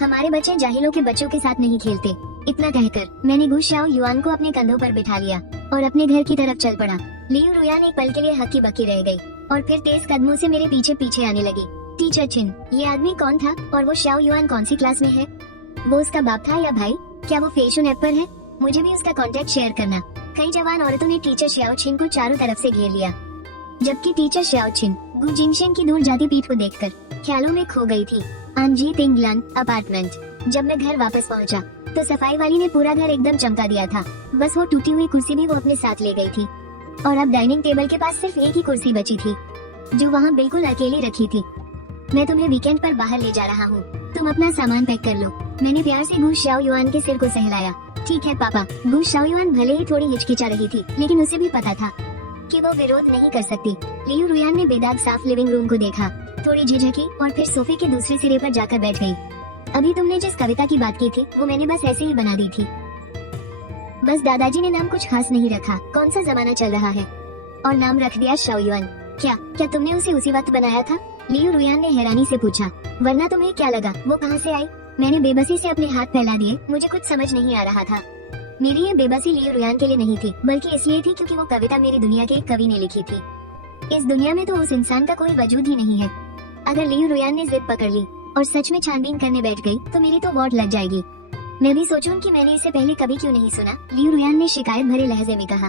हमारे बच्चे जाहिलों के बच्चों के साथ नहीं खेलते। इतना कहकर मैंने गु शाओ युआन को अपने कंधों पर बिठा लिया और अपने घर की तरफ चल पड़ा। लियू रुयान एक पल के लिए हक्की बक्की रह गई और फिर तेज कदमों से मेरे पीछे पीछे आने लगी। टीचर चिन, ये आदमी कौन था और वो शाओ युआन कौन सी क्लास में है? वो उसका बाप था या भाई? क्या वो फैशन ऐप पर है? मुझे भी उसका कॉन्टेक्ट शेयर करना। कई जवान औरतों ने टीचर शाओचिन को चारों तरफ से घेर लिया, जबकि टीचर शाओचिन गु जिंगशिन की दूर जाती पीठ को देखकर ख्यालों में खो गई थी। Anjit England apartment. जब मैं घर वापस पहुंचा तो सफाई वाली ने पूरा घर एकदम चमका दिया था। बस वो टूटी हुई कुर्सी भी वो अपने साथ ले गई थी और अब डाइनिंग टेबल के पास सिर्फ एक ही कुर्सी बची थी, जो वहाँ बिल्कुल अकेली रखी थी। मैं तुम्हें वीकेंड पर बाहर ले जा रहा हूँ, तुम अपना सामान पैक कर लो। मैंने प्यार से गु शाओ युआन के सिर को सहलाया। ठीक है पापा। गु शाओ युआन भले ही थोड़ी हिचकिचा रही थी, लेकिन उसे भी पता था कि वो विरोध नहीं कर सकती। लियू रुयान ने बेदाग साफ लिविंग रूम को देखा, थोड़ी झिझकी और फिर सोफे के दूसरे सिरे पर जाकर बैठ गई। अभी तुमने जिस कविता की बात की थी वो मैंने बस ऐसे ही बना दी थी। बस दादाजी ने नाम कुछ खास नहीं रखा। कौन सा जमाना चल रहा है और नाम रख दिया शाओ युआन। क्या तुमने उसे उसी वक्त बनाया था? लियू रुयान ने हैरानी से पूछा। वरना तुम्हें क्या लगा वो कहाँ से आई? मैंने बेबसी से अपने हाथ फैला दिए। मुझे कुछ समझ नहीं आ रहा था। मेरी ये बेबसी लियू रुयान के लिए नहीं थी, बल्कि इसलिए थी क्योंकि वो कविता मेरी दुनिया के एक कवि ने लिखी थी। इस दुनिया में तो उस इंसान का कोई वजूद ही नहीं है। अगर लियू रुयान ने जिद पकड़ ली और सच में छानबीन करने बैठ गई तो मेरी तो वॉट लग जाएगी। मैं भी सोचूं कि मैंने इसे पहले कभी क्यों नहीं सुना, लियू रुयान ने शिकायत भरे लहजे में कहा।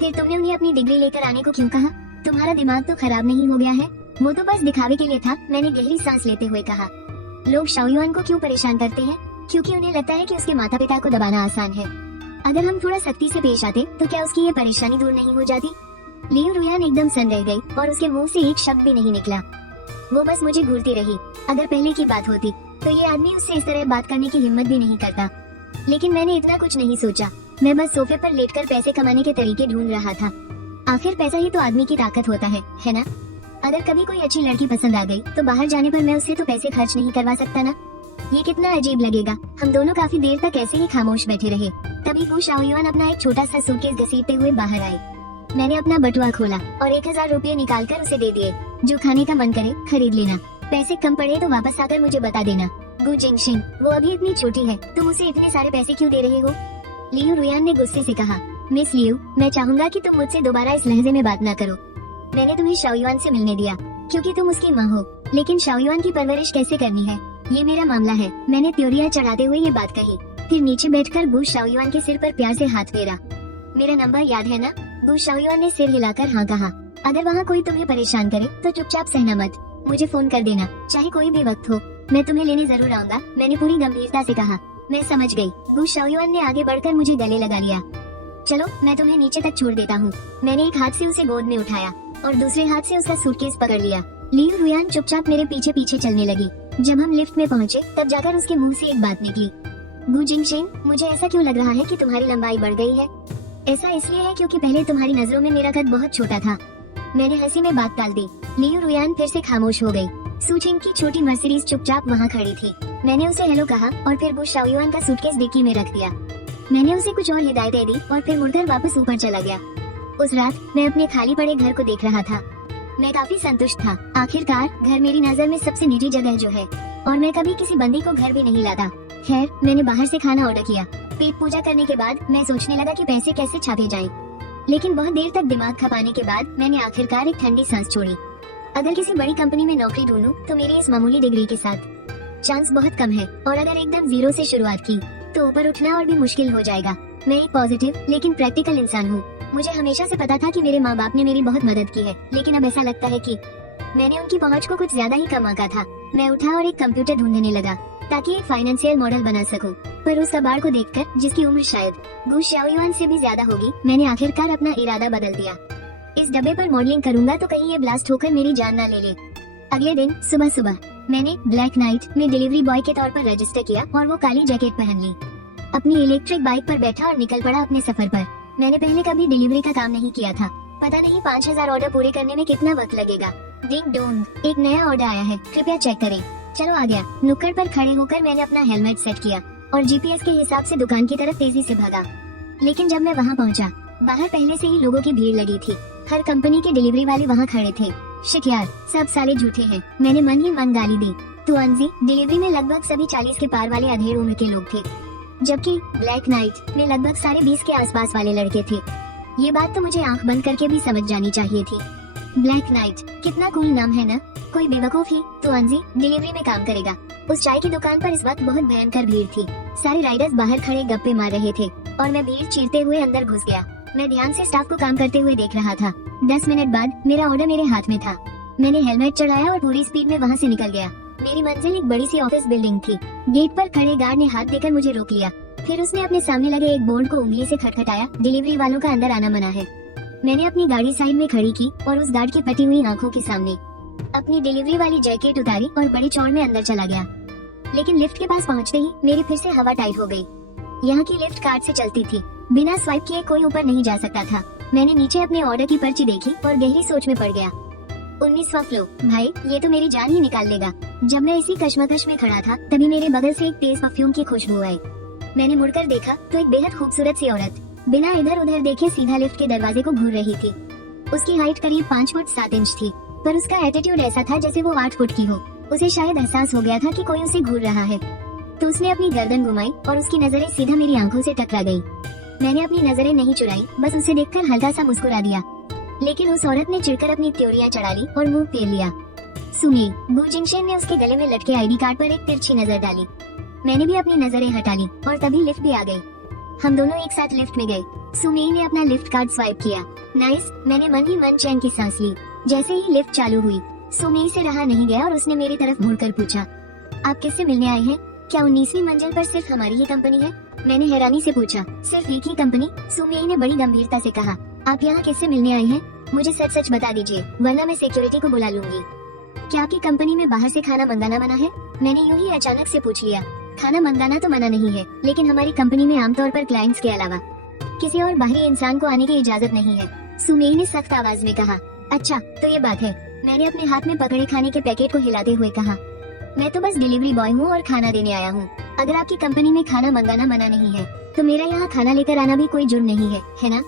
फिर तुमने उन्हें अपनी डिग्री लेकर आने को क्यों कहा? तुम्हारा दिमाग तो खराब नहीं हो गया है? वो तो बस दिखावे के लिए था, मैंने गहरी सांस लेते हुए कहा। लोग शाओ युआन को क्यों परेशान करते हैं? क्योंकि उन्हें लगता है कि उसके माता पिता को दबाना आसान है। अगर हम थोड़ा सख्ती से पेश आते तो क्या उसकी ये परेशानी दूर नहीं हो जाती? लियू रुयान एकदम सन रह गई और उसके मुंह से एक शब्द भी नहीं निकला। वो बस मुझे घूरती रही। अगर पहले की बात होती तो ये आदमी उससे इस तरह बात करने की हिम्मत भी नहीं करता, लेकिन मैंने इतना कुछ नहीं सोचा। मैं बस सोफे पर लेटकर पैसे कमाने के तरीके ढूंढ रहा था। आखिर पैसा ही तो आदमी की ताकत होता है ना? अगर कभी कोई अच्छी लड़की पसंद आ गई तो बाहर जाने पर मैं उससे तो पैसे खर्च नहीं करवा सकता ना। ये कितना अजीब लगेगा। हम दोनों काफी देर तक ऐसे ही खामोश बैठे रहे। तभी गु शाओयुआन अपना एक छोटा सा सूटकेस घसीटते हुए बाहर आए। मैंने अपना बटुआ खोला और 1000 रुपये निकाल कर उसे दे दिए। जो खाने का मन करे खरीद लेना, पैसे कम पड़े तो वापस आकर मुझे बता देना। गु जिंगशिन, वो अभी इतनी छोटी है, तुम उसे इतने सारे पैसे क्यों दे रहे हो? लियू रुयान ने गुस्से से कहा। मिस लियू, मैं चाहूंगा कि तुम मुझसे दोबारा इस लहजे में बात न करो। मैंने तुम्हें शाओयुआन से मिलने दिया क्योंकि तुम उसकी माँ हो, लेकिन शाओयुआन की परवरिश कैसे करनी है ये मेरा मामला है। मैंने त्योरियां चढ़ाते हुए ये बात कही, फिर नीचे बैठकर गु शाओयुआन के सिर पर प्यार से हाथ फेरा। मेरा नंबर याद है ना? गु शाओयुआन ने सिर हिलाकर हाँ कहा। अगर वहाँ कोई तुम्हें परेशान करे तो चुपचाप सहना मत, मुझे फोन कर देना, चाहे कोई भी वक्त हो, मैं तुम्हें लेने जरूर आऊंगा। मैंने पूरी गंभीरता से कहा। मैं समझ गई। गु शाओयुआन ने आगे बढ़कर मुझे गले लगा लिया। चलो मैं तुम्हें नीचे तक छोड़ देता हूँ। मैंने एक हाथ से उसे गोद में उठाया और दूसरे हाथ से उसका सूटकेस पकड़ लिया। लियू रुयान चुपचाप मेरे पीछे पीछे चलने लगी। जब हम लिफ्ट में पहुँचे तब जाकर उसके मुंह से एक बात निकली। गु जिंगशिन, मुझे ऐसा क्यों लग रहा है कि तुम्हारी लंबाई बढ़ गई है? ऐसा इसलिए है क्योंकि पहले तुम्हारी नजरों में मेरा कद बहुत छोटा था। मैंने हंसी में बात टाल दी। लियू रुयान फिर से खामोश हो गई। सूचिंग की छोटी मर्सिडीज चुपचाप वहाँ खड़ी थी। मैंने उसे हेलो कहा और फिर गु शाओयुआन का सूटकेस डिक्की में रख दिया। मैंने उसे कुछ और हिदायतें दी और फिर मुड़कर वापस ऊपर चला गया। उस रात मैं अपने खाली पड़े घर को देख रहा था। मैं काफी संतुष्ट था। आखिरकार घर मेरी नजर में सबसे निजी जगह जो है, और मैं कभी किसी बंदी को घर भी नहीं लाता। खैर, मैंने बाहर से खाना ऑर्डर किया। पेट पूजा करने के बाद मैं सोचने लगा कि पैसे कैसे छापे जाएं। लेकिन बहुत देर तक दिमाग खपाने के बाद मैंने आखिरकार एक ठंडी सांस छोड़ी। अगर किसी बड़ी कंपनी में नौकरी ढूंढूं तो मेरी इस मामूली डिग्री के साथ चांस बहुत कम है, और अगर एकदम जीरो से शुरुआत की तो ऊपर उठना और भी मुश्किल हो जाएगा। मैं एक पॉजिटिव लेकिन प्रैक्टिकल इंसान हूँ। मुझे हमेशा से पता था कि मेरे माँ बाप ने मेरी बहुत मदद की है, लेकिन अब ऐसा लगता है कि मैंने उनकी पहुँच को कुछ ज्यादा ही कम आंका था। मैं उठा और एक कंप्यूटर ढूंढने लगा ताकि एक फाइनेंशियल मॉडल बना सकूं। पर उस कबाड़ को देखकर, जिसकी उम्र शायद गु शाओयुआन से भी ज्यादा होगी, मैंने आखिरकार अपना इरादा बदल दिया। इस डब्बे पर मॉडलिंग करूंगा तो कहीं ये ब्लास्ट होकर मेरी जान न ले ले। अगले दिन सुबह सुबह मैंने ब्लैक नाइट में डिलीवरी बॉय के तौर पर रजिस्टर किया और वो काली जैकेट पहन ली। अपनी इलेक्ट्रिक बाइक पर बैठा और निकल पड़ा अपने सफर पर। मैंने पहले कभी डिलीवरी का काम नहीं किया था। पता नहीं 5000 ऑर्डर पूरे करने में कितना वक्त लगेगा। डिंग डोंग, एक नया ऑर्डर आया है, कृपया चेक करें। चलो आ गया। नुक्कड़ पर खड़े होकर मैंने अपना हेलमेट सेट किया और जीपीएस के हिसाब से दुकान की तरफ तेजी से भागा। लेकिन जब मैं वहाँ पहुँचा, बाहर पहले से ही लोगों की भीड़ लगी थी। हर कंपनी के डिलीवरी वाले वहाँ खड़े थे। शिट यार, सब साले झूठे हैं। मैंने मन ही मन गाली दी। तुअंजी, डिलीवरी में लगभग सभी 40 के पार वाले अधेड़ उम्र के लोग थे, जबकि ब्लैक नाइट में लगभग सारे 20 के आसपास वाले लड़के थे। ये बात तो मुझे आंख बंद करके भी समझ जानी चाहिए थी। ब्लैक नाइट, कितना कूल नाम है ना। कोई बेवकूफ ही तुअंजी डिलीवरी में काम करेगा। उस चाय की दुकान पर इस वक्त बहुत भयंकर भीड़ थी। सारे राइडर्स बाहर खड़े गप्पे मार रहे थे और मैं भीड़ चीरते हुए अंदर घुस गया। मैं ध्यान से स्टाफ को काम करते हुए देख रहा था। 10 मिनट बाद मेरा ऑर्डर मेरे हाथ में था। मैंने हेलमेट चढ़ाया और पूरी स्पीड में वहाँ से निकल गया। मेरी मंजिल एक बड़ी सी ऑफिस बिल्डिंग थी। गेट पर खड़े गार्ड ने हाथ देकर मुझे रोक लिया। फिर उसने अपने सामने लगे एक बोर्ड को उंगली से खटखटाया। डिलीवरी वालों का अंदर आना मना है। मैंने अपनी गाड़ी साइड में खड़ी की और उस गार्ड की पटी हुई आंखों के सामने अपनी डिलीवरी वाली जैकेट उतारी और बड़ी चौड़ में अंदर चला गया। लेकिन लिफ्ट के पास पहुंचते ही मेरी फिर से हवा टाइट हो गई। यहाँ की लिफ्ट कार्ड से चलती थी। बिना स्वाइप किए कोई ऊपर नहीं जा सकता था। मैंने नीचे अपने ऑर्डर की पर्ची देखी और गहरी सोच में पड़ गया। 19वां फ्लोर, भाई ये तो मेरी जान ही निकाल लेगा। जब मैं इसी कश्मकश में खड़ा था तभी मेरे बगल से एक तेज परफ्यूम की खुशबू आई। मैंने मुड़कर देखा तो एक बेहद खूबसूरत सी औरत बिना इधर उधर देखे सीधा लिफ्ट के दरवाजे को घूर रही थी। उसकी हाइट करीब 5 फुट 7 इंच थी, पर उसका एटीट्यूड ऐसा था जैसे वो 8 फुट की हो। उसे शायद एहसास हो गया था कि कोई उसे घूर रहा है, तो उसने अपनी गर्दन घुमाई और उसकी नजरें सीधा मेरी आंखों से टकरा गई। मैंने अपनी नजरें नहीं चुराई, बस उसे देखकर हल्का सा मुस्कुरा दिया। लेकिन उस औरत ने चिढ़कर अपनी त्योरियां चढ़ा ली और मुंह फेर लिया। सुनिए, गु जिंगशिन ने उसके गले में लटके आईडी कार्ड पर एक तिरछी नजर डाली। मैंने भी अपनी नजरें हटा ली और तभी लिफ्ट भी आ गई। हम दोनों एक साथ लिफ्ट में गए। सुमेई ने अपना लिफ्ट कार्ड स्वाइप किया। नाइस, मैंने मन ही मन चैन की सांस ली। जैसे ही लिफ्ट चालू हुई, सुमेई से रहा नहीं गया और उसने मेरी तरफ मुड़कर पूछा, आप किससे मिलने आए हैं? क्या 19वीं मंजिल पर सिर्फ हमारी ही कंपनी है? मैंने हैरानी से पूछा। सिर्फ एक ही कंपनी? सुमेई ने बड़ी गंभीरता से कहा। आप यहाँ किससे मिलने आए हैं? मुझे सच सच बता दीजिए, वरना मैं सिक्योरिटी को बुला लूंगी। क्या आपकी कंपनी में बाहर से खाना मंगाना मना है? मैंने यूं ही अचानक से पूछ लिया। खाना मंगाना तो मना नहीं है, लेकिन हमारी कंपनी में आमतौर पर क्लाइंट्स के अलावा किसी और बाहरी इंसान को आने की इजाजत नहीं है, सुमेई ने सख्त आवाज में कहा। अच्छा, तो ये बात है। मैंने अपने हाथ में पकड़े खाने के पैकेट को हिलाते हुए कहा। मैं तो बस डिलीवरी बॉय हूँ और खाना देने आया हूँ। अगर आपकी कंपनी में खाना मंगाना मना नहीं है तो मेरा यहाँ खाना लेकर आना भी कोई जुर्म नहीं है ना?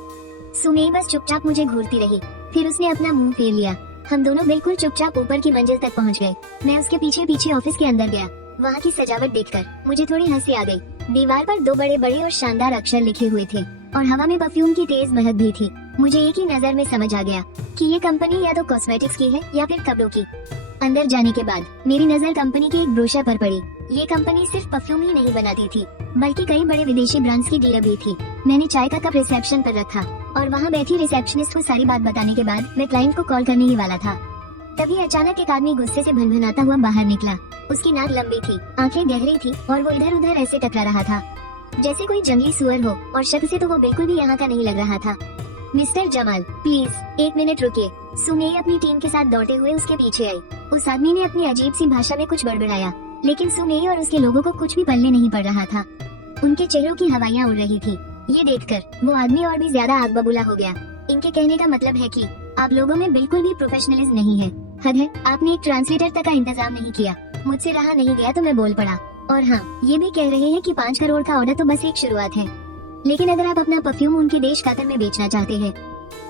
सुमेई बस चुपचाप मुझे घूरती रही। फिर उसने अपना मुंह फेर लिया। हम दोनों बिल्कुल चुपचाप ऊपर की मंजिल तक पहुँच गए। मैं उसके पीछे पीछे ऑफिस के अंदर गया। वहाँ की सजावट देखकर मुझे थोड़ी हंसी आ गई। दीवार पर 2 बड़े बड़े और शानदार अक्षर लिखे हुए थे और हवा में परफ्यूम की तेज महक भी थी। मुझे एक ही नजर में समझ आ गया कि ये कंपनी या तो कॉस्मेटिक्स की है या फिर कपड़ों की। अंदर जाने के बाद मेरी नजर कंपनी के एक ब्रोशर पर पड़ी। ये कंपनी सिर्फ परफ्यूम ही नहीं बनाती थी बल्कि कई बड़े विदेशी ब्रांड्स की डीलर भी थी। मैंने चाय का कप रिसेप्शन पर रखा और वहाँ बैठी रिसेप्शनिस्ट को सारी बात बताने के बाद मैं क्लाइंट को कॉल करने ही वाला था। तभी अचानक एक आदमी गुस्से से भनभनाता हुआ बाहर निकला। उसकी नाक लंबी थी, आंखें गहरी थी और वो इधर उधर ऐसे टकरा रहा था जैसे कोई जंगली सुअर हो, और शक्ल से तो वो बिल्कुल भी यहाँ का नहीं लग रहा था। मिस्टर जमाल, प्लीज 1 मिनट रुकिए। सुमेई अपनी टीम के साथ दौड़ते हुए उसके पीछे आई। उस आदमी ने अपनी अजीब सी भाषा में कुछ बड़बड़ाया, लेकिन सुमेई और उसके लोगों को कुछ भी पल्ले नहीं पड़ रहा था। उनके चेहरों की हवाइयाँ उड़ रही थी। ये देखकर वो आदमी और भी ज्यादा आग बबूला हो गया। इनके कहने का मतलब है कि आप लोगों में बिल्कुल भी प्रोफेशनलिज्म नहीं है। हद है, आपने एक ट्रांसलेटर तक का इंतजाम नहीं किया। मुझसे रहा नहीं गया तो मैं बोल पड़ा। और हाँ, ये भी कह रहे हैं कि 5 करोड़ का ऑर्डर तो बस एक शुरुआत है, लेकिन अगर आप अपना परफ्यूम उनके देश कतर में बेचना चाहते हैं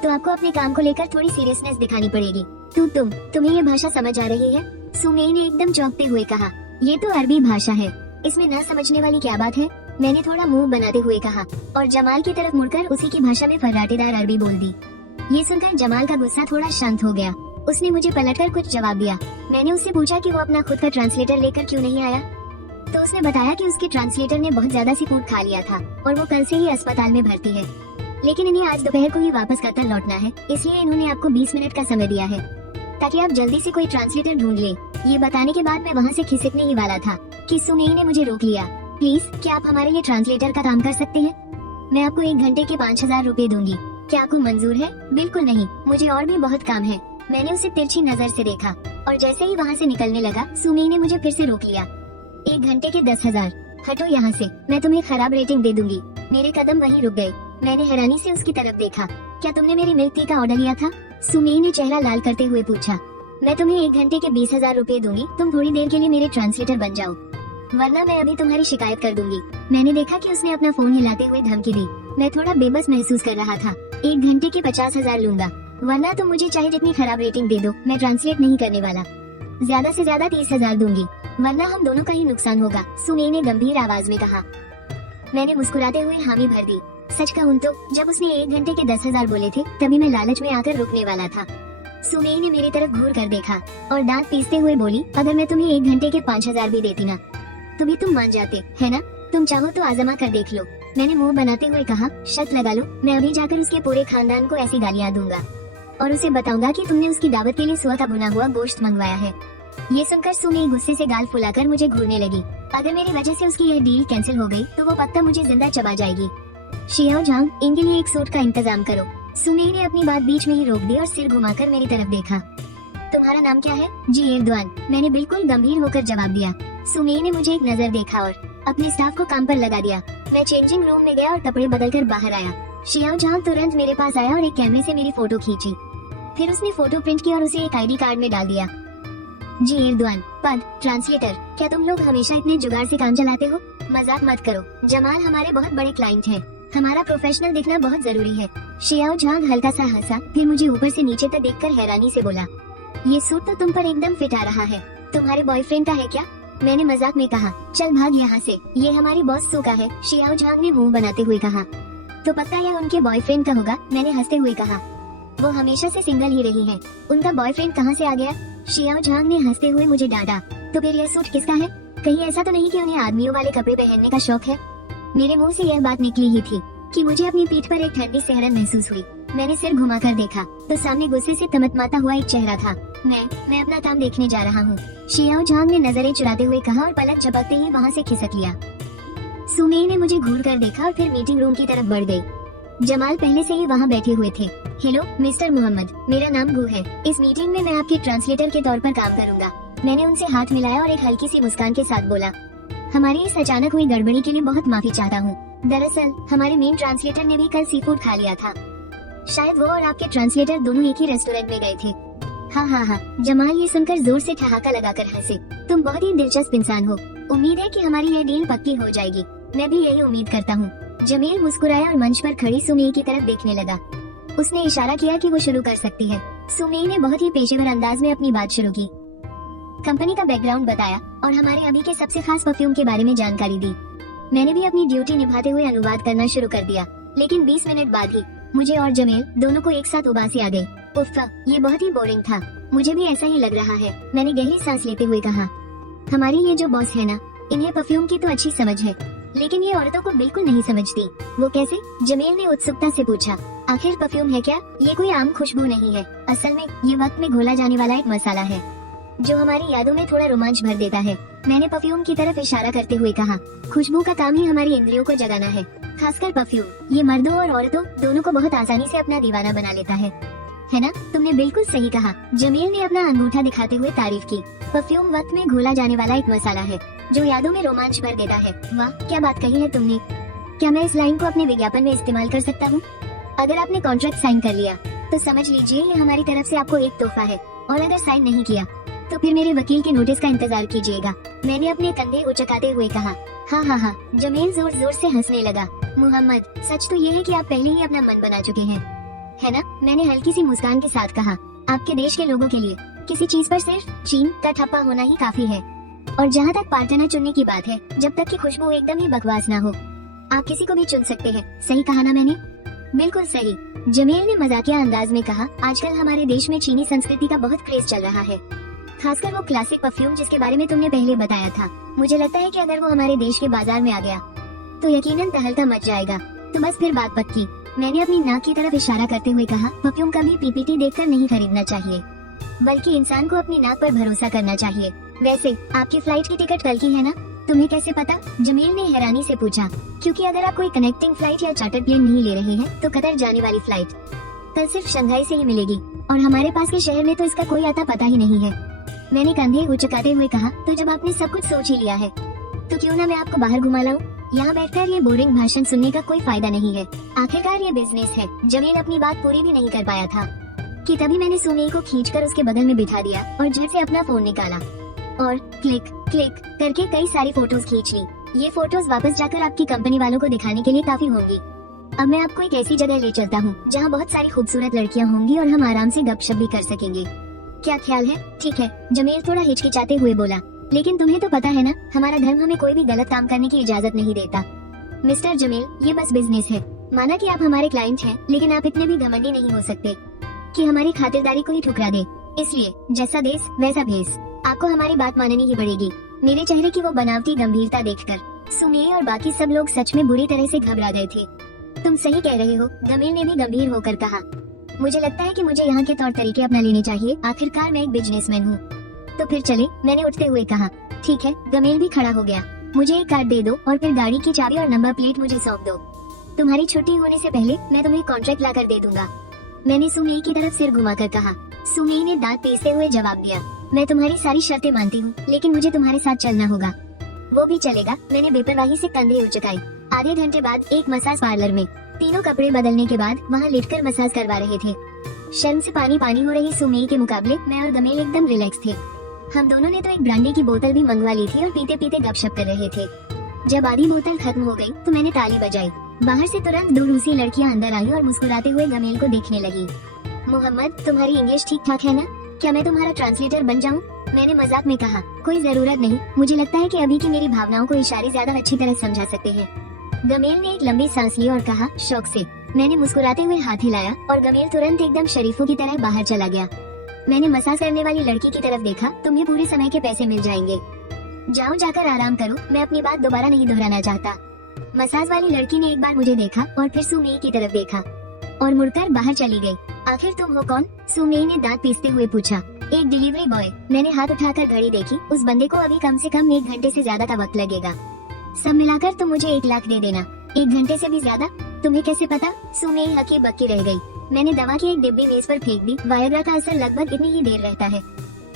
तो आपको अपने काम को लेकर थोड़ी सीरियसनेस दिखानी पड़ेगी। तुम्हें ये भाषा समझ आ रही है? सुमेई ने एकदम चौंकते हुए कहा। ये तो अरबी भाषा है, इसमें न समझने वाली क्या बात है? मैंने थोड़ा मुंह बनाते हुए कहा और जमाल की तरफ मुड़कर उसी की भाषा में फर्राटेदार अरबी बोल दी। ये सुनकर जमाल का गुस्सा थोड़ा शांत हो गया। उसने मुझे पलटकर कुछ जवाब दिया। मैंने उससे पूछा कि वो अपना खुद का ट्रांसलेटर लेकर क्यों नहीं आया, तो उसने बताया कि उसके ट्रांसलेटर ने बहुत ज्यादा सी फूड खा लिया था और वो कल से ही अस्पताल में भर्ती है, लेकिन इन्हें आज दोपहर को ही वापस कतर लौटना है, इसलिए इन्होंने आपको 20 मिनट का समय दिया है ताकि आप जल्दी से कोई ट्रांसलेटर ढूंढ ले। ये बताने के बाद मैं वहाँ से खिसकने ही वाला था कि सुमेई ने मुझे रोक लिया। प्लीज, क्या आप हमारे ये ट्रांसलेटर का काम कर सकते हैं? मैं आपको 1 घंटे के 5000 रूपए दूंगी। क्या आपको मंजूर है? बिल्कुल नहीं, मुझे और भी बहुत काम है। मैंने उसे तिरछी नजर से देखा और जैसे ही वहाँ से निकलने लगा सुमेई ने मुझे फिर से रोक लिया। 1 घंटे के 10,000। हटो यहाँ से, मैं तुम्हें खराब रेटिंग दे दूंगी। मेरे कदम वहीं रुक गए। मैंने हैरानी से उसकी तरफ देखा। क्या तुमने मेरी मिल्क टी का ऑर्डर लिया था? सुमेई ने चेहरा लाल करते हुए पूछा। मैं तुम्हें 1 घंटे के 20,000 रूपए दूंगी, तुम थोड़ी देर के लिए मेरे ट्रांसलेटर बन जाओ, वरना मैं अभी तुम्हारी शिकायत कर दूंगी। मैंने देखा कि उसने अपना फोन हिलाते हुए धमकी दी। मैं थोड़ा बेबस महसूस कर रहा था। 1 घंटे के 50,000 लूंगा, वरना तुम मुझे चाहे जितनी खराब रेटिंग दे दो, मैं ट्रांसलेट नहीं करने वाला। ज्यादा से ज्यादा 30,000 दूंगी, वरना हम दोनों का ही नुकसान होगा, सुमेई ने गंभीर आवाज में कहा। मैंने मुस्कुराते हुए हामी भर दी। सच कहूं तो जब उसने 1 घंटे के 10,000 बोले थे तभी मैं लालच में आकर रुकने वाला था। सुमेई ने मेरी तरफ घूर कर देखा और दांत पीसते हुए बोली, अगर मैं तुम्हें 1 घंटे के 5,000 भी देती ना तो भी तुम मान जाते, है ना? तुम चाहो तो आजमा कर देख लो। मैंने मुंह बनाते हुए कहा, शर्त लगा लो, मैं अभी जाकर उसके पूरे खानदान को ऐसी गालियाँ दूंगा और उसे बताऊंगा कि तुमने उसकी दावत के लिए सुअर का भुना हुआ गोश्त मंगवाया है। ये सुनकर सुमेई गुस्से से गाल फुलाकर मुझे घूरने लगी। अगर मेरी वजह से उसकी यह डील कैंसिल हो गई तो वो पक्का मुझे जिंदा चबा जाएगी। शियाओ झांग, इनके लिए एक सूट का इंतजाम करो। सुमेई ने अपनी बात बीच में ही रोक दी और सिर घुमाकर मेरी तरफ देखा। तुम्हारा नाम क्या है? जी एरदोआन, मैंने बिल्कुल गंभीर होकर जवाब दिया। सुमेई ने मुझे एक नजर देखा और अपने स्टाफ को काम पर लगा दिया। मैं चेंजिंग रूम में गया और कपड़े बदलकर बाहर आया। शियाओ झांग तुरंत मेरे पास आया और एक कैमरे से मेरी फोटो खींची। फिर उसने फोटो प्रिंट की और उसे एक ID कार्ड में डाल दिया। जी एरदोआन, पद ट्रांसलेटर। क्या तुम लोग हमेशा इतने जुगाड़ से काम चलाते हो? मजाक मत करो, जमाल हमारे बहुत बड़े क्लाइंट हैं। हमारा प्रोफेशनल दिखना बहुत जरूरी है। शियाओ झांग हल्का सा हंसा, फिर मुझे ऊपर से नीचे तक देखकर हैरानी से बोला, ये सूट तो तुम पर एकदम फिट आ रहा है। तुम्हारे बॉयफ्रेंड का है क्या? मैंने मजाक में कहा, चल भाग यहाँ से, ये हमारी बॉस सू का है। शियाओ झांग ने मुंह बनाते हुए कहा, तो पता यह उनके बॉयफ्रेंड का होगा। मैंने हंसते हुए कहा, वो हमेशा से सिंगल ही रही है, उनका बॉयफ्रेंड कहाँ से आ गया? शियाओ झांग ने हंसते हुए मुझे डांटा, तो फिर यह सूट किसका है? कहीं ऐसा तो नहीं कि उन्हें आदमियों वाले कपड़े पहनने का शौक है? मेरे मुंह से यह बात निकली ही थी कि मुझे अपनी पीठ पर एक ठंडी सिहरन महसूस हुई। मैंने सिर घुमाकर देखा तो सामने गुस्से से तमतमाता हुआ एक चेहरा था। मैं अपना काम देखने जा रहा हूँ, शियाओ झांग ने नजरें चुराते हुए कहा और पलक झपकते ही वहाँ से खिसक लिया। सुमेई ने मुझे घूर कर देखा और फिर मीटिंग रूम की तरफ बढ़ गई। जमाल पहले से ही वहाँ बैठे हुए थे। हेलो मिस्टर मोहम्मद, मेरा नाम गू है। इस मीटिंग में मैं आपके ट्रांसलेटर के तौर पर काम करूँगा। मैंने उनसे हाथ मिलाया और एक हल्की सी मुस्कान के साथ बोला, हमारी इस अचानक हुई गड़बड़ी के लिए बहुत माफी चाहता हूँ। दरअसल हमारे मेन ट्रांसलेटर ने भी कल सी फूड खा लिया था। शायद वो और आपके ट्रांसलेटर दोनों एक ही रेस्टोरेंट में गए थे। हाँ, जमाल ये सुनकर जोर से ठहाका लगाकर हंसे। तुम बहुत ही दिलचस्प इंसान हो। उम्मीद है कि हमारी यह डील पक्की हो जाएगी। मैं भी यही उम्मीद करता हूँ। जमील मुस्कुराया और मंच पर खड़ी सुमेई की तरफ देखने लगा। उसने इशारा किया कि वो शुरू कर सकती है। सुमेई ने बहुत ही पेशेवर अंदाज में अपनी बात शुरू की। कंपनी का बैकग्राउंड बताया और हमारे अभी के सबसे खास परफ्यूम के बारे में जानकारी दी। मैंने भी अपनी ड्यूटी निभाते हुए अनुवाद करना शुरू कर दिया, लेकिन 20 मिनट बाद ही मुझे और जमील दोनों को एक साथ उबासी आ गई। उफ, ये बहुत ही बोरिंग था। मुझे भी ऐसा ही लग रहा है, मैंने गहरी सांस लेते हुए कहा। हमारी ये जो बॉस है ना, इन्हें परफ्यूम की तो अच्छी समझ है, लेकिन ये औरतों को बिल्कुल नहीं समझती। वो कैसे? जमील ने उत्सुकता से पूछा। आखिर परफ्यूम है क्या? ये कोई आम खुशबू नहीं है। असल में ये वक्त में घोला जाने वाला एक मसाला है जो हमारी यादों में थोड़ा रोमांच भर देता है। मैंने परफ्यूम की तरफ इशारा करते हुए कहा। खुशबू का काम ही हमारी इंद्रियों को जगाना है, खासकर परफ्यूम। ये मर्दों और औरतों दोनों को बहुत आसानी से अपना दीवाना बना लेता है ना? तुमने बिल्कुल सही कहा। जमील ने अपना अंगूठा दिखाते हुए तारीफ की। परफ्यूम वक्त में घोला जाने वाला एक मसाला है जो यादों में रोमांच भर देता है। वाह, क्या बात कही है तुमने। क्या मैं इस लाइन को अपने विज्ञापन में इस्तेमाल कर सकता हूँ? अगर आपने कॉन्ट्रैक्ट साइन कर लिया तो समझ लीजिए ये हमारी तरफ से आपको एक तोहफा है, और अगर साइन नहीं किया तो फिर मेरे वकील के नोटिस का इंतजार कीजिएगा। मैंने अपने कंधे उचकाते हुए कहा। हाँ हाँ हाँ, जमील जोर जोर से हंसने लगा। मोहम्मद, सच तो ये है कि आप पहले ही अपना मन बना चुके हैं, है ना? मैंने हल्की सी मुस्कान के साथ कहा। आपके देश के लोगों के लिए किसी चीज पर सिर्फ चीन का ठप्पा होना ही काफी है। और जहाँ तक पार्टनर चुनने की बात है, जब तक कि खुशबू एकदम ही बकवास ना हो, आप किसी को भी चुन सकते हैं। सही कहा ना मैंने? बिल्कुल सही, जमील ने मजाकिया अंदाज में कहा। आजकल हमारे देश में चीनी संस्कृति का बहुत क्रेज चल रहा है, खासकर वो क्लासिक परफ्यूम जिसके बारे में तुमने पहले बताया था। मुझे लगता है कि अगर वो हमारे देश के बाजार में आ गया तो यकीनन तहलका मच जाएगा। तो बस फिर बात पक्की। मैंने अपनी नाक की तरफ इशारा करते हुए कहा। परफ्यूम कभी पीपीटी देखकर नहीं खरीदना चाहिए, बल्कि इंसान को अपनी नाक पर भरोसा करना चाहिए। वैसे आपकी फ्लाइट की टिकट कल की है ना? तुम्हें कैसे पता? जमील ने हैरानी से पूछा। क्योंकि अगर आप कोई कनेक्टिंग फ्लाइट या चार्टर प्लेन नहीं ले रहे हैं तो कतर जाने वाली फ्लाइट कल सिर्फ शंघाई से ही मिलेगी, और हमारे पास के शहर में तो इसका कोई आता पता ही नहीं है। मैंने कंधे उचकाते हुए कहा। तो जब आपने सब कुछ सोच ही लिया है तो क्यों ना मैं आपको बाहर घुमा लाऊं? यहाँ बैठकर ये बोरिंग भाषण सुनने का कोई फायदा नहीं है। आखिरकार ये बिजनेस है। जमील अपनी बात पूरी भी नहीं कर पाया था कि तभी मैंने सुमेई को खींचकर उसके बगल में बिठा दिया और झट से अपना फोन निकाला और क्लिक क्लिक करके कई सारी फोटोज खींच ली। ये फोटोज वापस जाकर आपकी कंपनी वालों को दिखाने के लिए काफी होंगी। अब मैं आपको एक ऐसी जगह ले चलता हूँ जहाँ बहुत सारी खूबसूरत लड़कियाँ होंगी और हम आराम से गपशप भी कर सकेंगे। क्या ख्याल है? ठीक है, जमील थोड़ा हिचकिचाते हुए बोला। लेकिन तुम्हें तो पता है ना, हमारा धर्म हमें कोई भी गलत काम करने की इजाजत नहीं देता। मिस्टर जमील, ये बस बिजनेस है। माना कि आप हमारे क्लाइंट हैं, लेकिन आप इतने भी घमंडी नहीं हो सकते कि हमारी खातिरदारी को ही ठुकरा दे। इसलिए जैसा देश वैसा भेस, आपको हमारी बात माननी ही पड़ेगी। मेरे चेहरे की वो बनावटी गंभीरता देखकर सुमेई और बाकी सब लोग सच में बुरी तरह से घबरा गए थे। तुम सही कह रहे हो, जमील ने भी गंभीर होकर कहा। मुझे लगता है कि मुझे यहाँ के तौर तरीके अपना लेने चाहिए। आखिरकार मैं एक बिजनेसमैन हूँ। तो फिर चले, मैंने उठते हुए कहा। ठीक है। जमील भी खड़ा हो गया। मुझे एक कार्ड दे दो और फिर गाड़ी की चाबी और नंबर प्लेट मुझे सौंप दो। तुम्हारी छुट्टी होने से पहले मैं तुम्हें कॉन्ट्रैक्ट लाकर दे दूंगा। मैंने सुमेई की तरफ सिर घुमाकर कहा। सुमेई ने दांत पीसते हुए जवाब दिया। मैं तुम्हारी सारी शर्तें मानती हूँ, लेकिन मुझे तुम्हारे साथ चलना होगा। वो भी चलेगा। मैंने बेपरवाही से कंधे उचकाए। आधे घंटे बाद एक मसाज पार्लर में तीनों कपड़े बदलने के बाद वहाँ लेटकर मसाज करवा रहे थे। शर्म से पानी पानी हो रही सुमेई के मुकाबले मैं और जमील एकदम रिलैक्स थे। हम दोनों ने तो एक ब्रांडी की बोतल भी मंगवा ली थी और पीते पीते गपशप कर रहे थे। जब आधी बोतल खत्म हो गई तो मैंने ताली बजाई। बाहर से तुरंत दो रूसी लड़कियां अंदर आई और मुस्कुराते हुए जमील को देखने लगी। मोहम्मद, तुम्हारी इंग्लिश ठीक ठाक है ना? क्या मैं तुम्हारा ट्रांसलेटर बन जाऊं? मैंने मजाक में कहा। कोई जरूरत नहीं, मुझे लगता है कि अभी की मेरी भावनाओं को इशारे ज्यादा अच्छी तरह समझा सकते हैं। जमील ने एक लंबी सांस ली और कहा, शौक से। मैंने मुस्कुराते हुए हाथ हिलाया और जमील तुरंत एकदम शरीफों की तरह बाहर चला गया। मैंने मसाज करने वाली लड़की की तरफ देखा। तुम्हें पूरे समय के पैसे मिल जाएंगे, जाओ जाकर आराम करो। मैं अपनी बात दोबारा नहीं दोहराना चाहता। मसाज वाली लड़की ने एक बार मुझे देखा और फिर सुमेई की तरफ देखा और मुड़कर बाहर चली गई। आखिर तुम हो कौन? सुमेई ने दांत पीसते हुए पूछा। एक डिलीवरी बॉय। मैंने हाथ उठाकर घड़ी देखी। उस बंदे को अभी कम से कम 1 घंटे से ज्यादा का वक्त लगेगा। सब मिलाकर तुम मुझे 1 लाख दे देना। 1 घंटे से भी ज्यादा? तुम्हें कैसे पता? सुमेई हकी बक्की रह गई। मैंने दवा की एक डिब्बी मेज पर फेंक दी। वायग्रा का असर लगभग इतनी ही देर रहता है,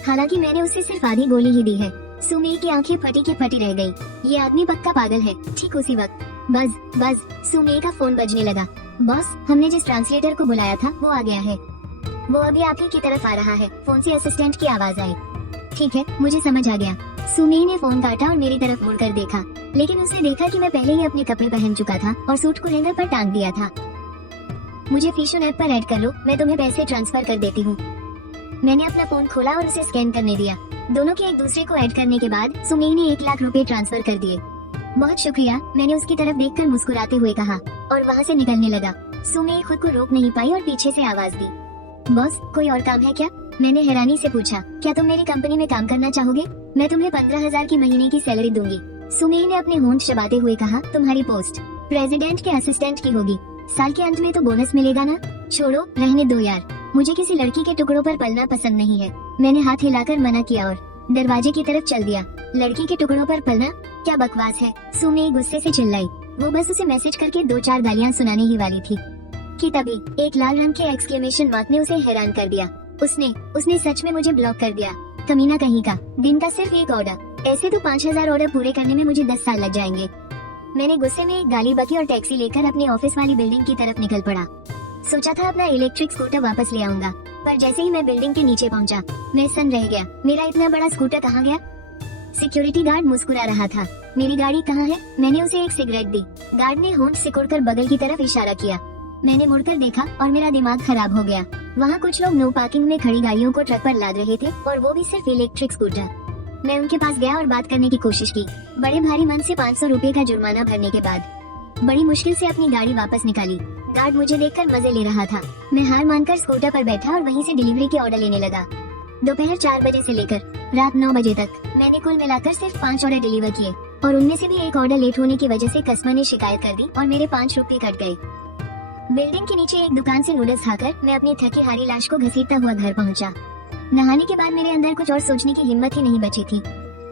हालांकि मैंने उसे सिर्फ आधी गोली ही दी है। सुमेई की आंखें फटी की फटी रह गई। ये आदमी पक्का पागल है। ठीक उसी वक्त बज बज सुमेई का फोन बजने लगा। बॉस, हमने जिस ट्रांसलेटर को बुलाया था वो आ गया है। वो अभी आप ही की तरफ आ रहा है। फोन से असिस्टेंट की आवाज आई। ठीक है, मुझे समझ आ गया। सुमी ने फोन काटा और मेरी तरफ मुड़कर देखा, लेकिन उसने देखा कि मैं पहले ही अपने कपड़े पहन चुका था और सूट को हैंगर पर टांग दिया था। मुझे फीशन ऐप पर ऐड कर लो, मैं तुम्हें पैसे ट्रांसफर कर देती हूँ। मैंने अपना फोन खोला और उसे स्कैन करने दिया। दोनों के एक दूसरे को ऐड करने के बाद सुमी ने 1 लाख रुपए ट्रांसफर कर दिए। बहुत शुक्रिया, मैंने उसकी तरफ देखकर मुस्कुराते हुए कहा और वहाँ से निकलने लगा। सुमी खुद को रोक नहीं पाई और पीछे से आवाज दी, बॉस कोई और काम है क्या? मैंने हैरानी से पूछा, क्या तुम मेरी कंपनी में काम करना चाहोगे? मैं तुम्हें 15,000 की महीने की सैलरी दूंगी। सुमी ने अपने होंठ चबाते हुए कहा, तुम्हारी पोस्ट प्रेसिडेंट के असिस्टेंट की होगी, साल के अंत में तो बोनस मिलेगा ना? छोड़ो, रहने दो यार, मुझे किसी लड़की के टुकड़ों पर पलना पसंद नहीं है। मैंने हाथ हिलाकर मना किया और दरवाजे की तरफ चल दिया। लड़की के टुकड़ों पर पलना, क्या बकवास है? सुमी गुस्से से चिल्लाई। वो बस उसे मैसेज करके 2-4 गालियां सुनाने ही वाली थी कि तभी एक लाल रंग के एक्सक्लेमेशन मार्क ने उसे हैरान कर दिया। उसने सच में मुझे ब्लॉक कर दिया, कमीना कहीं का। दिन का सिर्फ 1 ऑर्डर, ऐसे तो 5,000 ऑर्डर पूरे करने में मुझे 10 साल लग जाएंगे। मैंने गुस्से में एक गाली बकी और टैक्सी लेकर अपनी ऑफिस वाली बिल्डिंग की तरफ निकल पड़ा। सोचा था अपना इलेक्ट्रिक स्कूटर वापस ले आऊंगा, पर जैसे ही मैं बिल्डिंग के नीचे पहुंचा, मैं सन्न रह गया। मेरा इतना बड़ा स्कूटर कहाँ गया? सिक्योरिटी गार्ड मुस्कुरा रहा था। मेरी गाड़ी कहाँ है? मैंने उसे एक सिगरेट दी। गार्ड ने होंठ सिकुड़कर बगल की तरफ इशारा किया। मैंने मुड़कर देखा और मेरा दिमाग खराब हो गया। वहाँ कुछ लोग नो पार्किंग में खड़ी गाड़ियों को ट्रक पर लाद रहे थे और वो भी सिर्फ इलेक्ट्रिक स्कूटर। मैं उनके पास गया और बात करने की कोशिश की। बड़े भारी मन से 500 रुपए का जुर्माना भरने के बाद बड़ी मुश्किल से अपनी गाड़ी वापस निकाली। गार्ड मुझे देखकर मजे ले रहा था। मैं हार मानकर स्कूटर पर बैठा और वहीं से डिलीवरी के ऑर्डर लेने लगा। दोपहर 4 बजे से लेकर रात 9 बजे तक मैंने कुल मिलाकर सिर्फ 5 ऑर्डर डिलीवर किए और उनमें से भी एक ऑर्डर लेट होने की वजह से कस्टमर ने शिकायत कर दी और मेरे 5 रुपए कट गए। बिल्डिंग के नीचे एक दुकान से नूडल्स खाकर मैं अपनी थकी हारी लाश को घसीटता हुआ घर पहुंचा। नहाने के बाद मेरे अंदर कुछ और सोचने की हिम्मत ही नहीं बची थी।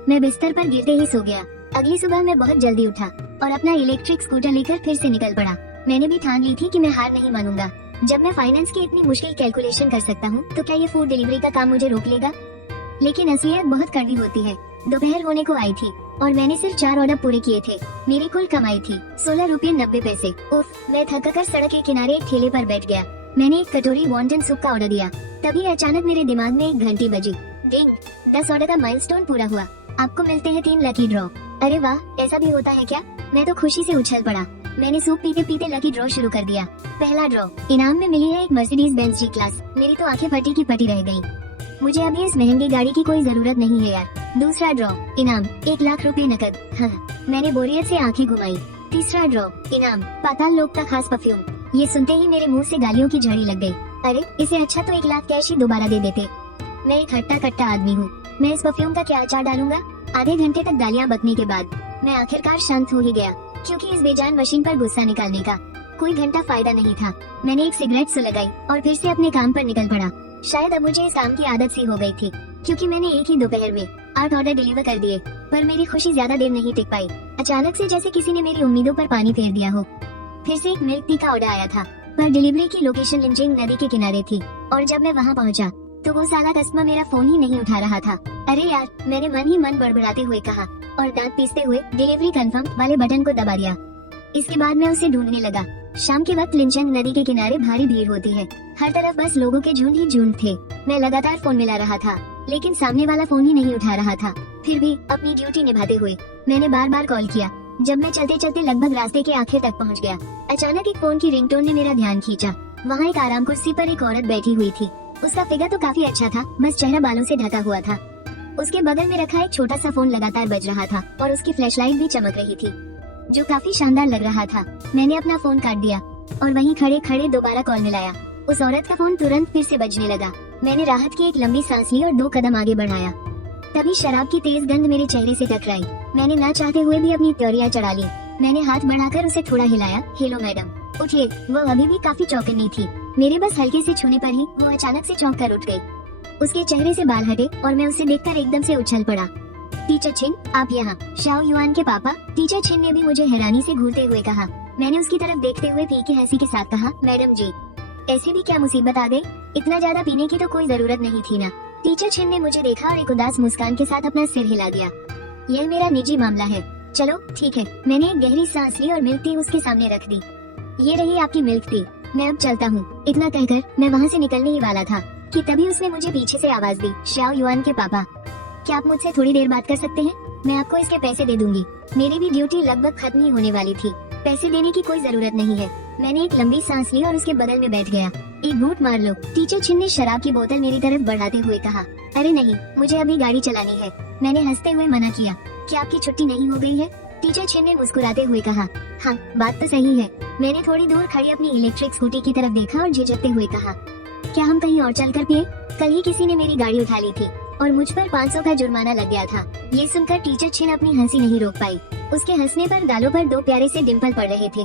मैं बिस्तर पर गिरते ही सो गया। अगली सुबह मैं बहुत जल्दी उठा और अपना इलेक्ट्रिक स्कूटर लेकर फिर से निकल पड़ा। मैंने भी ठान ली थी कि मैं हार नहीं मानूंगा। जब मैं फाइनेंस की इतनी मुश्किल कैलकुलेशन कर सकता हूँ, तो क्या ये फूड डिलीवरी का काम मुझे रोक लेगा? लेकिन असलियत बहुत कड़वी होती है। दोपहर होने को आई थी और मैंने सिर्फ 4 ऑर्डर पूरे किए थे। मेरी कुल कमाई थी 16 रुपये 90 पैसे। उफ, मैं थक कर सड़क के किनारे एक ठेले पर बैठ गया। मैंने एक कटोरी वॉन्टन सूप का ऑर्डर दिया। तभी अचानक मेरे दिमाग में एक घंटी बजी। डिंग, 10 ऑर्डर का माइलस्टोन पूरा हुआ। आपको मिलते हैं 3 लकी ड्रॉ। अरे वाह, ऐसा भी होता है क्या? मैं तो खुशी से उछल पड़ा। मैंने सूप पीते पीते लकी ड्रॉ शुरू कर दिया। पहला ड्रॉ, इनाम में मिली है एक मर्सिडीज बेंज जी क्लास। मेरी तो आंखें फटी की पटी रह गई। मुझे अभी इस महंगी गाड़ी की कोई जरूरत नहीं है यार। दूसरा ड्रॉ, इनाम 1 लाख रुपए नकद। हाँ, मैंने बोरियत से आंखें घुमाई। तीसरा ड्रॉ, इनाम पाताल लोक का खास परफ्यूम। ये सुनते ही मेरे मुंह से गालियों की झड़ी लग गई। अरे, इसे अच्छा तो 1 लाख कैश ही दोबारा दे देते। मैं एक हट्टा कट्टा आदमी हूँ, मैं इस परफ्यूम का क्या अचार डालूंगा? आधे घंटे तक गालियाँ बकने के बाद मैं आखिरकार शांत हो ही गया, क्योंकि इस बेजान मशीन पर गुस्सा निकालने का कोई घंटा फायदा नहीं था। मैंने एक सिगरेट सुलगाई और फिर से अपने काम पर निकल पड़ा। शायद अब मुझे इस काम की आदत सी हो गई थी, क्योंकि मैंने एक ही दोपहर में 8 ऑर्डर डिलीवर कर दिए। पर मेरी खुशी ज्यादा देर नहीं टिक पाई। अचानक से जैसे किसी ने मेरी उम्मीदों पर पानी फेर दिया हो। फिर से एक मिल्क टी का ऑर्डर आया था, पर डिलीवरी की लोकेशन लिंचिंग नदी के किनारे थी और जब मैं वहाँ पहुँचा तो वो साला कस्टमर मेरा फोन ही नहीं उठा रहा था। अरे यार, मैंने मन ही मन बड़बड़ाते हुए कहा और दांत पीसते हुए डिलीवरी कंफर्म वाले बटन को दबा दिया। इसके बाद मैं उसे ढूंढने लगा। शाम के वक्त लिंचंग नदी के किनारे भारी भीड़ होती है। हर तरफ बस लोगों के झुंड ही झुंड थे। मैं लगातार फोन मिला रहा था, लेकिन सामने वाला फोन ही नहीं उठा रहा था। फिर भी अपनी ड्यूटी निभाते हुए मैंने बार बार कॉल किया। जब मैं चलते चलते लगभग रास्ते के आखिर तक पहुंच गया, अचानक एक फोन की रिंगटोन ने मेरा ध्यान खींचा। वहाँ एक आराम कुर्सी पर एक औरत बैठी हुई थी। उसका फिगर तो काफी अच्छा था, बस चेहरा बालों से ढका हुआ था। उसके बगल में रखा एक छोटा सा फोन लगातार बज रहा था और उसकी फ्लैशलाइट भी चमक रही थी, जो काफी शानदार लग रहा था। मैंने अपना फोन काट दिया और वहीं खड़े खड़े दोबारा कॉल मिलाया। उस औरत का फोन तुरंत फिर से बजने लगा। मैंने राहत की एक लंबी सांस ली और 2 कदम आगे बढ़ाया। तभी शराब की तेज गंध मेरे चेहरे से टकराई। मैंने ना चाहते हुए भी अपनी त्योरियां चढ़ा ली। मैंने हाथ बढ़ाकर उसे थोड़ा हिलाया। हेलो मैडम, उठिए। वो अभी भी काफी चौकन्नी थी। मेरे बस हल्के से छूने पर ही वो अचानक से चौंक कर उठ गई। उसके चेहरे से बाल हटे और मैं उसे देखकर एकदम से उछल पड़ा। टीचर छिन, आप यहाँ? शाओ युआन के पापा? टीचर छिन ने भी मुझे हैरानी से घूरते हुए कहा। मैंने उसकी तरफ देखते हुए फीकी हंसी के साथ कहा, मैडम जी, ऐसी भी क्या मुसीबत आ गई? इतना ज्यादा पीने की तो कोई जरूरत नहीं थी ना। टीचर छिन ने मुझे देखा और एक उदास मुस्कान के साथ अपना सिर हिला दिया। यह मेरा निजी मामला है। चलो ठीक है। मैंने एक गहरी सांस ली और मिल्क टी उसके सामने रख दी। ये रही आपकी मिल्क टी, मैं अब चलता हूँ। इतना कहकर मैं वहाँ से निकलने ही वाला था कि तभी उसने मुझे पीछे से आवाज दी, शाओ युआन के पापा। क्या आप मुझसे थोड़ी देर बात कर सकते हैं? मैं आपको इसके पैसे दे दूंगी। मेरी भी ड्यूटी लगभग खत्म ही होने वाली थी। पैसे देने की कोई जरूरत नहीं है। मैंने एक लंबी सांस ली और उसके बगल में बैठ गया। एक घूंट मार लो। टीचर छिन ने शराब की बोतल मेरी तरफ बढ़ाते हुए कहा। अरे नहीं, मुझे अभी गाड़ी चलानी है। मैंने हंसते हुए मना किया। क्या आपकी छुट्टी नहीं हो गई है? टीचर छिन ने मुस्कुराते हुए कहा। हाँ, बात तो सही है। मैंने थोड़ी दूर खड़ी अपनी इलेक्ट्रिक स्कूटी की तरफ देखा और झिझकते हुए कहा, क्या हम कहीं और चलकर पिए? कल ही किसी ने मेरी गाड़ी उठा ली थी और मुझ पर 500 का जुर्माना लग गया था। ये सुनकर टीचर छिन अपनी हंसी नहीं रोक पाई। उसके हंसने पर गालों पर 2 प्यारे से डिम्पल पड़ रहे थे,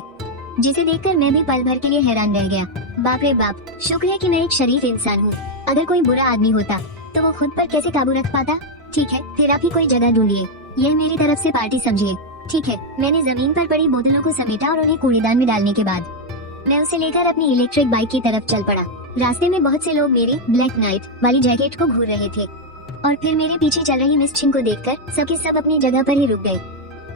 जिसे देखकर मैं भी पल भर के लिए हैरान रह गया। बाप रे बाप, शुक्र है कि मैं एक शरीफ इंसान हूँ। अगर कोई बुरा आदमी होता तो वो खुद पर कैसे काबू रख पाता? ठीक है, फिर आप ही कोई जगह ढूंढिए। यह मेरी तरफ से पार्टी समझिए। ठीक है। मैंने जमीन पर पड़ी बोतलों को समेटा और उन्हें कूड़ेदान में डालने के बाद मैं उसे लेकर अपनी इलेक्ट्रिक बाइक की तरफ चल पड़ा। रास्ते में बहुत से लोग मेरी ब्लैक नाइट वाली जैकेट को घूर रहे थे और फिर मेरे पीछे चल रही मिस छिन को देखकर सबके सब अपनी जगह पर ही रुक गए।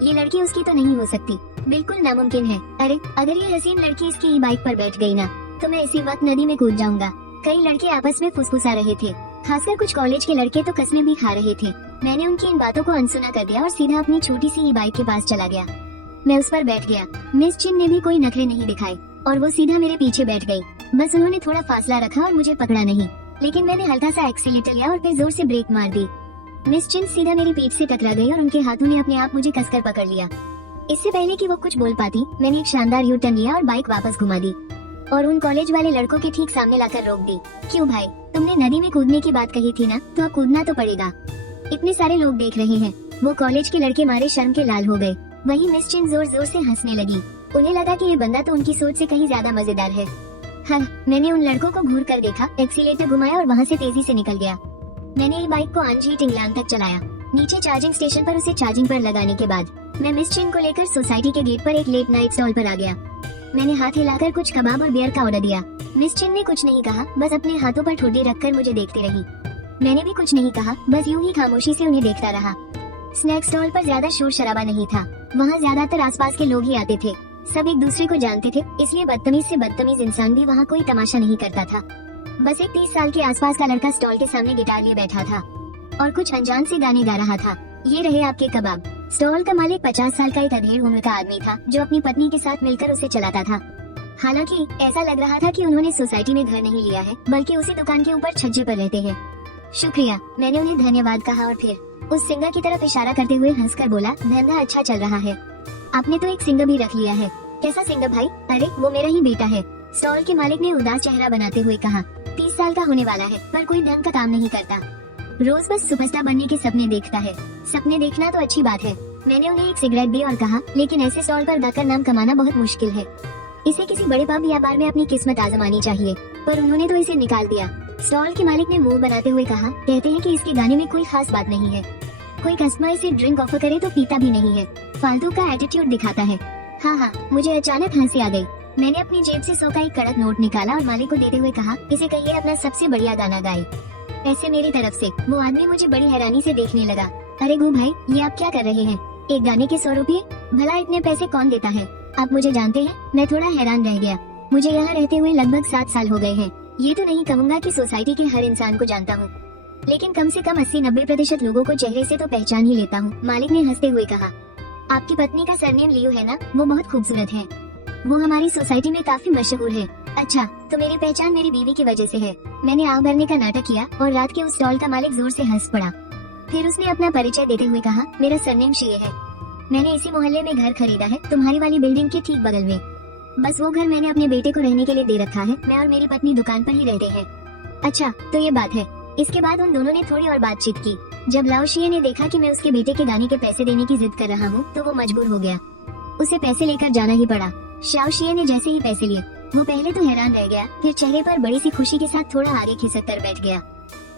ये लड़की उसकी तो नहीं हो सकती, बिल्कुल नामुमकिन है। अरे अगर ये हसीन लड़की इसकी ही बाइक पर बैठ गई ना, तो मैं इसी वक्त नदी में कूद जाऊंगा। कई लड़के आपस में फुसफुसा रहे थे, खासकर कुछ कॉलेज के लड़के तो कस्में भी खा रहे थे। मैंने उनकी इन बातों को अनसुना कर दिया और सीधा अपनी छोटी सी ही बाइक के पास चला गया। मैं उस पर बैठ गया। मिस छिन ने भी कोई नखरे नहीं दिखाए और वो सीधा मेरे पीछे बैठ गई। बस उन्होंने थोड़ा फासला रखा और मुझे पकड़ा नहीं, लेकिन मैंने हल्का सा एक्सीलेटर लिया और फिर जोर से ब्रेक मार दी। मिस छिन सीधा मेरी पीठ से टकरा गई और उनके हाथों ने अपने आप मुझे कसकर पकड़ लिया। इससे पहले कि वो कुछ बोल पाती, मैंने एक शानदार यू टर्न लिया और बाइक वापस घुमा दी और उन कॉलेज वाले लड़कों के ठीक सामने लाकर रोक दी। क्यों भाई, तुमने नदी में कूदने की बात कही थी ना, तो अब कूदना तो पड़ेगा। इतने सारे लोग देख रहे हैं। वो कॉलेज के लड़के मारे शर्म के लाल हो गए। वहीं मिस छिन जोर जोर से हंसने लगी। उन्हें लगा कि ये बंदा तो उनकी सोच से कहीं ज्यादा मजेदार है। हाँ, मैंने उन लड़कों को घूर कर देखा, एक्सीलेटर घुमाया और वहाँ से तेजी से निकल गया। मैंने ये बाइक को आंजी टिंगलान तक चलाया। नीचे चार्जिंग स्टेशन पर उसे चार्जिंग पर लगाने के बाद मैं मिस छिन को लेकर सोसाइटी के गेट पर एक लेट नाइट स्टॉल पर आ गया। मैंने हाथ हिलाकर कुछ कबाब और बियर का ऑर्डर दिया। मिस छिन ने कुछ नहीं कहा, बस अपने हाथों पर ठुड्डी रखकर मुझे देखती रही। मैंने भी कुछ नहीं कहा, बस यूं ही खामोशी से उन्हें देखता रहा। स्नैक स्टॉल पर ज्यादा शोर शराबा नहीं था। वहाँ ज्यादातर आसपास के लोग ही आते थे। सब एक दूसरे को जानते थे, इसलिए बदतमीज से बदतमीज इंसान भी वहाँ कोई तमाशा नहीं करता था। बस एक 30 साल के आसपास का लड़का स्टॉल के सामने गिटार लिए बैठा था और कुछ अनजान से गाने गा रहा था। ये रहे आपके कबाब। स्टॉल का मालिक 50 साल का एक अधेड़ उम्र का आदमी था, जो अपनी पत्नी के साथ मिलकर उसे चलाता था। हालांकि ऐसा लग रहा था कि उन्होंने सोसाइटी में घर नहीं लिया है, बल्कि उसी दुकान के ऊपर छज्जे पर रहते हैं। शुक्रिया, मैंने उन्हें धन्यवाद कहा और फिर उस सिंगर की तरफ इशारा करते हुए हंसकर बोला, धंधा अच्छा चल रहा है। आपने तो एक सिंगर भी रख लिया है। कैसा सिंगर भाई? अरे वो मेरा ही बेटा है। स्टॉल के मालिक ने उदास चेहरा बनाते हुए कहा। 30 साल का होने वाला है, पर कोई ढंग का काम नहीं करता। रोज बस सुपरस्टार बनने के सपने देखता है। सपने देखना तो अच्छी बात है। मैंने उन्हें एक सिगरेट दी और कहा, लेकिन ऐसे स्टॉल पर गाकर नाम कमाना बहुत मुश्किल है। इसे किसी बड़े पब या बार में अपनी किस्मत आजमानी चाहिए, पर उन्होंने तो इसे निकाल दिया। स्टॉल के मालिक ने मुंह बनाते हुए कहा, कहते हैं कि इसके गाने में कोई खास बात नहीं है। कोई कस्टमर इसे ड्रिंक ऑफर करे तो पीता भी नहीं है, फालतू का एटीट्यूड दिखाता है। हाँ, मुझे अचानक हंसी आ गई। मैंने अपनी जेब से 100 का एक कड़क नोट निकाला और मालिक को देते हुए कहा, इसे कहिए अपना सबसे बढ़िया गाना गाए। ऐसे मेरी तरफ से। वो आदमी मुझे बड़ी हैरानी से देखने लगा। अरे गु भाई, ये आप क्या कर रहे हैं? एक गाने के 100 रुपये? भला इतने पैसे कौन देता है? आप मुझे जानते हैं? मैं थोड़ा हैरान रह गया। मुझे यहाँ रहते हुए लगभग 7 साल हो गए हैं। ये तो नहीं कहूँगा कि सोसाइटी के हर इंसान को जानता हूँ, लेकिन कम से कम 80-90% लोगों को चेहरे से तो पहचान ही लेता हूँ। मालिक ने हंसते हुए कहा, आपकी पत्नी का सरनेम लियो है ना? वो बहुत खूबसूरत है। वो हमारी सोसाइटी में काफी मशहूर है। अच्छा, तो मेरी पहचान मेरी बीवी की वजह से है। मैंने आग भरने का नाटक किया और रात के उस स्टॉल का मालिक जोर से हंस पड़ा। फिर उसने अपना परिचय देते हुए कहा, मेरा सरनेम शिये है। मैंने इसी मोहल्ले में घर खरीदा है, तुम्हारी वाली बिल्डिंग के ठीक बगल में। बस वो घर मैंने अपने बेटे को रहने के लिए दे रखा है। मैं और मेरी पत्नी दुकान पर ही रहते हैं। अच्छा, तो ये बात है। इसके बाद उन दोनों ने थोड़ी और बातचीत की। जब लाओ शिये ने देखा कि मैं उसके बेटे के गाने के पैसे देने की जिद कर रहा हूँ, तो वो मजबूर हो गया। उसे पैसे लेकर जाना ही पड़ा। शाओ शिये ने जैसे ही पैसे लिए, वो पहले तो हैरान रह गया, फिर चेहरे पर बड़ी सी खुशी के साथ थोड़ा आगे खिसक कर बैठ गया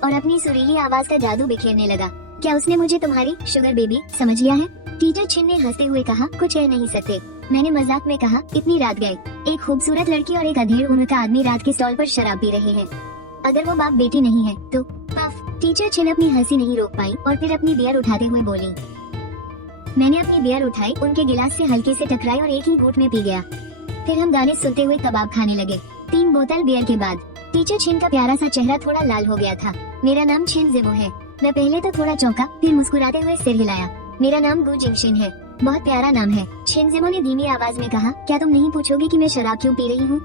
और अपनी सुरीली आवाज का जादू बिखेरने लगा। क्या उसने मुझे तुम्हारी शुगर बेबी समझ लिया है? टीचर छिन ने हंसते हुए कहा, कुछ कह नहीं सकते। मैंने मजाक में कहा, इतनी रात गए। एक खूबसूरत लड़की और एक अधेड़ उम्र का आदमी रात के स्टॉल पर शराब पी रहे हैं। अगर वो बाप बेटी नहीं है तो पफ। टीचर छिन अपनी हंसी नहीं रोक पाई और फिर अपनी बियर उठाते हुए बोली। मैंने अपनी बियर उठाई, उनके गिलास से हल्के से टकराई और एक ही घूंट में पी गया। फिर हम गाने सुनते हुए कबाब खाने लगे। 3 बोतल बियर के बाद टीचर छिन का प्यारा सा चेहरा थोड़ा लाल हो गया था। मेरा नाम छिन जिमो है। मैं पहले तो थोड़ा चौंका, फिर मुस्कुराते हुए सिर हिलाया। मेरा नाम गु जिंगशिन है। बहुत प्यारा नाम है। शिनजेमो ने धीमी आवाज में कहा, क्या तुम नहीं पूछोगे कि मैं शराब क्यों पी रही हूँ?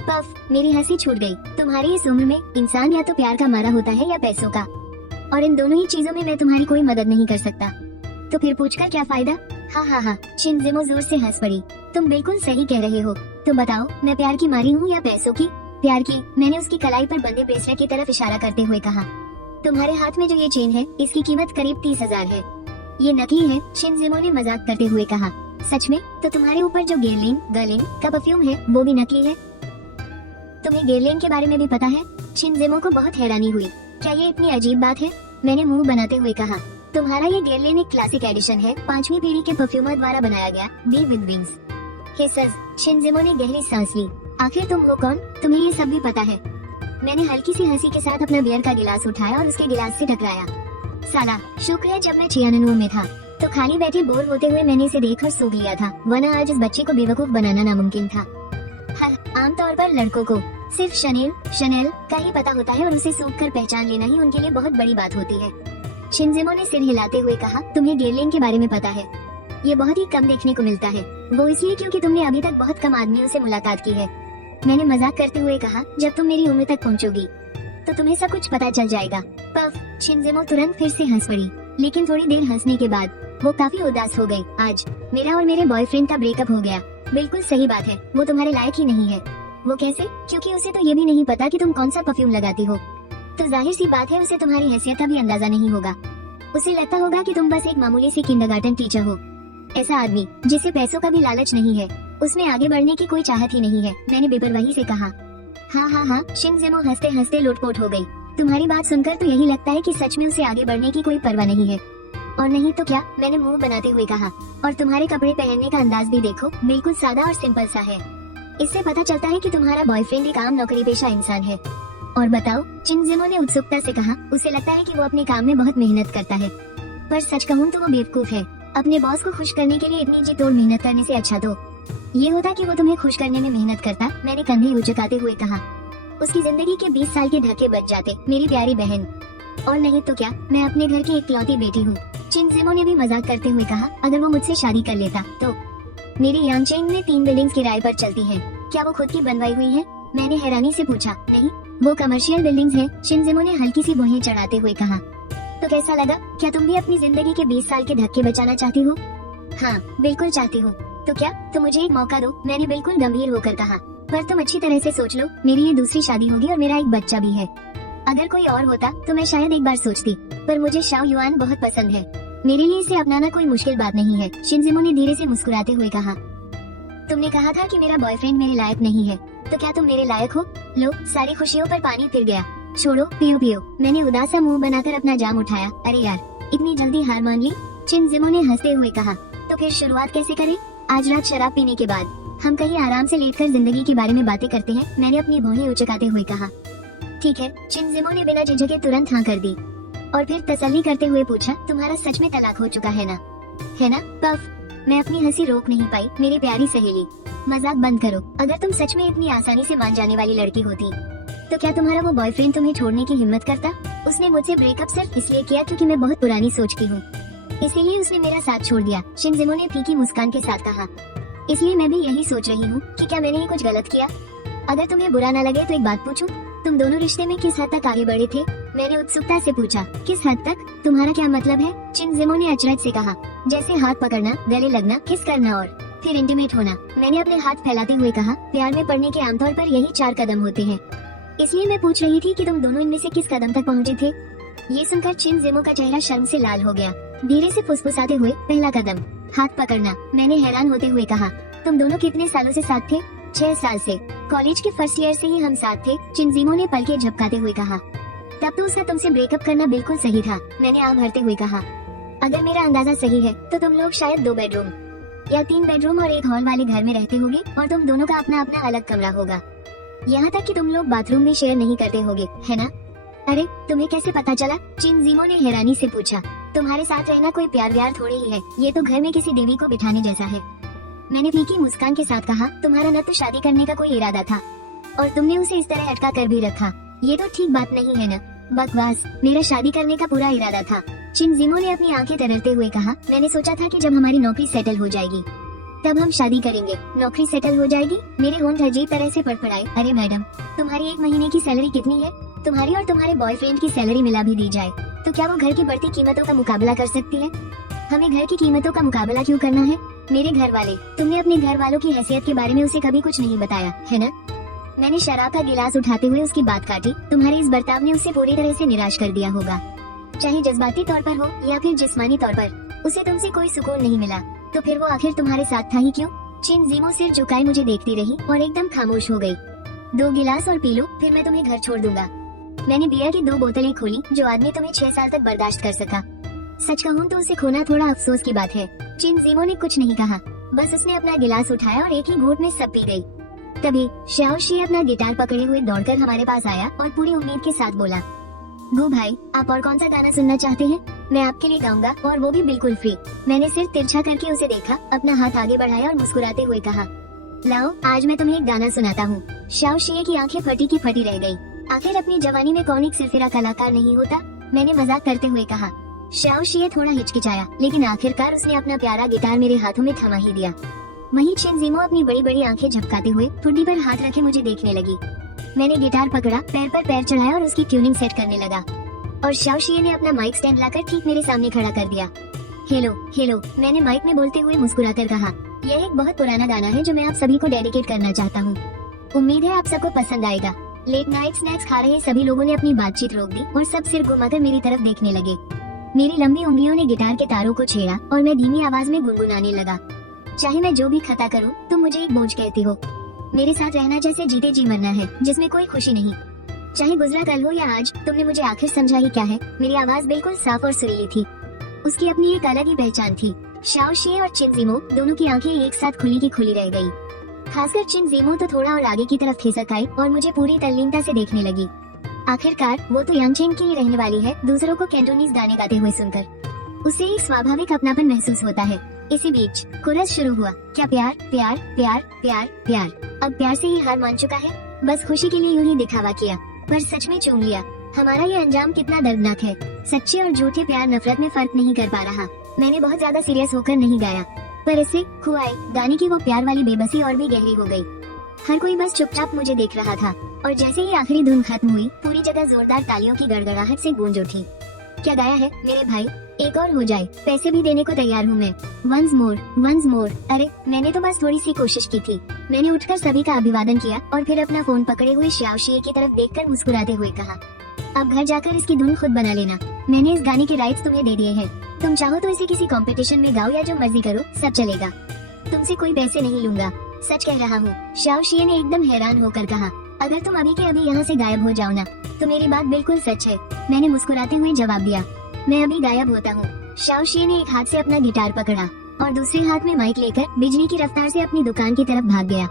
पफ, मेरी हंसी छूट गई। तुम्हारी इस उम्र में इंसान या तो प्यार का मारा होता है या पैसों का, और इन दोनों ही चीजों में मैं तुम्हारी कोई मदद नहीं कर सकता। तो फिर पूछकर क्या फायदा? हाँ हाँ हाँ, शिनजेमो जोर से हंस पड़ी। तुम बिल्कुल सही कह रहे हो। तो बताओ, मैं प्यार की मारी हूँ या पैसों की? प्यार की, मैंने उसकी कलाई पर बंधे ब्रेसलेट की तरफ इशारा करते हुए कहा। तुम्हारे हाथ में जो ये चेन है, इसकी कीमत करीब 30,000 है। ये नकली है, शिनजेमो ने मजाक करते हुए कहा। सच में? तो तुम्हारे ऊपर जो गर्लिन का परफ्यूम है, वो भी नकली है? तुम्हें गेरलेन के बारे में भी पता है? शिनजेमो को बहुत हैरानी हुई। क्या ये इतनी अजीब बात है? मैंने मुंह बनाते हुए कहा, तुम्हारा ये गेरलेन एक क्लासिक एडिशन है, 5वीं पीढ़ी के परफ्यूमर द्वारा बनाया गया, बी विद विंग्स। हिसस, शिनजेमो ने गहरी सांस ली। आखिर तुम हो कौन? तुम्हें ये सब भी पता है? मैंने हल्की सी हंसी के साथ अपना बियर का गिलास उठाया और उसके गिलास से टकराया। साला, शुक्र है जब मैं छियानवे में था तो खाली बैठे बोर होते हुए मैंने इसे देखकर सूंघ लिया था, वरना आज इस बच्चे को बेवकूफ बनाना नामुमकिन था। हाँ, आमतौर पर लड़कों को सिर्फ शनेल का ही पता होता है और उसे सूंघकर पहचान लेना ही उनके लिए बहुत बड़ी बात होती है। शिनजेमो ने सिर हिलाते हुए कहा, तुम्हें गेरलेन के बारे में पता है? ये बहुत ही कम देखने को मिलता है। वो इसलिए क्योंकि तुमने अभी तक बहुत कम आदमियों से मुलाकात की है। मैंने मजाक करते हुए कहा, जब तुम मेरी उम्र तक पहुंचोगी तो तुम्हें सब कुछ पता चल जाएगा। पफ, शिनजेमो तुरंत फिर से हंस पड़ी, लेकिन थोड़ी देर हंसने के बाद वो काफी उदास हो गई। आज मेरा और मेरे बॉयफ्रेंड का ब्रेकअप हो गया। बिल्कुल सही बात है, वो तुम्हारे लायक ही नहीं है। वो कैसे? क्योंकि उसे तो ये भी नहीं पता कि तुम कौन सा परफ्यूम लगाती हो, तो जाहिर सी बात है उसे तुम्हारी हैसियत का भी अंदाजा नहीं होगा। उसे लगता होगा कि तुम बस एक मामूली सी किंडरगार्टन टीचर हो। ऐसा आदमी जिसे पैसों का भी लालच नहीं है, उसमें आगे बढ़ने की कोई चाहत ही नहीं है, मैंने बेपरवाही से कहा। हाँ, शिनजेमो हंसते हंसते लोटपोट हो गई। तुम्हारी बात सुनकर तो यही लगता है कि सच में उसे आगे बढ़ने की कोई परवाह नहीं है। और नहीं तो क्या, मैंने मुंह बनाते हुए कहा। और तुम्हारे कपड़े पहनने का अंदाज भी देखो, बिल्कुल सादा और सिंपल सा है। इससे पता चलता है कि तुम्हारा बॉयफ्रेंड एक आम नौकरी पेशा इंसान है। और बताओ, शिनजेमो ने उत्सुकता से कहा। उसे लगता है कि वो अपने काम में बहुत मेहनत करता है, पर सच कहूँ तो वो बेवकूफ है। अपने बॉस को खुश करने के लिए इतनी जी तोड़ मेहनत करने से अच्छा तो ये होता कि वो तुम्हें खुश करने में मेहनत करता, मैंने कंधे उचकाते हुए कहा। उसकी जिंदगी के 20 साल के धक्के बच जाते, मेरी प्यारी बहन। और नहीं तो क्या, मैं अपने घर की इकलौती बेटी हूँ। शिनजेमो ने भी मजाक करते हुए कहा, अगर वो मुझसे शादी कर लेता तो। मेरी यांगचेन में 3 बिल्डिंग्स किराए पर चलती हैं। क्या वो खुद की बनवाई हुई है? मैंने हैरानी से पूछा। नहीं, वो कमर्शियल बिल्डिंग्स हैं, शिनजेमो ने हल्की सी भौहें चढ़ाते हुए कहा। तो कैसा लगा? क्या तुम भी अपनी जिंदगी के 20 साल के धक्के बचाना चाहती हो? हाँ, बिल्कुल चाहती हूँ। तो क्या तुम मुझे एक मौका दो, मैंने बिल्कुल गंभीर होकर कहा। पर तुम अच्छी तरह से सोच लो, मेरी ये दूसरी शादी होगी और मेरा एक बच्चा भी है। अगर कोई और होता तो मैं शायद एक बार सोचती, पर मुझे शाओ युआन बहुत पसंद है। मेरे लिए इसे अपनाना कोई मुश्किल बात नहीं है, शिनजेमो ने धीरे से मुस्कुराते हुए कहा। तुमने कहा था कि मेरा बॉयफ्रेंड मेरे लायक नहीं है, तो क्या तुम मेरे लायक हो? लो, सारी खुशियों पर पानी फिर गया। छोड़ो, पियो। मैंने उदास सा मुंह बनाकर अपना जाम उठाया। अरे यार, इतनी जल्दी हार मान ली? शिनजेमो ने हंसते हुए कहा। तो फिर शुरुआत कैसे करें? आज रात शराब पीने के बाद हम कहीं आराम से लेटकर जिंदगी के बारे में बातें करते हैं, मैंने अपनी भौहें उचकाते हुए कहा। ठीक है, शिनजेमो ने बिना झिझके तुरंत हाँ कर दी और फिर तसल्ली करते हुए पूछा, तुम्हारा सच में तलाक हो चुका है ना? पफ, मैं अपनी हंसी रोक नहीं पाई। मेरी प्यारी सहेली, मजाक बंद करो। अगर तुम सच में इतनी आसानी से मान जाने वाली लड़की होती तो क्या तुम्हारा वो बॉयफ्रेंड तुम्हें छोड़ने की हिम्मत करता? उसने मुझसे ब्रेकअप सिर्फ इसलिए किया क्योंकि मैं बहुत पुरानी सोच की हूँ, इसीलिए उसने मेरा साथ छोड़ दिया, शिनजेमो ने फीकी मुस्कान के साथ कहा। इसलिए मैं भी यही सोच रही हूँ कि क्या मैंने ये कुछ गलत किया। अगर तुम्हें बुरा न लगे तो एक बात पूछूं, तुम दोनों रिश्ते में किस हद तक आगे बढ़े थे? मैंने उत्सुकता से पूछा। किस हद तक? तुम्हारा क्या मतलब है? शिनजेमो ने अचरज से कहा। जैसे हाथ पकड़ना, गले लगना, किस करना और फिर इंटीमेट होना। मैंने अपने हाथ फैलाते हुए कहा। प्यार में पड़ने के आमतौर पर यही 4 कदम होते हैं, इसलिए मैं पूछ रही थी कि तुम दोनों इनमें से किस कदम तक पहुँचे थे। ये सुनकर शिनजेमो का चेहरा शर्म से लाल हो गया। धीरे से फुसफुसाते हुए, पहला कदम हाथ पकड़ना। मैंने हैरान होते हुए कहा। तुम दोनों कितने सालों से साथ थे? 6 साल से। कॉलेज के फर्स्ट ईयर से ही हम साथ थे, शिनजेमो ने पलके झपकाते हुए कहा। तब तो उसका तुमसे ब्रेकअप करना बिल्कुल सही था, मैंने आह भरते हुए कहा। अगर मेरा अंदाजा सही है तो तुम लोग शायद 2 बेडरूम या 3 बेडरूम और 1 हॉल वाले घर में रहते होगे और तुम दोनों का अपना अपना अलग कमरा होगा। यहाँ तक कि तुम लोग बाथरूम भी शेयर नहीं करते होगे, है ना? अरे, तुम्हें कैसे पता चला? शिनजेमो ने हैरानी से पूछा। तुम्हारे साथ रहना कोई प्यार व्यार थोड़ी ही है, ये तो घर में किसी देवी को बिठाने जैसा है, मैंने फीकी मुस्कान के साथ कहा। तुम्हारा न तो शादी करने का कोई इरादा था और तुमने उसे इस तरह अटका कर भी रखा, ये तो ठीक बात नहीं है न? बकवास, मेरा शादी करने का पूरा इरादा था। चिनजिमो ने अपनी आंखें तररते हुए कहा, मैंने सोचा था कि जब हमारी नौकरी सेटल हो जाएगी तब हम शादी करेंगे। नौकरी सेटल हो जाएगी? मेरे होंठ अजीब तरह से फड़फड़ाए। अरे मैडम, तुम्हारी 1 महीने की सैलरी कितनी है? तुम्हारी और तुम्हारे बॉयफ्रेंड की सैलरी मिला भी दी जाए तो क्या वो घर की बढ़ती कीमतों का मुकाबला कर सकती है? हमें घर की कीमतों का मुकाबला क्यों करना है? मेरे घर वाले, तुमने अपने घर वालों की हैसियत के बारे में उसे कभी कुछ नहीं बताया है ना? मैंने शराब का गिलास उठाते हुए उसकी बात काटी। तुम्हारे इस बर्ताव ने उसे पूरी तरह से निराश कर दिया होगा, चाहे जज्बाती तौर पर हो या फिर जिस्मानी तौर पर। उसे तुमसे कोई सुकून नहीं मिला, तो फिर वो आखिर तुम्हारे साथ था ही क्यों? चिनजिमो सिर झुकाए मुझे देखती रही और एकदम खामोश हो गई। 2 गिलास और पी लो, फिर मैं तुम्हें घर छोड़ दूंगा। मैंने बियर की 2 बोतलें खोली, जो आदमी तुम्हें 6 साल तक बर्दाश्त कर सका। सच कहूँ तो उसे खोना थोड़ा अफसोस की बात है। चिनजिमो ने कुछ नहीं कहा, बस उसने अपना गिलास उठाया और एक ही घूंट में सब पी गई। तभी शाओशी अपना गिटार पकड़े हुए दौड़कर हमारे पास आया और पूरी उम्मीद के साथ बोला, गु भाई, आप और कौन सा गाना सुनना चाहते हैं? मैं आपके लिए गाऊंगा, और वो भी बिल्कुल फ्री। मैंने सिर तिरछा करके उसे देखा, अपना हाथ आगे बढ़ाया और मुस्कुराते हुए कहा, लाओ, आज मैं तुम्हें एक गाना सुनाता हूँ। शाओशी की आंखें फटी की फटी रह गई। आखिर अपनी जवानी में कौन एक सिरफिरा कलाकार नहीं होता? मैंने मजाक करते हुए कहा। शाओशी थोड़ा हिचकिचाया, लेकिन आखिरकार उसने अपना प्यारा गिटार मेरे हाथों में थमा ही दिया। वहीं चिनजिमो अपनी बड़ी बड़ी आंखें झपकाते हुए ठुड्डी पर हाथ रखे मुझे देखने लगी। मैंने गिटार पकड़ा, पैर पर पैर चढ़ाया और उसकी ट्यूनिंग सेट करने लगा, और शाओशी ने अपना माइक स्टैंड लाकर ठीक मेरे सामने खड़ा कर दिया। हेलो हेलो, मैंने माइक में बोलते हुए मुस्कुराकर कहा, यह एक बहुत पुराना गाना है जो मैं आप सभी को डेडिकेट करना चाहता हूँ। उम्मीद है आप सबको पसंद आएगा। लेट नाइट स्नैक्स खा रहे सभी लोगों ने अपनी बातचीत रोक दी और सब सिर घुमाकर मेरी तरफ देखने लगे। मेरी लंबी उंगलियों ने गिटार के तारों को छेड़ा और मैं धीमी आवाज में गुनगुनाने लगा, चाहे मैं जो भी खता करूँ तुम मुझे एक बोझ कहती हो। मेरे साथ रहना जैसे जीते जी मरना है, जिसमें कोई खुशी नहीं। चाहे गुजरा कल हो या आज, तुमने मुझे आखिर समझा ही क्या है। मेरी आवाज बिल्कुल साफ और सुरीली थी। उसकी अपनी एक अलग ही पहचान थी। शाओशी और चिनजिमो दोनों की आंखें एक साथ खुली की खुली रह गई। खासकर चिनजिमो तो थोड़ा और आगे की तरफ खिसक आई और मुझे पूरी तल्लीनता से देखने लगी। आखिरकार वो तो यांगचेन की ही रहने वाली है। दूसरों को कैंटोनीज गाने गाते हुए सुनकर उसे एक स्वाभाविक अपनापन महसूस होता है। इसी बीच कोरस शुरू हुआ, क्या प्यार प्यार प्यार प्यार प्यार। अब प्यार से ही हार मान चुका है, बस खुशी के लिए यूं ही दिखावा किया, पर सच में चूम लिया। हमारा ये अंजाम कितना दर्दनाक है। सच्चे और झूठे प्यार नफरत में फर्क नहीं कर पा रहा। मैंने बहुत ज्यादा सीरियस होकर नहीं गाया, पर इससे खुआई गाने की वो प्यार वाली बेबसी और भी गहरी हो गई। हर कोई बस चुपचाप मुझे देख रहा था, और जैसे ही आखिरी धुन खत्म हुई, पूरी जगह जोरदार तालियों की गड़गड़ाहट से गूंज उठी। क्या गाया है मेरे भाई, एक और हो जाए, पैसे भी देने को तैयार हूँ मैं। Once more once more. अरे मैंने तो बस थोड़ी सी कोशिश की थी। मैंने उठकर सभी का अभिवादन किया और फिर अपना फोन पकड़े हुए शाओशी की तरफ देखकर मुस्कुराते हुए कहा, अब घर जाकर इसकी धुन खुद बना लेना। मैंने इस गाने के राइट्स तुम्हें दे दिए हैं। तुम चाहो तो इसे किसी कंपटीशन में गाओ या जो मर्जी करो, सब चलेगा। तुमसे कोई पैसे नहीं लूंगा, सच कह रहा हूँ। शाओशी ने एकदम हैरान होकर कहा, अगर तुम अभी के अभी यहाँ से गायब हो जाओ ना, तो मेरी बात बिल्कुल सच है। मैंने मुस्कुराते हुए जवाब दिया, मैं अभी गायब होता हूँ। शाओशी ने एक हाथ से अपना गिटार पकड़ा और दूसरे हाथ में माइक लेकर बिजली की रफ्तार से अपनी दुकान की तरफ भाग गया।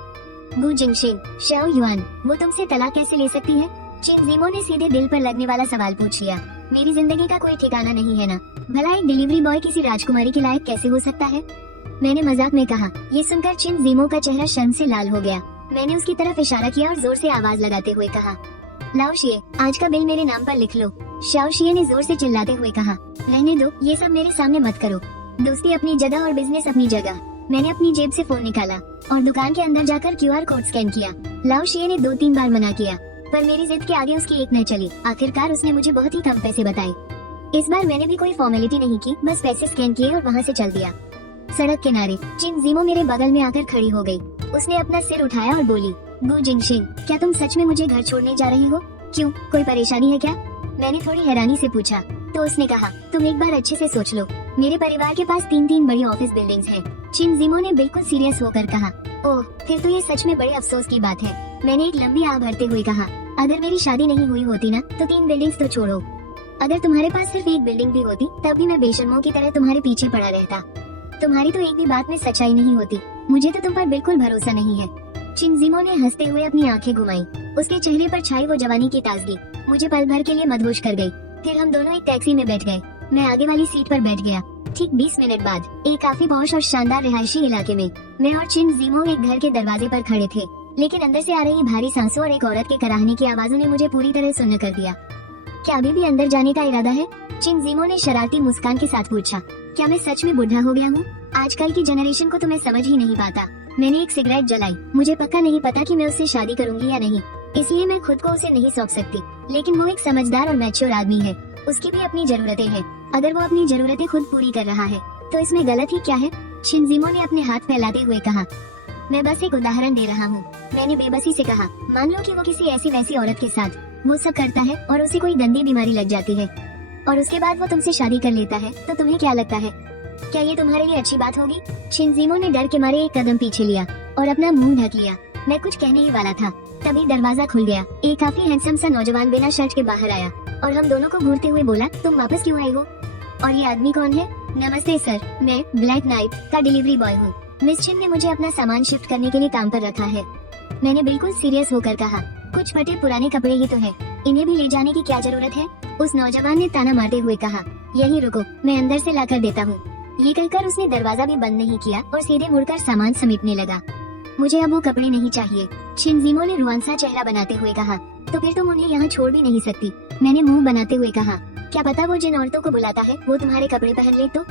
गु जिंगशिन, शाओ युआन, वो तुमसे तलाक कैसे ले सकती है? चिनजिमो ने सीधे दिल पर लगने वाला सवाल पूछ लिया। मेरी जिंदगी का कोई ठिकाना नहीं है ना? भला एक डिलीवरी बॉय किसी राजकुमारी के लायक कैसे हो सकता है? मैंने मजाक में कहा। ये सुनकर चिनजिमो का चेहरा शर्म से लाल हो गया। मैंने उसकी तरफ इशारा किया और जोर से आवाज लगाते हुए कहा, लाओ शिए, आज का बिल मेरे नाम पर लिख लो। शाओशी ने जोर से चिल्लाते हुए कहा, रहने दो, ये सब मेरे सामने मत करो। दोस्ती अपनी जगह और बिजनेस अपनी जगह। मैंने अपनी जेब से फोन निकाला और दुकान के अंदर जाकर QR कोड स्कैन किया। लाओ शिए ने 2-3 बार मना किया, पर मेरी जिद के आगे उसकी एक न चली। आखिरकार उसने मुझे बहुत ही कम पैसे बताए। इस बार मैंने भी कोई फॉर्मेलिटी नहीं की, बस पैसे स्कैन किए और वहाँ से चल दिया। सड़क किनारे चिनजिमो मेरे बगल में आकर खड़ी हो गई। उसने अपना सिर उठाया और बोली, गु जिंगशिन, क्या तुम सच में मुझे घर छोड़ने जा रही हो? क्यों, कोई परेशानी है क्या? मैंने थोड़ी हैरानी से पूछा तो उसने कहा, तुम एक बार अच्छे से सोच लो। मेरे परिवार के पास 3 बड़ी ऑफिस बिल्डिंग्स हैं। चिनजिमो ने बिल्कुल सीरियस होकर कहा, ओह, फिर तो ये सच में बड़े अफसोस की बात है। मैंने एक लंबी आह भरते हुए कहा, अगर मेरी शादी नहीं हुई होती ना, तो 3 बिल्डिंग्स तो छोड़ो, अगर तुम्हारे पास सिर्फ एक बिल्डिंग भी होती, तब भी मैं बेशर्मों की तरह तुम्हारे पीछे पड़ा रहता। तुम्हारी तो एक भी बात में सच्चाई नहीं होती। मुझे तो तुम पर बिल्कुल भरोसा नहीं है। चिनजिमो ने हंसते हुए अपनी आंखें घुमाई। उसके चेहरे पर छाई वो जवानी की ताजगी मुझे पल भर के लिए मदहोश कर गई। फिर हम दोनों एक टैक्सी में बैठ गए। मैं आगे वाली सीट पर बैठ गया। ठीक 20 मिनट बाद एक काफी पॉश और शानदार रिहायशी इलाके में मैं और चिनजिमो एक घर के दरवाजे पर खड़े थे, लेकिन अंदर से आ रही भारी सांसों और एक औरत के कराहने की आवाजों ने मुझे पूरी तरह सुन्न कर दिया। क्या अभी भी अंदर जाने का इरादा है? चिनजिमो ने शरारती मुस्कान के साथ पूछा। क्या मैं सच में बूढ़ा हो गया हूँ? आजकल की जनरेशन को तो मैं समझ ही नहीं पाता। मैंने एक सिगरेट जलाई। मुझे पक्का नहीं पता कि मैं उससे शादी करूंगी या नहीं, इसलिए मैं खुद को उसे नहीं सौंप सकती। लेकिन वो एक समझदार और मैच्योर आदमी है, उसकी भी अपनी जरूरतें हैं। अगर वो अपनी जरूरतें खुद पूरी कर रहा है तो इसमें गलत ही क्या है? चिनजिमो ने अपने हाथ फैलाते हुए कहा। मैं बस एक उदाहरण दे रहा हूँ, मैंने बेबसी से कहा। मान लो कि वो किसी ऐसी वैसी औरत के साथ वो सब करता है और उसे कोई गंदी बीमारी लग जाती है और उसके बाद वो तुमसे शादी कर लेता है, तो तुम्हें क्या लगता है? क्या ये तुम्हारे लिए अच्छी बात होगी? चिनजिमो ने डर के मारे एक कदम पीछे लिया और अपना मुंह ढक लिया। मैं कुछ कहने ही वाला था, तभी दरवाजा खुल गया। एक काफी हैंडसम सा नौजवान बिना शर्ट के बाहर आया और हम दोनों को घूरते हुए बोला, तुम वापस क्यों आए हो? और ये आदमी कौन है? नमस्ते सर, मैं ब्लैक नाइट का डिलीवरी बॉय हूँ। मिस चिन ने मुझे अपना सामान शिफ्ट करने के लिए काम पर रखा है। मैंने बिल्कुल सीरियस होकर कहा, कुछ फटे पुराने कपड़े ही तो है, इन्हें भी ले जाने की क्या जरूरत है? उस नौजवान ने ताना मारते हुए कहा, यही रुको, मैं अंदर से लाकर देता हूँ। ये कहकर उसने दरवाजा भी बंद नहीं किया और सीधे मुड़कर सामान समेटने लगा। मुझे अब वो कपड़े नहीं चाहिए, चिनजिमो ने रुआंसा चेहरा बनाते हुए कहा। तो फिर तुम उन्हें यहाँ छोड़ भी नहीं सकती, मैंने मुंह बनाते हुए कहा। क्या पता वो जिन औरतों को बुलाता है वो तुम्हारे कपड़े पहन ले तो?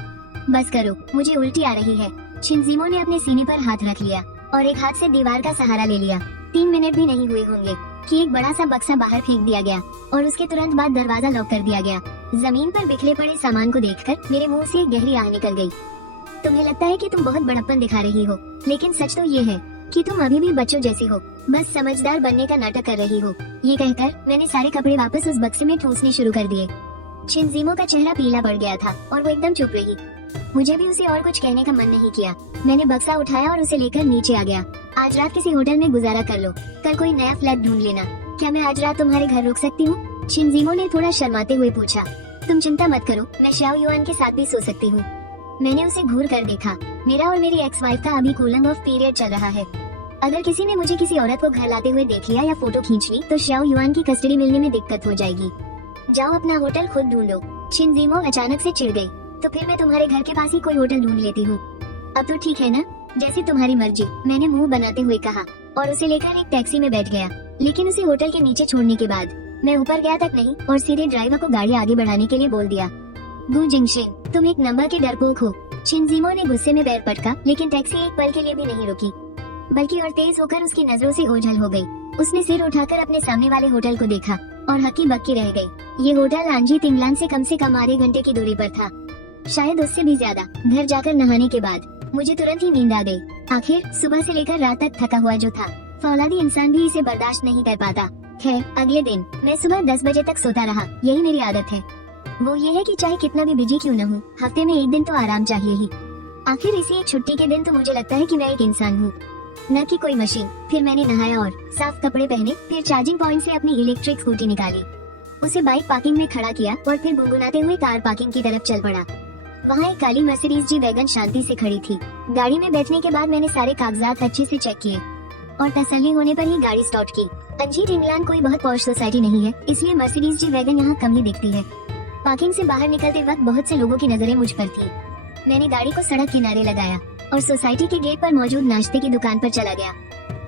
बस करो, मुझे उल्टी आ रही है। चिनजिमो ने अपने सीने पर हाथ रख लिया और एक हाथ से दीवार का सहारा ले लिया। 3 मिनट भी नहीं हुए होंगे कि एक बड़ा सा बक्सा बाहर फेंक दिया गया और उसके तुरंत बाद दरवाजा लॉक कर दिया गया। जमीन पर बिखरे पड़े सामान को देखकर मेरे मुंह से एक गहरी आह निकल गई। तुम्हें लगता है कि तुम बहुत बड़प्पन दिखा रही हो, लेकिन सच तो ये है कि तुम अभी भी बच्चों जैसी हो, बस समझदार बनने का नाटक कर रही हो। ये कहकर मैंने सारे कपड़े वापस उस बक्से में ठूसने शुरू कर दिए। चिनजिमो का चेहरा पीला पड़ गया था और वो एकदम चुप रही। मुझे भी उसे और कुछ कहने का मन नहीं किया। मैंने बक्सा उठाया और उसे लेकर नीचे आ गया। आज रात किसी होटल में गुजारा कर लो, कल कोई नया फ्लैट ढूंढ लेना। क्या मैं आज रात तुम्हारे घर रुक सकती हूँ? चिनजिमो ने थोड़ा शर्माते हुए पूछा। तुम चिंता मत करो, मैं श्याओ युआन के साथ भी सो सकती हूँ। मैंने उसे घूर कर देखा। मेरा और मेरी एक्स वाइफ का अभी कूलिंग ऑफ पीरियड चल रहा है। अगर किसी ने मुझे किसी औरत को घर लाते हुए देख लिया या फोटो खींच ली तो श्याओ युआन की कस्टडी मिलने में दिक्कत हो जाएगी। जाओ अपना होटल खुद ढूंढो। चिनजिमो अचानक से चिढ़ गई। तो फिर मैं तुम्हारे घर के पास ही कोई होटल ढूंढ लेती हूँ। अब तो ठीक है ना, जैसे तुम्हारी मर्जी, मैंने मुंह बनाते हुए कहा और उसे लेकर एक टैक्सी में बैठ गया। लेकिन उसे होटल के नीचे छोड़ने के बाद मैं ऊपर गया तक नहीं और सीधे ड्राइवर को गाड़ी आगे बढ़ाने के लिए बोल दिया। गु जिंगशेन, तुम एक नंबर के डरपोक हो। चिनजिमो ने गुस्से में पैर पटका, लेकिन टैक्सी एक पल के लिए भी नहीं रुकी, बल्कि और तेज होकर उसकी नजरों से ओझल हो गई। उसने सिर उठाकर अपने सामने वाले होटल को देखा और हक्की बक्की रह गई। ये होटल आंजी तिंगलान से कम आधे घंटे की दूरी पर था, शायद उससे भी ज्यादा। घर जाकर नहाने के बाद मुझे तुरंत ही नींद आ गई। आखिर सुबह से लेकर रात तक थका हुआ जो था, फौलादी इंसान भी इसे बर्दाश्त नहीं कर पाता। खैर, अगले दिन मैं सुबह 10 बजे तक सोता रहा, यही मेरी आदत है। वो ये है कि चाहे कितना भी बिजी क्यों न हूँ, हफ्ते में एक दिन तो आराम चाहिए ही। आखिर इसी एक छुट्टी के दिन तो मुझे लगता है कि मैं एक इंसान हूँ, न कि कोई मशीन। फिर मैंने नहाया और साफ कपड़े पहने, फिर चार्जिंग पॉइंट से अपनी इलेक्ट्रिक स्कूटी निकाली, उसे बाइक पार्किंग में खड़ा किया और फिर गुनगुनाते हुए कार पार्किंग की तरफ चल पड़ा। वहाँ एक काली मर्सिडीज जी वैगन शांति से खड़ी थी। गाड़ी में बैठने के बाद मैंने सारे कागजात अच्छे से चेक किए और तसल्ली होने पर ही गाड़ी स्टार्ट की। अंजी इंग्लैंड कोई बहुत पॉश सोसाइटी नहीं है, इसलिए मर्सिडीज जी वैगन यहाँ कम ही दिखती है। पार्किंग से बाहर निकलते वक्त बहुत से लोगों की नजरें मुझ पर थी। मैंने गाड़ी को सड़क किनारे लगाया और सोसाइटी के गेट पर मौजूद नाश्ते की दुकान पर चला गया।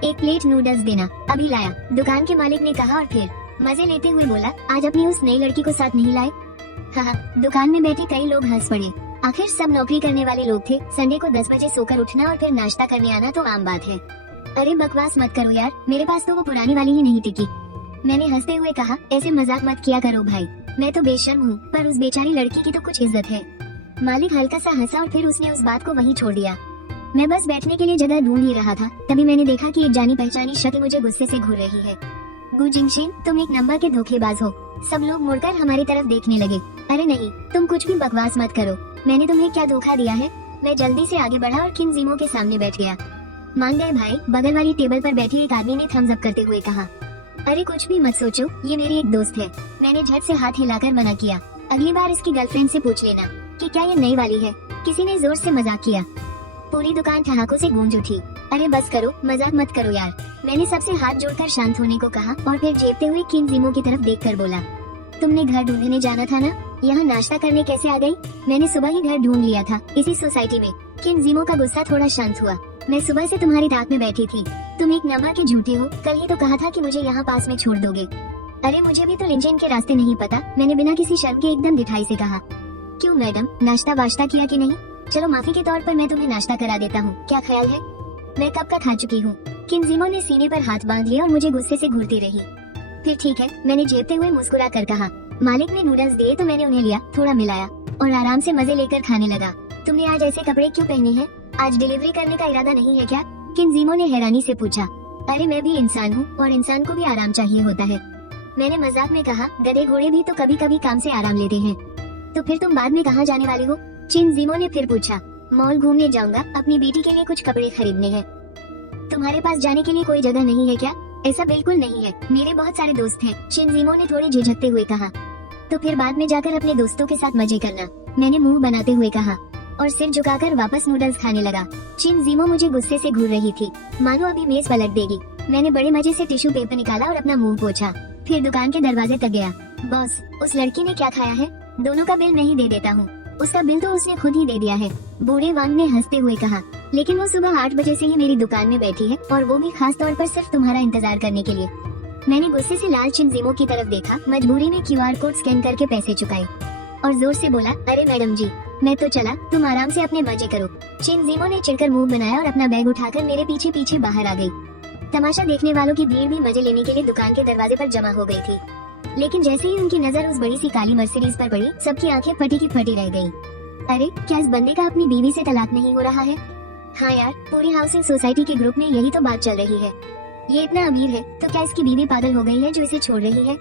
एक प्लेट नूडल्स देना, अभी लाया, दुकान के मालिक ने कहा और फिर मजे लेते हुए बोला, आज अपनी उस नई लड़की को साथ नहीं लाए? हाँ, दुकान में बैठे कई लोग हंस पड़े। आखिर सब नौकरी करने वाले लोग थे। संडे को 10 बजे सोकर उठना और फिर नाश्ता करने आना तो आम बात है। अरे बकवास मत करो यार, मेरे पास तो वो पुरानी वाली ही नहीं टिकी। मैंने हंसते हुए कहा, ऐसे मजाक मत किया करो भाई, मैं तो बेशर्म हूँ, पर उस बेचारी लड़की की तो कुछ इज्जत है। मालिक हल्का सा हंसा और फिर उसने उस बात को वहीं छोड़ दिया। मैं बस बैठने के लिए जगह ढूंढ ही रहा था, तभी मैंने देखा कि एक जानी पहचानी शक्ल मुझे गुस्से से घूर रही है। गु जिंगशेन, तुम एक नंबर के धोखेबाज हो। सब लोग मुड़कर हमारी तरफ देखने लगे। अरे नहीं, तुम कुछ भी बकवास मत करो, मैंने तुम्हें क्या धोखा दिया है? मैं जल्दी से आगे बढ़ा और चिनजिमो के सामने बैठ गया। मान गए भाई, बगल वाली टेबल पर बैठे एक आदमी ने थम्स अप करते हुए कहा। अरे कुछ भी मत सोचो, ये मेरी एक दोस्त है। मैंने झट से हाथ हिलाकर मना किया। अगली बार इसकी गर्लफ्रेंड से पूछ लेना कि क्या ये नई वाली है। किसी ने जोर से मजाक किया। पूरी दुकान ठहाकों से गूंज उठी। अरे बस करो, मजाक मत करो यार। मैंने सबसे हाथ जोड़कर शांत होने को कहा और फिर जेबते हुए चिनजिमो की तरफ देखकर बोला, तुमने घर ढूंढने जाना था ना? यहाँ नाश्ता करने कैसे आ गई? मैंने सुबह ही घर ढूंढ लिया था, इसी सोसाइटी में। चिनजिमो का गुस्सा थोड़ा शांत हुआ। मैं सुबह से तुम्हारी रात में बैठी थी। तुम एक नंबर के झूठे हो, कल ही तो कहा था कि मुझे यहाँ पास में छोड़ दोगे। अरे मुझे भी तो लिंचेन के रास्ते नहीं पता, मैंने बिना किसी शर्म के एकदम ढिठाई से कहा। क्यों मैडम, नाश्ता वाश्ता किया कि नहीं? चलो माफी के तौर पर मैं तुम्हें नाश्ता करा देता हूँ, क्या ख्याल है? मैं कब का खा चुकी हूँ। किनजिमो ने सीने पर हाथ बांध लिया और मुझे गुस्से से घूरती रही। फिर ठीक है, मैंने झेपते हुए मुस्कुरा कर कहा। मालिक ने नूडल्स दिए तो मैंने उन्हें लिया, थोड़ा मिलाया और आराम से मजे लेकर खाने लगा। तुमने आज ऐसे कपड़े क्यों पहने हैं? आज डिलीवरी करने का इरादा नहीं है क्या? किनजिमो ने हैरानी से पूछा। अरे मैं भी इंसान हूँ और इंसान को भी आराम चाहिए होता है। मैंने मजाक में कहा, गधे घोड़े भी तो कभी कभी काम से आराम लेते हैं। तो फिर तुम बाद में कहाँ जाने वाले हो? किनजिमो ने फिर पूछा। मॉल घूमने जाऊंगा, अपनी बेटी के लिए कुछ कपड़े खरीदने हैं। तुम्हारे पास जाने के लिए कोई जगह नहीं है क्या? ऐसा बिल्कुल नहीं है, मेरे बहुत सारे दोस्त हैं, किनजिमो ने थोड़ी झिझकते हुए कहा। तो फिर बाद में जाकर अपने दोस्तों के साथ मजे करना, मैंने मुंह बनाते हुए कहा और सिर झुकाकर वापस नूडल्स खाने लगा। किनजिमो मुझे गुस्से से घूर रही थी, मानो अभी मेज पलट देगी। मैंने बड़े मजे से टिश्यू पेपर निकाला और अपना मुंह पोंछा, फिर दुकान के दरवाजे तक गया। बॉस, उस लड़की ने क्या खाया है? दोनों का बिल नहीं दे देता हूँ। उसका बिल तो उसने खुद ही दे दिया है, बूढ़े वांग ने हंसते हुए कहा। लेकिन वो सुबह 8 बजे से ही मेरी दुकान में बैठी है और वो भी खास तौर पर सिर्फ तुम्हारा इंतजार करने के लिए। मैंने गुस्से से लाल किनजिमो की तरफ देखा, मजबूरी में QR कोड स्कैन करके पैसे चुकाए और जोर से बोला, अरे मैडम जी, मैं तो चला, तुम आराम से अपने मजे करो। किनजिमो ने चिढ़कर मुंह बनाया और अपना बैग उठाकर मेरे पीछे पीछे बाहर आ गई। तमाशा देखने वालों की भीड़ भी मजे लेने के लिए दुकान के दरवाजे पर जमा हो गई थी। लेकिन जैसे ही उनकी नजर उस बड़ी सी काली मर्सिडीज पर पड़ी, सबकी आंखें फटी की फटी रह गयी। अरे क्या इस बंदे का अपनी बीवी से तलाक नहीं हो रहा है? हाँ यार, पूरी हाउसिंग सोसाइटी के ग्रुप में यही तो बात चल रही है। ये इतना अमीर है तो क्या इसकी बीवी पागल हो गई है जो इसे छोड़ रही है?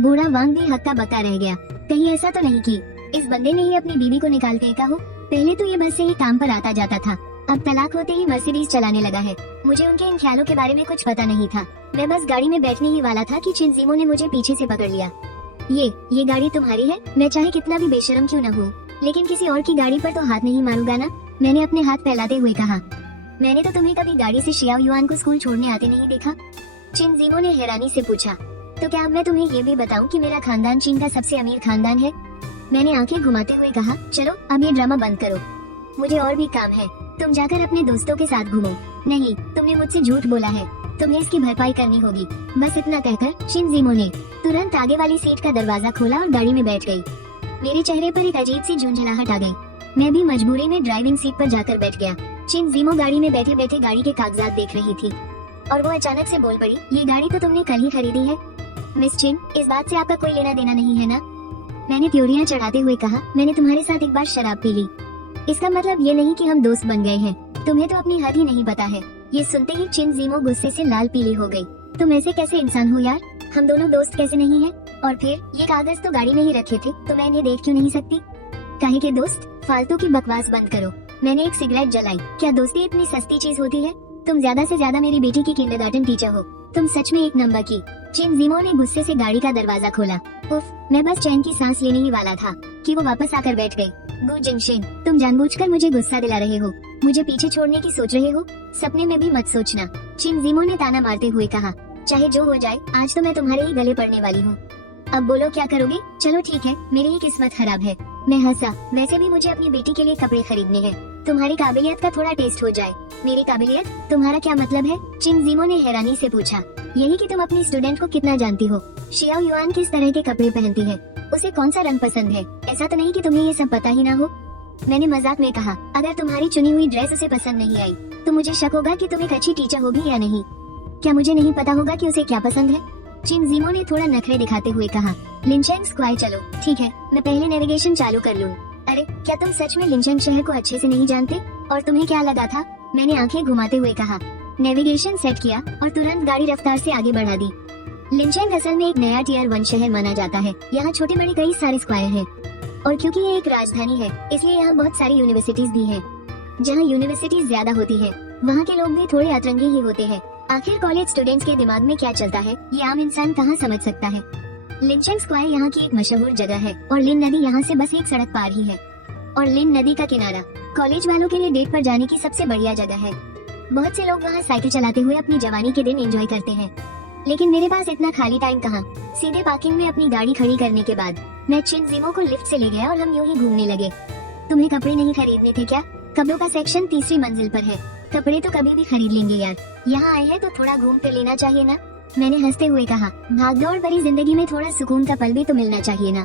बूढ़ा वांग भी हक्का बक्का रह गया। कहीं ऐसा तो नहीं कि इस बंदे ने ही अपनी बीवी को निकाल फेंका हो? पहले तो ये बस से ही काम पर आता जाता था, अब तलाक होते ही मर्सिडीज चलाने लगा है। मुझे उनके इन ख्यालों के बारे में कुछ पता नहीं था। मैं बस गाड़ी में बैठने ही वाला था कि किनजिमो ने मुझे पीछे से पकड़ लिया। ये गाड़ी तुम्हारी है? मैं चाहे कितना भी बेशर्म क्यों न हूँ, लेकिन किसी और की गाड़ी पर तो हाथ नहीं मारूंगा ना, मैंने अपने हाथ फैलाते हुए कहा। मैंने तो तुम्हें कभी गाड़ी से शियाओ युआन को स्कूल छोड़ने आते नहीं देखा। किनजिमो ने हैरानी से पूछा। तो क्या अब मैं तुम्हें ये भी बताऊं कि मेरा खानदान चीन का सबसे अमीर खानदान है? मैंने आंखें घुमाते हुए कहा, चलो अब ये ड्रामा बंद करो, मुझे और भी काम है। तुम जाकर अपने दोस्तों के साथ घूमो। नहीं, तुमने मुझझसे झूठ बोला है, तुम्हें इसकी भरपाई करनी होगी। बस इतना कहकर किनजिमो ने तुरंत आगे वाली सीट का दरवाजा खोला और गाड़ी में बैठ गई। मेरे चेहरे पर एक अजीब सी झुंझलाहट आ गई। मैं भी मजबूरी में ड्राइविंग सीट पर जाकर बैठ गया। किनजिमो गाड़ी में बैठे बैठे गाड़ी के कागजात देख रही थी और वो अचानक से बोल पड़ी, ये गाड़ी तो तुमने कल ही खरीदी है। मिस चिन, इस बात से आपका कोई लेना देना नहीं है ना? मैंने त्योरियां चढ़ाते हुए कहा, मैंने तुम्हारे साथ एक बार शराब पी ली, इसका मतलब ये नहीं कि हम दोस्त बन गए हैं। तुम्हें तो अपनी हद ही नहीं पता है। ये सुनते ही किनजिमो गुस्से से लाल पीली हो गई। तुम ऐसे कैसे इंसान हो यार, हम दोनों दोस्त कैसे नहीं हैं? और फिर ये कागज तो गाड़ी में ही रखे थे, तो मैं इन्हें देख क्यों नहीं सकती? काहे के दोस्त, फालतू की बकवास बंद करो। मैंने एक सिगरेट जलाई। क्या दोस्ती इतनी सस्ती चीज होती है? तुम ज्यादा से ज्यादा मेरी बेटी की किंडरगार्टन टीचर हो, तुम सच में एक नंबर की। किनजिमो ने गुस्से से गाड़ी का दरवाजा खोला। उफ, मैं बस चैन की सांस लेने ही वाला था कि वो वापस आकर बैठ गई। गु जिंगशेन, तुम जानबूझकर मुझे गुस्सा दिला रहे हो, मुझे पीछे छोड़ने की सोच रहे हो? सपने में भी मत सोचना, किनजिमो ने ताना मारते हुए कहा। चाहे जो हो जाए, आज तो मैं तुम्हारे ही गले पड़ने वाली हूँ। अब बोलो क्या करोगे? चलो ठीक है, मेरी ही किस्मत खराब है। मैं हंसा। वैसे भी मुझे अपनी बेटी के लिए कपड़े खरीदने हैं। तुम्हारी काबिलियत का थोड़ा टेस्ट हो जाए। मेरी काबिलियत? तुम्हारा क्या मतलब है? किनजिमो ने हैरानी से पूछा। यही कि तुम अपनी स्टूडेंट को कितना जानती हो, शियाओ युआन किस तरह के कपड़े पहनती है, उसे कौन सा रंग पसंद है। ऐसा तो नहीं कि तुम्हें ये सब पता ही ना हो? मैंने मजाक में कहा, अगर तुम्हारी चुनी हुई ड्रेस उसे पसंद नहीं आई तो मुझे शक होगा कि तुम एक अच्छी टीचर होगी या नहीं। क्या मुझे नहीं पता होगा कि उसे क्या पसंद है? किनजिमो ने थोड़ा नखरे दिखाते हुए कहा। लिंचेंग स्क्वायर चलो, ठीक है, मैं पहले नेविगेशन चालू कर लूँ। अरे क्या तुम सच में लिंचेंग शहर को अच्छे से नहीं जानते? और तुम्हें क्या लगा था? मैंने आंखें घुमाते हुए कहा। नेविगेशन सेट किया और तुरंत गाड़ी रफ्तार से आगे बढ़ा दी। लिंचेंग असल में एक नया टियर 1 शहर माना जाता है। यहाँ छोटे बड़े कई सारे स्क्वायर हैं और क्योंकि ये एक राजधानी है, इसलिए यहाँ बहुत सारी यूनिवर्सिटीज भी हैं। जहाँ यूनिवर्सिटीज ज्यादा होती है, वहाँ के लोग भी थोड़े अतरंगी ही होते हैं। आखिर कॉलेज स्टूडेंट्स के दिमाग में क्या चलता है, ये आम इंसान कहाँ समझ सकता है। लिंचेंग स्क्वायर यहाँ की एक मशहूर जगह है और लिन नदी यहाँ से बस एक सड़क पार ही है। और लिन नदी का किनारा कॉलेज वालों के लिए डेट पर जाने की सबसे बढ़िया जगह है। बहुत से लोग वहाँ साइकिल चलाते हुए अपनी जवानी के दिन एंजॉय करते हैं, लेकिन मेरे पास इतना खाली टाइम कहाँ। सीधे पार्किंग में अपनी गाड़ी खड़ी करने के बाद मैं किनजिमो को लिफ्ट से ले गया और हम यूं ही घूमने लगे। तुम्हें कपड़े नहीं खरीदने थे क्या? कपड़ों का सेक्शन 3री मंजिल पर है। कपड़े तो कभी भी खरीद लेंगे यार, यहाँ आए हैं तो थोड़ा घूम फिर लेना चाहिए ना। मैंने हंसते हुए कहा, भागदौड़ भरी जिंदगी में थोड़ा सुकून का पल भी तो मिलना चाहिए ना।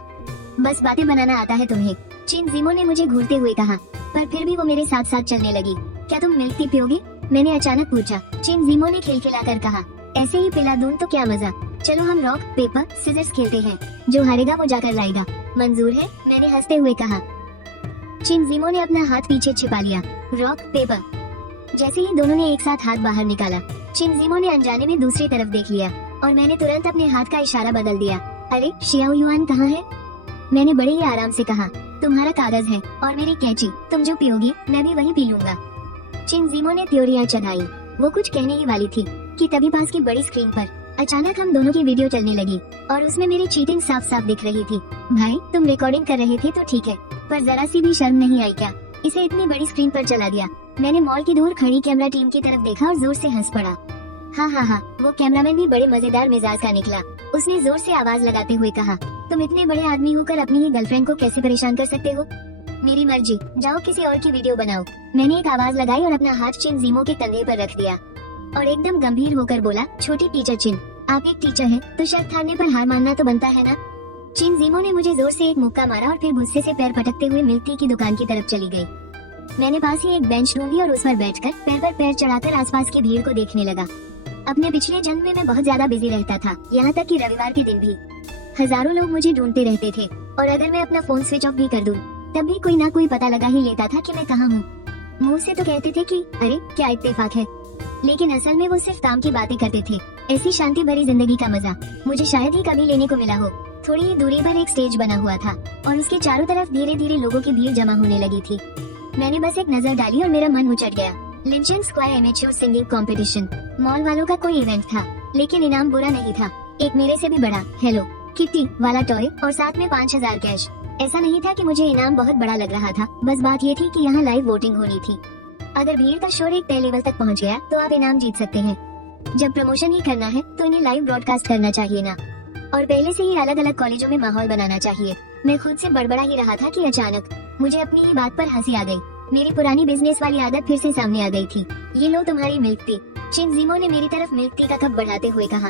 बस बातें बनाना आता है तुम्हें, चिन जिमो ने मुझे घूरते हुए कहा, पर फिर भी वो मेरे साथ साथ चलने लगी। क्या तुम मिल्क टी पियोगी? मैंने अचानक पूछा। चिन जिमो ने खिलखिलाकर कहा, ऐसे ही पिला दूं तो क्या मजा। चलो हम रॉक पेपर सिजर्स खेलते हैं, जो हारेगा वो जाकर लाएगा। मंजूर है? मैंने हंसते हुए कहा। चिन जिमो ने अपना हाथ पीछे छिपा लिया। Rock paper. जैसे ही दोनों ने एक साथ हाथ बाहर निकाला, चिन जिमो ने अनजाने में दूसरी तरफ देख लिया और मैंने तुरंत अपने हाथ का इशारा बदल दिया। अरे शियाओ युआन कहाँ है? मैंने बड़े ही आराम से कहा, तुम्हारा कागज है और मेरी कैंची, तुम जो पियोगी मैं भी वही पी लूंगा। चिन जिमो ने त्योरियां चढ़ाई। वो कुछ कहने ही वाली थी कि तभी पास की बड़ी स्क्रीन पर अचानक हम दोनों की वीडियो चलने लगी और उसमें मेरी चीटिंग साफ साफ दिख रही थी। भाई तुम रिकॉर्डिंग कर रहे थे तो ठीक है, पर जरा सी भी शर्म नहीं आई क्या? इसे इतनी बड़ी स्क्रीन पर चला दिया। मैंने मॉल की दूर खड़ी कैमरा टीम की तरफ देखा और जोर से हंस पड़ा। हाँ, वो कैमरामैन भी बड़े मजेदार मिजाज का निकला। उसने जोर से आवाज लगाते हुए कहा, तुम इतने बड़े आदमी होकर अपनी ही गर्लफ्रेंड को कैसे परेशान कर सकते हो? मेरी मर्जी, जाओ किसी और की वीडियो बनाओ। मैंने एक आवाज लगाई और अपना हाथ चिन जिमो के कंधे पर रख दिया और एकदम गंभीर होकर बोला, छोटी टीचर चिन, आप एक टीचर हैं तो शर्त हारने पर हार मानना तो बनता है ना। चिन जिमो ने मुझे जोर से एक मुक्का मारा और फिर गुस्से से पैर पटकते हुए मिल्क टी की दुकान की तरफ चली गई। मैंने पास ही एक बेंच ढूंढी और उस पर बैठकर पैर पर पैर चढ़ाकर आसपास की भीड़ को देखने लगा। अपने पिछले जन्म में मैं बहुत ज्यादा बिजी रहता था, यहाँ तक कि रविवार के दिन भी हजारों लोग मुझे ढूंढते रहते थे और अगर मैं अपना फोन स्विच ऑफ भी कर दूं, तब भी कोई ना कोई पता लगा ही लेता था कि मैं कहाँ हूँ। मुंह से तो कहते थे कि अरे क्या इत्तेफाक है, लेकिन असल में वो सिर्फ काम की बातें करते थे। ऐसी शांति भरी जिंदगी का मजा मुझे शायद ही कभी लेने को मिला हो। थोड़ी ही दूरी पर एक स्टेज बना हुआ था और उसके चारों तरफ धीरे धीरे लोगों की भीड़ जमा होने लगी थी। मैंने बस एक नजर डाली और मेरा मन उचट गया। Lincoln square amateur singing competition, mall वालों का कोई इवेंट था, लेकिन इनाम बुरा नहीं था। एक मेरे से भी बड़ा हेलो किटी वाला टॉय और साथ में 5000 कैश। ऐसा नहीं था कि मुझे इनाम बहुत बड़ा लग रहा था, बस बात ये थी कि यहाँ लाइव वोटिंग होनी थी। अगर भीड़ का शोर एक तय लेवल तक पहुँच गया तो आप इनाम जीत सकते हैं। जब प्रमोशन ही करना है तो इन्हें लाइव ब्रॉडकास्ट करना चाहिए ना, और पहले से ही अलग अलग कॉलेजों में माहौल बनाना चाहिए। मैं खुद से बड़बड़ा ही रहा था कि अचानक मुझे अपनी ही बात पर हंसी आ गई। मेरी पुरानी बिजनेस वाली आदत फिर से सामने आ गई थी। ये लो तुम्हारी मिल्क टी। चिन जिमो ने मेरी तरफ मिल्क टी का कप बढ़ाते हुए कहा।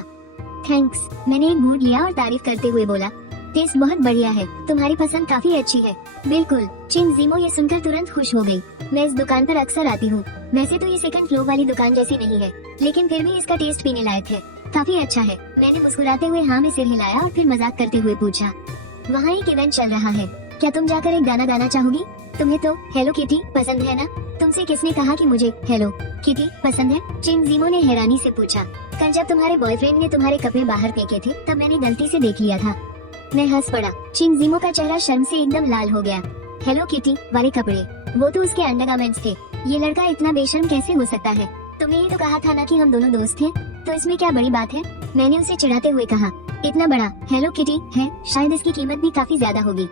थैंक्स। मैंने एक घूंट लिया और तारीफ करते हुए बोला, टेस्ट बहुत बढ़िया है, तुम्हारी पसंद काफी अच्छी है। बिल्कुल। चिन जिमो ये सुनकर तुरंत खुश हो गई। मैं इस दुकान पर अक्सर आती हूँ। वैसे तो ये सेकंड फ्लोर वाली दुकान जैसी नहीं है, लेकिन फिर भी इसका टेस्ट पीने लायक है, काफी अच्छा है। मैंने मुस्कुराते हुए हाँ में सिर हिलाया और फिर मजाक करते हुए पूछा, वहाँ एक इवेंट चल रहा है, क्या तुम जाकर एक गाना गाना चाहोगी? तुम्हें तो हेलो किटी पसंद है ना? तुमसे किसने कहा कि मुझे हेलो किटी पसंद है? चिन जिमो ने हैरानी से पूछा। कल जब तुम्हारे बॉयफ्रेंड ने तुम्हारे कपड़े बाहर फेंके थे तब मैंने गलती से देख लिया था। मैं हंस पड़ा। चिन जिमो का चेहरा शर्म से एकदम लाल हो गया। हेलो किटी वाले कपड़े, वो तो उसके अंडरगारमेंट्स थे। ये लड़का इतना बेशर्म कैसे हो सकता है? तुमने ही तो कहा था ना कि हम दोनों दोस्त हैं, तो इसमें क्या बड़ी बात है? मैंने उसे चिढ़ाते हुए कहा। इतना बड़ा हेलो किटी है, शायद इसकी कीमत भी काफी ज्यादा होगी।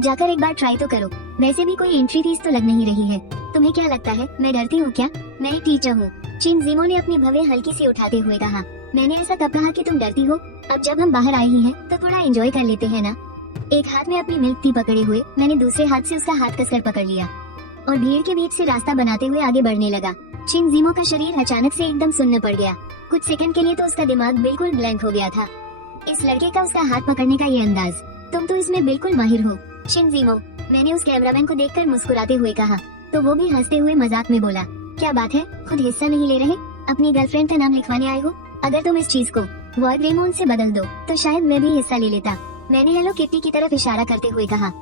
जाकर एक बार ट्राई तो करो। वैसे भी कोई एंट्री फीस तो लग नहीं रही है। तुम्हें क्या लगता है मैं डरती हूँ क्या? मैं एक टीचर हूँ। चिन जिमो ने अपनी भवें हल्की से उठाते हुए कहा। मैंने ऐसा कब कहा कि तुम डरती हो? अब जब हम बाहर आए ही हैं तो थोड़ा एंजॉय कर लेते हैं ना। एक हाथ में अपनी मिल्क टी पकड़े हुए मैंने दूसरे हाथ से उसका हाथ कसकर पकड़ लिया और भीड़ के बीच से रास्ता बनाते हुए आगे बढ़ने लगा। चिन जिमो का शरीर अचानक से एकदम सुन्न पड़ गया। कुछ सेकंड के लिए तो उसका दिमाग बिल्कुल ब्लैंक हो गया था। इस लड़के का उसका हाथ पकड़ने का ये अंदाज, तुम तो इसमें बिल्कुल माहिर हो। चिन जिमो, मैंने उस कैमरामैन को देखकर मुस्कुराते हुए कहा, तो वो भी हंसते हुए मजाक में बोला, क्या बात है, खुद हिस्सा नहीं ले रहे? अपनी गर्लफ्रेंड का नाम लिखवाने आए हो? अगर तुम इस चीज को वॉइड रेमोन से बदल दो तो शायद मैं भी हिस्सा ले लेता। मैंने हेलो किटी की तरफ इशारा करते हुए कहा।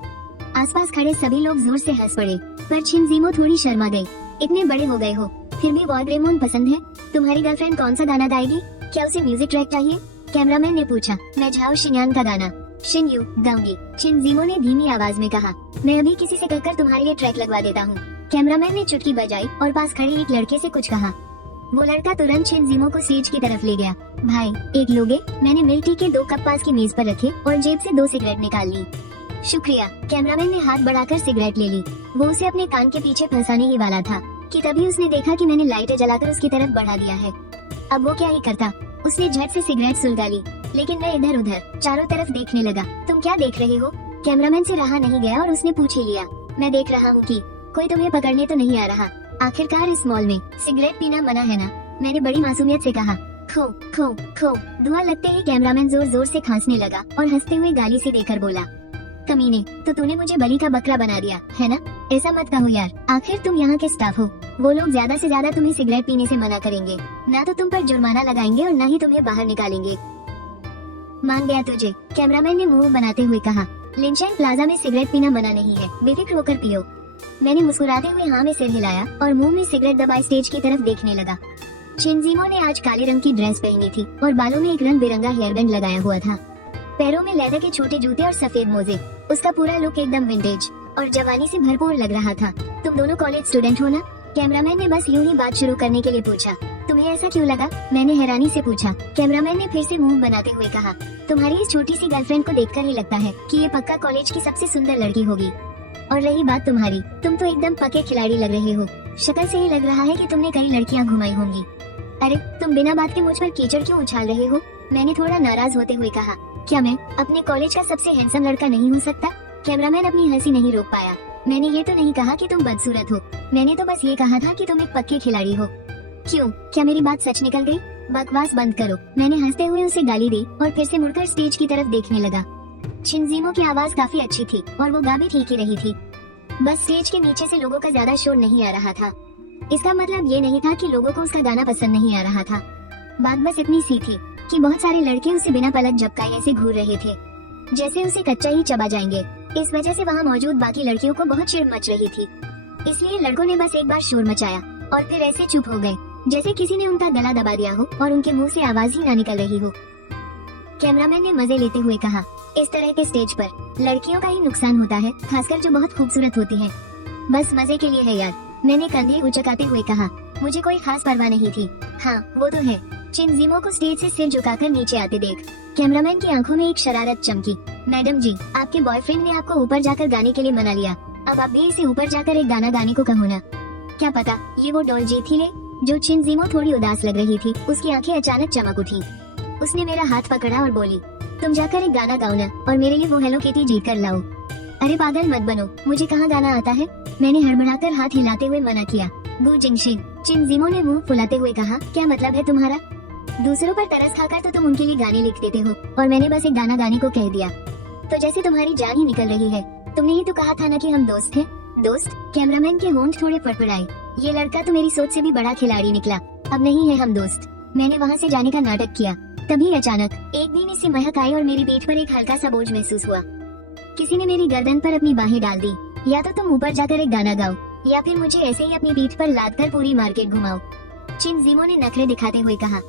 आसपास खड़े सभी लोग जोर से हंस पड़े, पर चिन जिमो थोड़ी शर्मा गई। इतने बड़े हो गए हो, फिर भी वॉइड रेमोन पसंद है? तुम्हारी गर्लफ्रेंड कौन सा गाना गाएगी? क्या उसे म्यूजिक ट्रैक चाहिए? कैमरामैन ने पूछा। मैं झाओ शिन्यान का गाना शिन यू गाऊंगी, चिन जिमो ने धीमी आवाज में कहा। मैं अभी किसी से कहकर तुम्हारे लिए ट्रैक लगवा देता हूँ। कैमरामैन ने चुटकी बजाई और पास खड़े एक लड़के से कुछ कहा। वो लड़का तुरंत चिन जिमो को स्टेज की तरफ ले गया। भाई एक लोगे? मैंने मिल्क टी के 2 कप पास की मेज पर रखे और जेब से 2 सिगरेट निकाल ली। शुक्रिया। कैमरामैन ने हाथ बढ़ाकर सिगरेट ले ली। वो उसे अपने कान के पीछे फंसाने ही वाला था कि तभी उसने देखा कि मैंने लाइटर जलाकर उसकी तरफ बढ़ा दिया है। अब वो क्या ही करता, उसने झट से सिगरेट सुलगा ली, लेकिन मैं इधर उधर चारों तरफ देखने लगा। तुम क्या देख रहे हो? कैमरामैन से रहा नहीं गया और उसने पूछ ही लिया। मैं देख रहा हूँ कि कोई तुम्हें पकड़ने तो नहीं आ रहा। आखिरकार इस मॉल में सिगरेट पीना मना है ना? मैंने बड़ी मासूमियत से कहा। खो खो खो। धुआं लगते ही कैमरामैन जोर जोर से खांसने लगा और हंसते हुए गाली से देकर बोला, कमीने, तो तूने मुझे बलि का बकरा बना दिया है ना? ऐसा मत कहो यार, आखिर तुम यहाँ के स्टाफ हो। वो लोग ज्यादा से ज्यादा तुम्हें सिगरेट पीने से मना करेंगे, ना तो तुम पर जुर्माना लगाएंगे और ना ही तुम्हें बाहर निकालेंगे। मान गया तुझे, कैमरामैन ने मुंह बनाते हुए कहा। लिंशाइन प्लाजा में सिगरेट पीना मना नहीं है, बेफिक्र होकर पियो। मैंने मुस्कुराते हुए हाँ में सिर हिलाया और मुंह में सिगरेट दबाए स्टेज की तरफ देखने लगा। चिनजिमो ने आज काले रंग की ड्रेस पहनी थी और बालों में एक रंग बिरंगा हेयरबैंड लगाया हुआ था। पैरों में लेदर के छोटे जूते और सफेद मोजे। उसका पूरा लुक एकदम विंटेज और जवानी से भरपूर लग रहा था। तुम दोनों कॉलेज स्टूडेंट हो ना? कैमरामैन ने बस यूं ही बात शुरू करने के लिए पूछा। तुम्हें ऐसा क्यों लगा? मैंने हैरानी से पूछा। कैमरामैन ने फिर से मुंह बनाते हुए कहा, तुम्हारी इस छोटी सी गर्लफ्रेंड को देखकर ही लगता है कि ये पक्का कॉलेज की सबसे सुंदर लड़की होगी। और रही बात तुम्हारी, तुम तो एकदम पक्के खिलाड़ी लग रहे हो। शक्ल से ही लग रहा है कि तुमने कई लड़कियां घुमाई होंगी। अरे तुम बिना बात के मुझ पर कीचड़ क्यों उछाल रहे हो? मैंने थोड़ा नाराज होते हुए कहा। क्या मैं अपने कॉलेज का सबसे हैंडसम लड़का नहीं हो सकता? कैमरामैन अपनी हंसी नहीं रोक पाया। मैंने ये तो नहीं कहा कि तुम बदसूरत हो, मैंने तो बस ये कहा था कि तुम एक पक्के खिलाड़ी हो। क्यों, क्या मेरी बात सच निकल गई? बकवास बंद करो। मैंने हंसते हुए उसे गाली दी और फिर से मुड़कर स्टेज की तरफ देखने लगा। चिनजिमो की आवाज काफी अच्छी थी और वो गा भी ठीक ही रही थी। बस स्टेज के नीचे से लोगों का ज्यादा शोर नहीं आ रहा था। इसका मतलब ये नहीं था कि लोगों को उसका गाना पसंद नहीं आ रहा था। बात बस इतनी सी थी कि बहुत सारे लड़के उसे बिना पलक झपकाए ऐसे घूर रहे थे जैसे उसे कच्चा ही चबा जाएंगे। इस वजह से वहाँ मौजूद बाकी लड़कियों को बहुत चिढ़ मच रही थी। इसलिए लड़कों ने बस एक बार शोर मचाया और फिर ऐसे चुप हो गए जैसे किसी ने उनका गला दबा दिया हो और उनके मुंह से आवाज ही ना निकल रही हो। कैमरामैन ने मजे लेते हुए कहा, इस तरह के स्टेज पर लड़कियों का ही नुकसान होता है, खासकर जो बहुत खूबसूरत होती हैं। बस मजे के लिए है यार। मैंने कंधे उचकाते हुए कहा। मुझे कोई खास परवाह नहीं थी। हाँ वो तो है। चिनजिमो को स्टेज से सिर झुकाकर नीचे आते देख कैमरामैन की आंखों में एक शरारत चमकी। मैडम जी, आपके बॉयफ्रेंड ने आपको ऊपर जाकर गाने के लिए मना लिया, अब आप भी इसे ऊपर जाकर एक गाना गाने को कहो ना। क्या पता ये वो डॉल जी थी जो चिनजिमो थोड़ी उदास लग रही थी, उसकी आंखें अचानक चमक उठी। उसने मेरा हाथ पकड़ा और बोली, तुम जाकर एक गाना गाओ ना और मेरे लिए वो हेलो किटी जीत कर लाओ। अरे पागल मत बनो, मुझे कहाँ गाना आता है? मैंने हड़बड़ाकर हाथ हिलाते हुए मना किया। गु जिंगशिन, चिनजिमो ने मुंह फुलाते हुए कहा, क्या मतलब है तुम्हारा? दूसरों पर तरस खाकर तो तुम उनके लिए गाने लिख देते हो और मैंने बस एक गाना गाने को कह दिया तो जैसे तुम्हारी जान ही निकल रही है। तुमने ही तो कहा था ना कि हम दोस्त हैं। दोस्त? कैमरामैन के होंठ थोड़े फड़फड़ाए। ये लड़का तो मेरी सोच से भी बड़ा खिलाड़ी निकला। अब नहीं है हम दोस्त। मैंने वहाँ से जाने का नाटक किया, तभी अचानक एक दिन सी महक आई और मेरी पीठ पर एक हल्का सा बोझ महसूस हुआ। किसी ने मेरी गर्दन पर अपनी बाहें डाल दी। या तो तुम ऊपर जाकर एक गाना गाओ या फिर मुझे ऐसे ही अपनी पीठ पर लाद कर पूरी मार्केट घुमाओ। चिनजिमो ने नखरे दिखाते हुए कहा।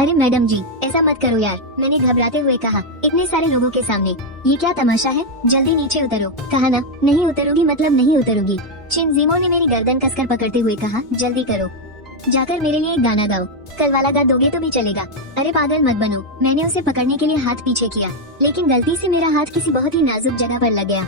अरे मैडम जी, ऐसा मत करो यार, मैंने घबराते हुए कहा। इतने सारे लोगों के सामने ये क्या तमाशा है? जल्दी नीचे उतरो। कहा ना, नहीं उतरोगी मतलब नहीं उतरोगी। चिनजिमो ने मेरी गर्दन कसकर पकड़ते हुए कहा, जल्दी करो, जाकर मेरे लिए एक गाना गाओ। कल वाला गा दोगे तो भी चलेगा। अरे पागल मत बनो। मैंने उसे पकड़ने के लिए हाथ पीछे किया लेकिन गलती से मेरा हाथ किसी बहुत ही नाजुक जगह पर लग गया।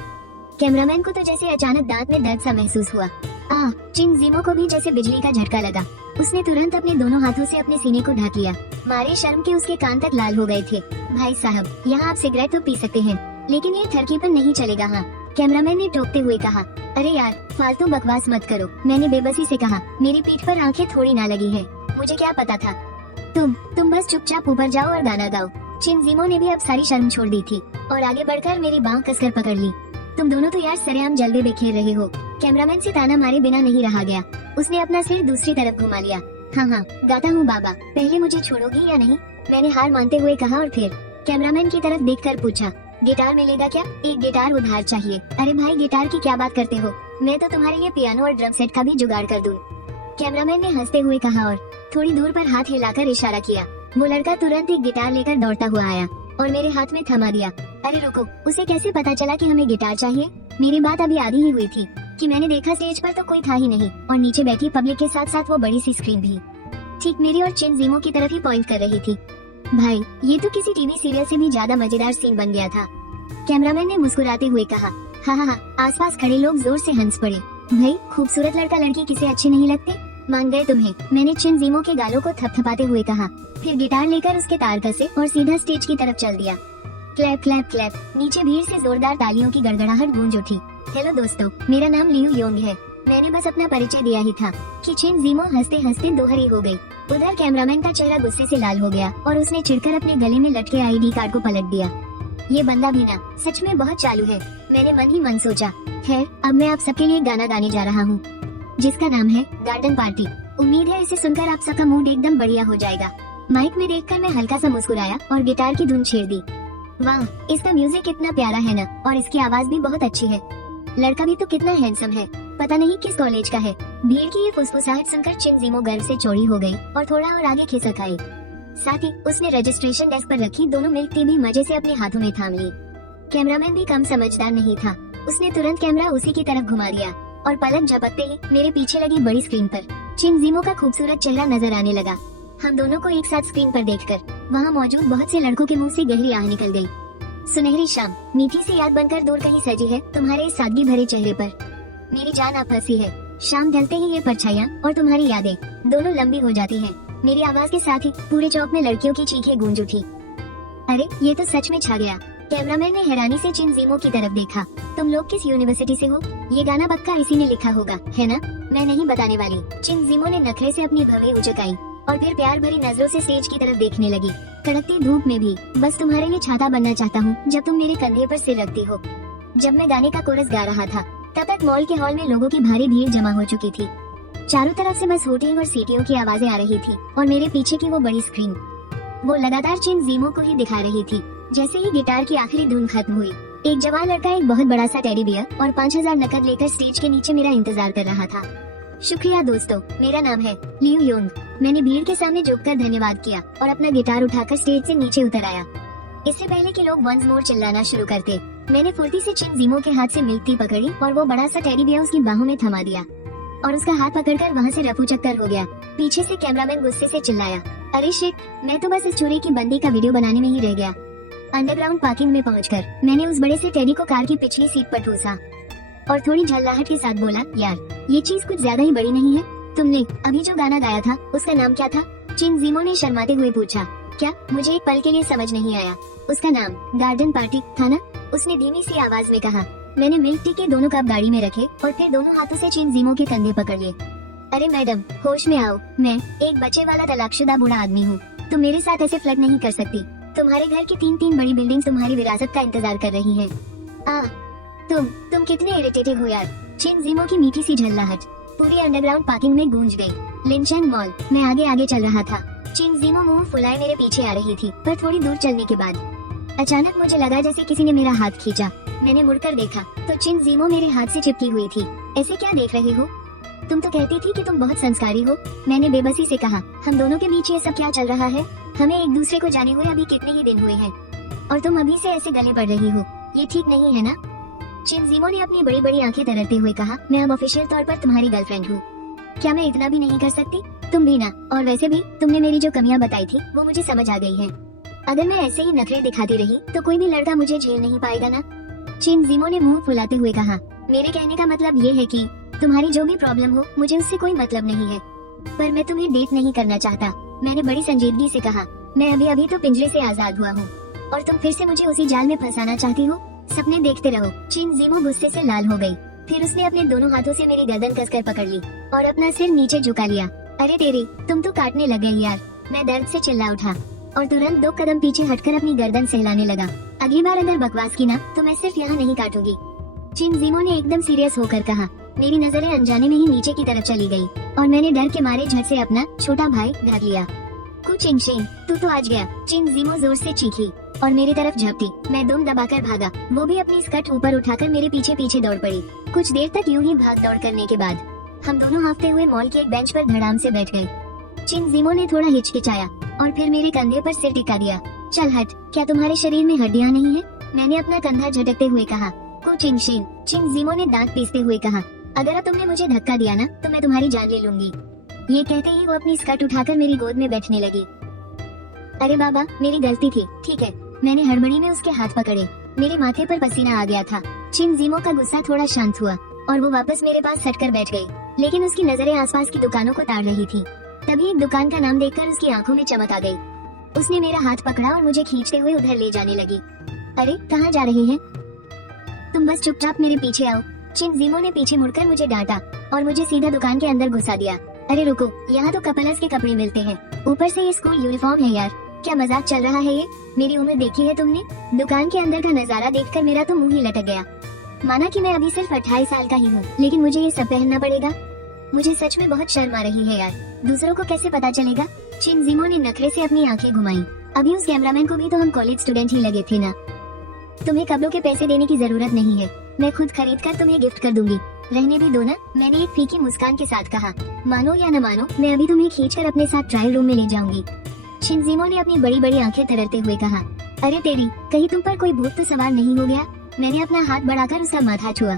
कैमरामैन को तो जैसे अचानक दांत में दर्द सा महसूस हुआ। चिनजिमो को भी जैसे बिजली का झटका लगा। उसने तुरंत अपने दोनों हाथों से अपने सीने को ढक लिया। मारे शर्म के उसके कान तक लाल हो गए थे। भाई साहब, यहाँ आप सिगरेट तो पी सकते हैं लेकिन ये थरकीपन नहीं चलेगा। हाँ, कैमरामैन ने टोकते हुए कहा। अरे यार, फालतू बकवास मत करो, मैंने बेबसी से कहा। मेरी पीठ पर आंखें थोड़ी ना लगी है, मुझे क्या पता था। तुम बस चुपचाप ऊपर जाओ और गाना गाओ। चिनजिमो ने भी अब सारी शर्म छोड़ दी थी और आगे बढ़कर मेरी बांह कसकर पकड़ ली। तुम दोनों तो यार सरेआम जलवे बिखेर रहे हो। कैमरामैन से ताना मारे बिना नहीं रहा गया। उसने अपना सिर दूसरी तरफ घुमा लिया। हाँ, गाता हूँ बाबा, पहले मुझे छोड़ोगी या नहीं? मैंने हार मानते हुए कहा और फिर कैमरामैन की तरफ देखकर पूछा, गिटार मिलेगा क्या? एक गिटार उधार चाहिए। अरे भाई, गिटार की क्या बात करते हो? मैं तो तुम्हारे लिए पियानो और ड्रम सेट का भी जुगाड़ कर दूँ। कैमरामैन ने हंसते हुए कहा और थोड़ी दूर पर हाथ हिलाकर इशारा किया। वो लड़का तुरंत एक गिटार लेकर दौड़ता हुआ आया और मेरे हाथ में थमा दिया। अरे रुको, उसे कैसे पता चला कि हमें गिटार चाहिए? मेरी बात अभी आधी ही हुई थी कि मैंने देखा स्टेज पर तो कोई था ही नहीं और नीचे बैठी पब्लिक के साथ साथ वो बड़ी सी स्क्रीन भी ठीक मेरी और चिनजिमो की तरफ ही पॉइंट कर रही थी। भाई, ये तो किसी टीवी सीरियल से भी ज्यादा मजेदार सीन बन गया था। कैमरामैन ने मुस्कुराते हुए कहा। हाँ, आसपास खड़े लोग जोर से हंस पड़े। भाई, खूबसूरत लड़का लड़की किसे अच्छे नहीं लगते? मान गए तुम्हें, मैंने चिनजिमो के गालों को थपथपाते हुए कहा। फिर गिटार लेकर उसके तार कसे और सीधा स्टेज की तरफ चल दिया। Clap clap clap. नीचे भीड़ से जोरदार तालियों की गड़गड़ाहट गूंज उठी। हेलो दोस्तों, मेरा नाम लियू योंग है। मैंने बस अपना परिचय दिया ही था कि चिनजिमो हंसते हंसते दोहरी हो गई। उधर कैमरामैन का चेहरा गुस्से से लाल हो गया और उसने चिढ़कर अपने गले में लटके आईडी कार्ड को पलट दिया। ये बंदा भी ना सच में बहुत चालू है, मैंने मन ही मन सोचा। खैर, अब मैं आप सबके लिए गाना गाने जा रहा हूँ जिसका नाम है गार्डन पार्टी। उम्मीद है इसे सुनकर आप सबका मूड एकदम बढ़िया हो जाएगा। माइक में देखकर मैं हल्का सा मुस्कुराया और गिटार की धुन छेड़ दी। वाह, इसका म्यूजिक कितना प्यारा है ना, और इसकी आवाज भी बहुत अच्छी है। लड़का भी तो कितना हैंडसम है, पता नहीं किस कॉलेज का है। भीड़ की ये फुसफुसाहट सुनकर चिन जिमो गर्व से चौड़ी हो गई और थोड़ा और आगे खिसक आई। साथ ही उसने रजिस्ट्रेशन डेस्क पर रखी दोनों मिल्क टी भी मजे से अपने हाथों में थाम ली। कैमरामैन भी कम समझदार नहीं था, उसने तुरंत कैमरा उसी की तरफ घुमा दिया और पलक झपकते ही मेरे पीछे लगी बड़ी स्क्रीन पर चिन जिमो का खूबसूरत चेहरा नजर आने लगा। हम दोनों को एक साथ स्क्रीन पर देखकर वहाँ मौजूद बहुत से लड़कों के मुंह से गहरी आह निकल गई। सुनहरी शाम मीठी सी याद बनकर दूर कहीं सजी है तुम्हारे इस सादगी भरे चेहरे पर। मेरी जान आप फंसी है। शाम ढलते ही ये परछाइयाँ और तुम्हारी यादें दोनों लंबी हो जाती हैं। मेरी आवाज के साथ ही पूरे चौक में लड़कियों की चीखें गूंज उठी। अरे ये तो सच में छा गया। कैमरामैन ने हैरानी से चिन जिमो की तरफ देखा। तुम लोग किस यूनिवर्सिटी से हो? ये गाना पक्का इसी ने लिखा होगा, है ना? मैं नहीं बताने वाली। चिन जिमो ने नखरे से अपनी भवें उचकाई और फिर प्यार भरी नजरों से स्टेज की तरफ देखने लगी। कड़कती धूप में भी बस तुम्हारे लिए छाता बनना चाहता हूँ जब तुम मेरे कंधे पर सिर रखती हो। जब मैं गाने का कोरस गा रहा था तब तक मॉल के हॉल में लोगों की भारी भीड़ जमा हो चुकी थी। चारों तरफ से बस होटिंग और सीटियों की आवाजें आ रही थी और मेरे पीछे की वो बड़ी स्क्रीन वो लगातार चिन जिमो को ही दिखा रही थी। जैसे ही गिटार की आखिरी धुन खत्म हुई, एक जवान लड़का एक बहुत बड़ा सा टेडी बियर और 5000 नकद लेकर स्टेज के नीचे मेरा इंतजार कर रहा था। शुक्रिया दोस्तों, मेरा नाम है लियू योंग। मैंने भीड़ के सामने झुककर धन्यवाद किया और अपना गिटार उठाकर स्टेज से नीचे उतर आया। इससे पहले कि लोग वंस मोर चिल्लाना शुरू करते, मैंने फुर्ती से चिन जिमो के हाथ से मिल्क टी पकड़ी और वो बड़ा सा टेडी बियर उसकी बाहों में थमा दिया और उसका हाथ पकड़कर वहाँ से रफू चक्कर हो गया। पीछे से कैमरामैन गुस्से से चिल्लाया, अरे शिट, मैं तो बस इस चोरी की बंदी का वीडियो बनाने में ही रह गया। अंडरग्राउंड पार्किंग में पहुंचकर मैंने उस बड़े से टेडी को कार की पिछली सीट पर ठूसा और थोड़ी झल्लाहट के साथ बोला, यार ये चीज कुछ ज्यादा ही बड़ी नहीं है? तुमने अभी जो गाना गाया था उसका नाम क्या था? चिन जिमो ने शर्माते हुए पूछा। क्या? मुझे एक पल के लिए समझ नहीं आया। उसका नाम गार्डन पार्टी था ना? उसने धीमी सी आवाज में कहा। मैंने मिल्क टी के दोनों कप गाड़ी में रखे और फिर दोनों हाथों से चिन जिमो के कंधे पकड़ लिए। अरे मैडम, होश में आओ, मैं एक बच्चे वाला तलाकशुदा बूढ़ा आदमी हूँ। तुम मेरे साथ ऐसे फ्लर्ट नहीं कर सकती। तुम्हारे घर की 3 बड़ी बिल्डिंग तुम्हारी विरासत का इंतजार कर रही है। तुम कितने इरिटेटिव हो यार। चिन जिमो की मीठी सी झल्लाहट पूरी अंडरग्राउंड पार्किंग में गूंज गई। लिंचेंग मॉल। मैं आगे आगे चल रहा था। चिन जिमो मुंह फुलाए मेरे पीछे आ रही थी, पर थोड़ी दूर चलने के बाद अचानक मुझे लगा जैसे किसी ने मेरा हाथ खींचा। मैंने मुड़कर देखा तो चिन जिमो मेरे हाथ से चिपकी हुई थी। ऐसे क्या देख रही हो? तुम तो कहती थी कि तुम बहुत संस्कारी हो। मैंने बेबसी से कहा। हम दोनों के बीच ये सब क्या चल रहा है? हमें एक दूसरे को जाने हुए अभी कितने ही दिन हुए हैं और तुम अभी से ऐसे गले पड़ रही हो। ये ठीक नहीं है ना? चिन जिमो ने अपनी बड़ी बड़ी आंखें तररते हुए कहा, मैं अब ऑफिशियल तौर पर तुम्हारी गर्लफ्रेंड हूँ। क्या मैं इतना भी नहीं कर सकती? तुम भी ना। और वैसे भी तुमने मेरी जो कमियां बताई थी वो मुझे समझ आ गई है। अगर मैं ऐसे ही नखरे दिखाती रही तो कोई भी लड़का मुझे झेल नहीं पाएगा ना? चिन जिमो ने मुंह फुलाते हुए कहा। मेरे कहने का मतलब ये है कि तुम्हारी जो भी प्रॉब्लम हो मुझे उससे कोई मतलब नहीं है, पर मैं तुम्हें डेट नहीं करना चाहता। मैंने बड़ी संजीदगी से कहा। मैं अभी अभी तो पिंजरे से आजाद हुआ हूँ और तुम फिर से मुझे उसी जाल में फंसाना चाहती हो। सपने देखते रहो। चिन जिमो गुस्से से लाल हो गई। फिर उसने अपने दोनों हाथों से मेरी गर्दन कसकर पकड़ ली और अपना सिर नीचे झुका लिया। अरे तेरी, तुम तो काटने लग गई यार। मैं दर्द से चिल्ला उठा और तुरंत 2 कदम पीछे हटकर अपनी गर्दन सहलाने लगा। अगली बार अगर बकवास की ना तो मैं सिर्फ यहाँ नहीं काटूंगी। चिन जिमो ने एकदम सीरियस होकर कहा। मेरी नजरें अनजाने में ही नीचे की तरफ चली गई और मैंने डर के मारे झट से अपना छोटा भाई ढक लिया। कुचिंगशेन, तू तो आज गया। चिन जिमो जोर से चीखी और मेरी तरफ झपटी। मैं दम दबाकर भागा, वो भी अपनी स्कर्ट ऊपर उठाकर मेरे पीछे पीछे दौड़ पड़ी। कुछ देर तक यूं ही भाग दौड़ करने के बाद हम दोनों हाँफते हुए मॉल के एक बेंच पर धड़ाम से बैठ गए। चिन जिमो ने थोड़ा हिचकिचाया और फिर मेरे कंधे पर सिर टिका दिया। चल हट, क्या तुम्हारे शरीर में हड्डियां नहीं है? मैंने अपना कंधा झटकते हुए कहा। कुचिंगशेन, चिन जिमो ने दांत पीसते हुए कहा। अगर अब तुमने मुझे धक्का दिया ना तो मैं तुम्हारी जान ले लूंगी। ये कहते ही वो अपनी स्कर्ट उठाकर मेरी गोद में बैठने लगी। अरे बाबा, मेरी गलती थी, ठीक है। मैंने हड़बड़ी में उसके हाथ पकड़े। मेरे माथे पर पसीना आ गया था। चिन जिमो का गुस्सा थोड़ा शांत हुआ और वो वापस मेरे पास सटकर बैठ गई, लेकिन उसकी नजरें आसपास की दुकानों को ताड़ रही थी। तभी एक दुकान का नाम देखकर उसकी आंखों में चमक आ गई। उसने मेरा हाथ पकड़ा और मुझे खींचते हुए उधर ले जाने लगी। अरे कहाँ जा रही हैं? तुम बस चुपचाप मेरे पीछे आओ। चिन जिमो ने पीछे मुड़कर मुझे डांटा और मुझे सीधा दुकान के अंदर घुसा दिया। अरे रुको, यहाँ तो कपल्स के कपड़े मिलते हैं, ऊपर से ये स्कूल यूनिफॉर्म है यार। क्या मजाक चल रहा है ये? मेरी उम्र देखी है तुमने? दुकान के अंदर का नजारा देखकर मेरा तो मुंह ही लटक गया। माना कि मैं अभी सिर्फ 28 साल का ही हूँ, लेकिन मुझे ये सब पहनना पड़ेगा। मुझे सच में बहुत शर्म आ रही है यार। दूसरों को कैसे पता चलेगा? चिनजिमो ने नखरे से अपनी आंखें घुमाई। अभी उस कैमरामैन को भी तो हम कॉलेज स्टूडेंट ही लगे थे ना। तुम्हें कपड़ों के पैसे देने की जरूरत नहीं है, मैं खुद खरीद कर तुम्हें गिफ्ट कर दूंगी। रहने भी दो ना, मैंने एक फीकी मुस्कान के साथ कहा। मानो या न मानो, मैं अभी तुम्हें खींचकर अपने साथ ट्रायल रूम में ले जाऊंगी। शिनजिमो ने अपनी बड़ी बड़ी आंखें तरारते हुए कहा। अरे तेरी, कहीं तुम पर कोई भूत तो सवार नहीं हो गया? मैंने अपना हाथ बढ़ाकर उसका माथा छुआ।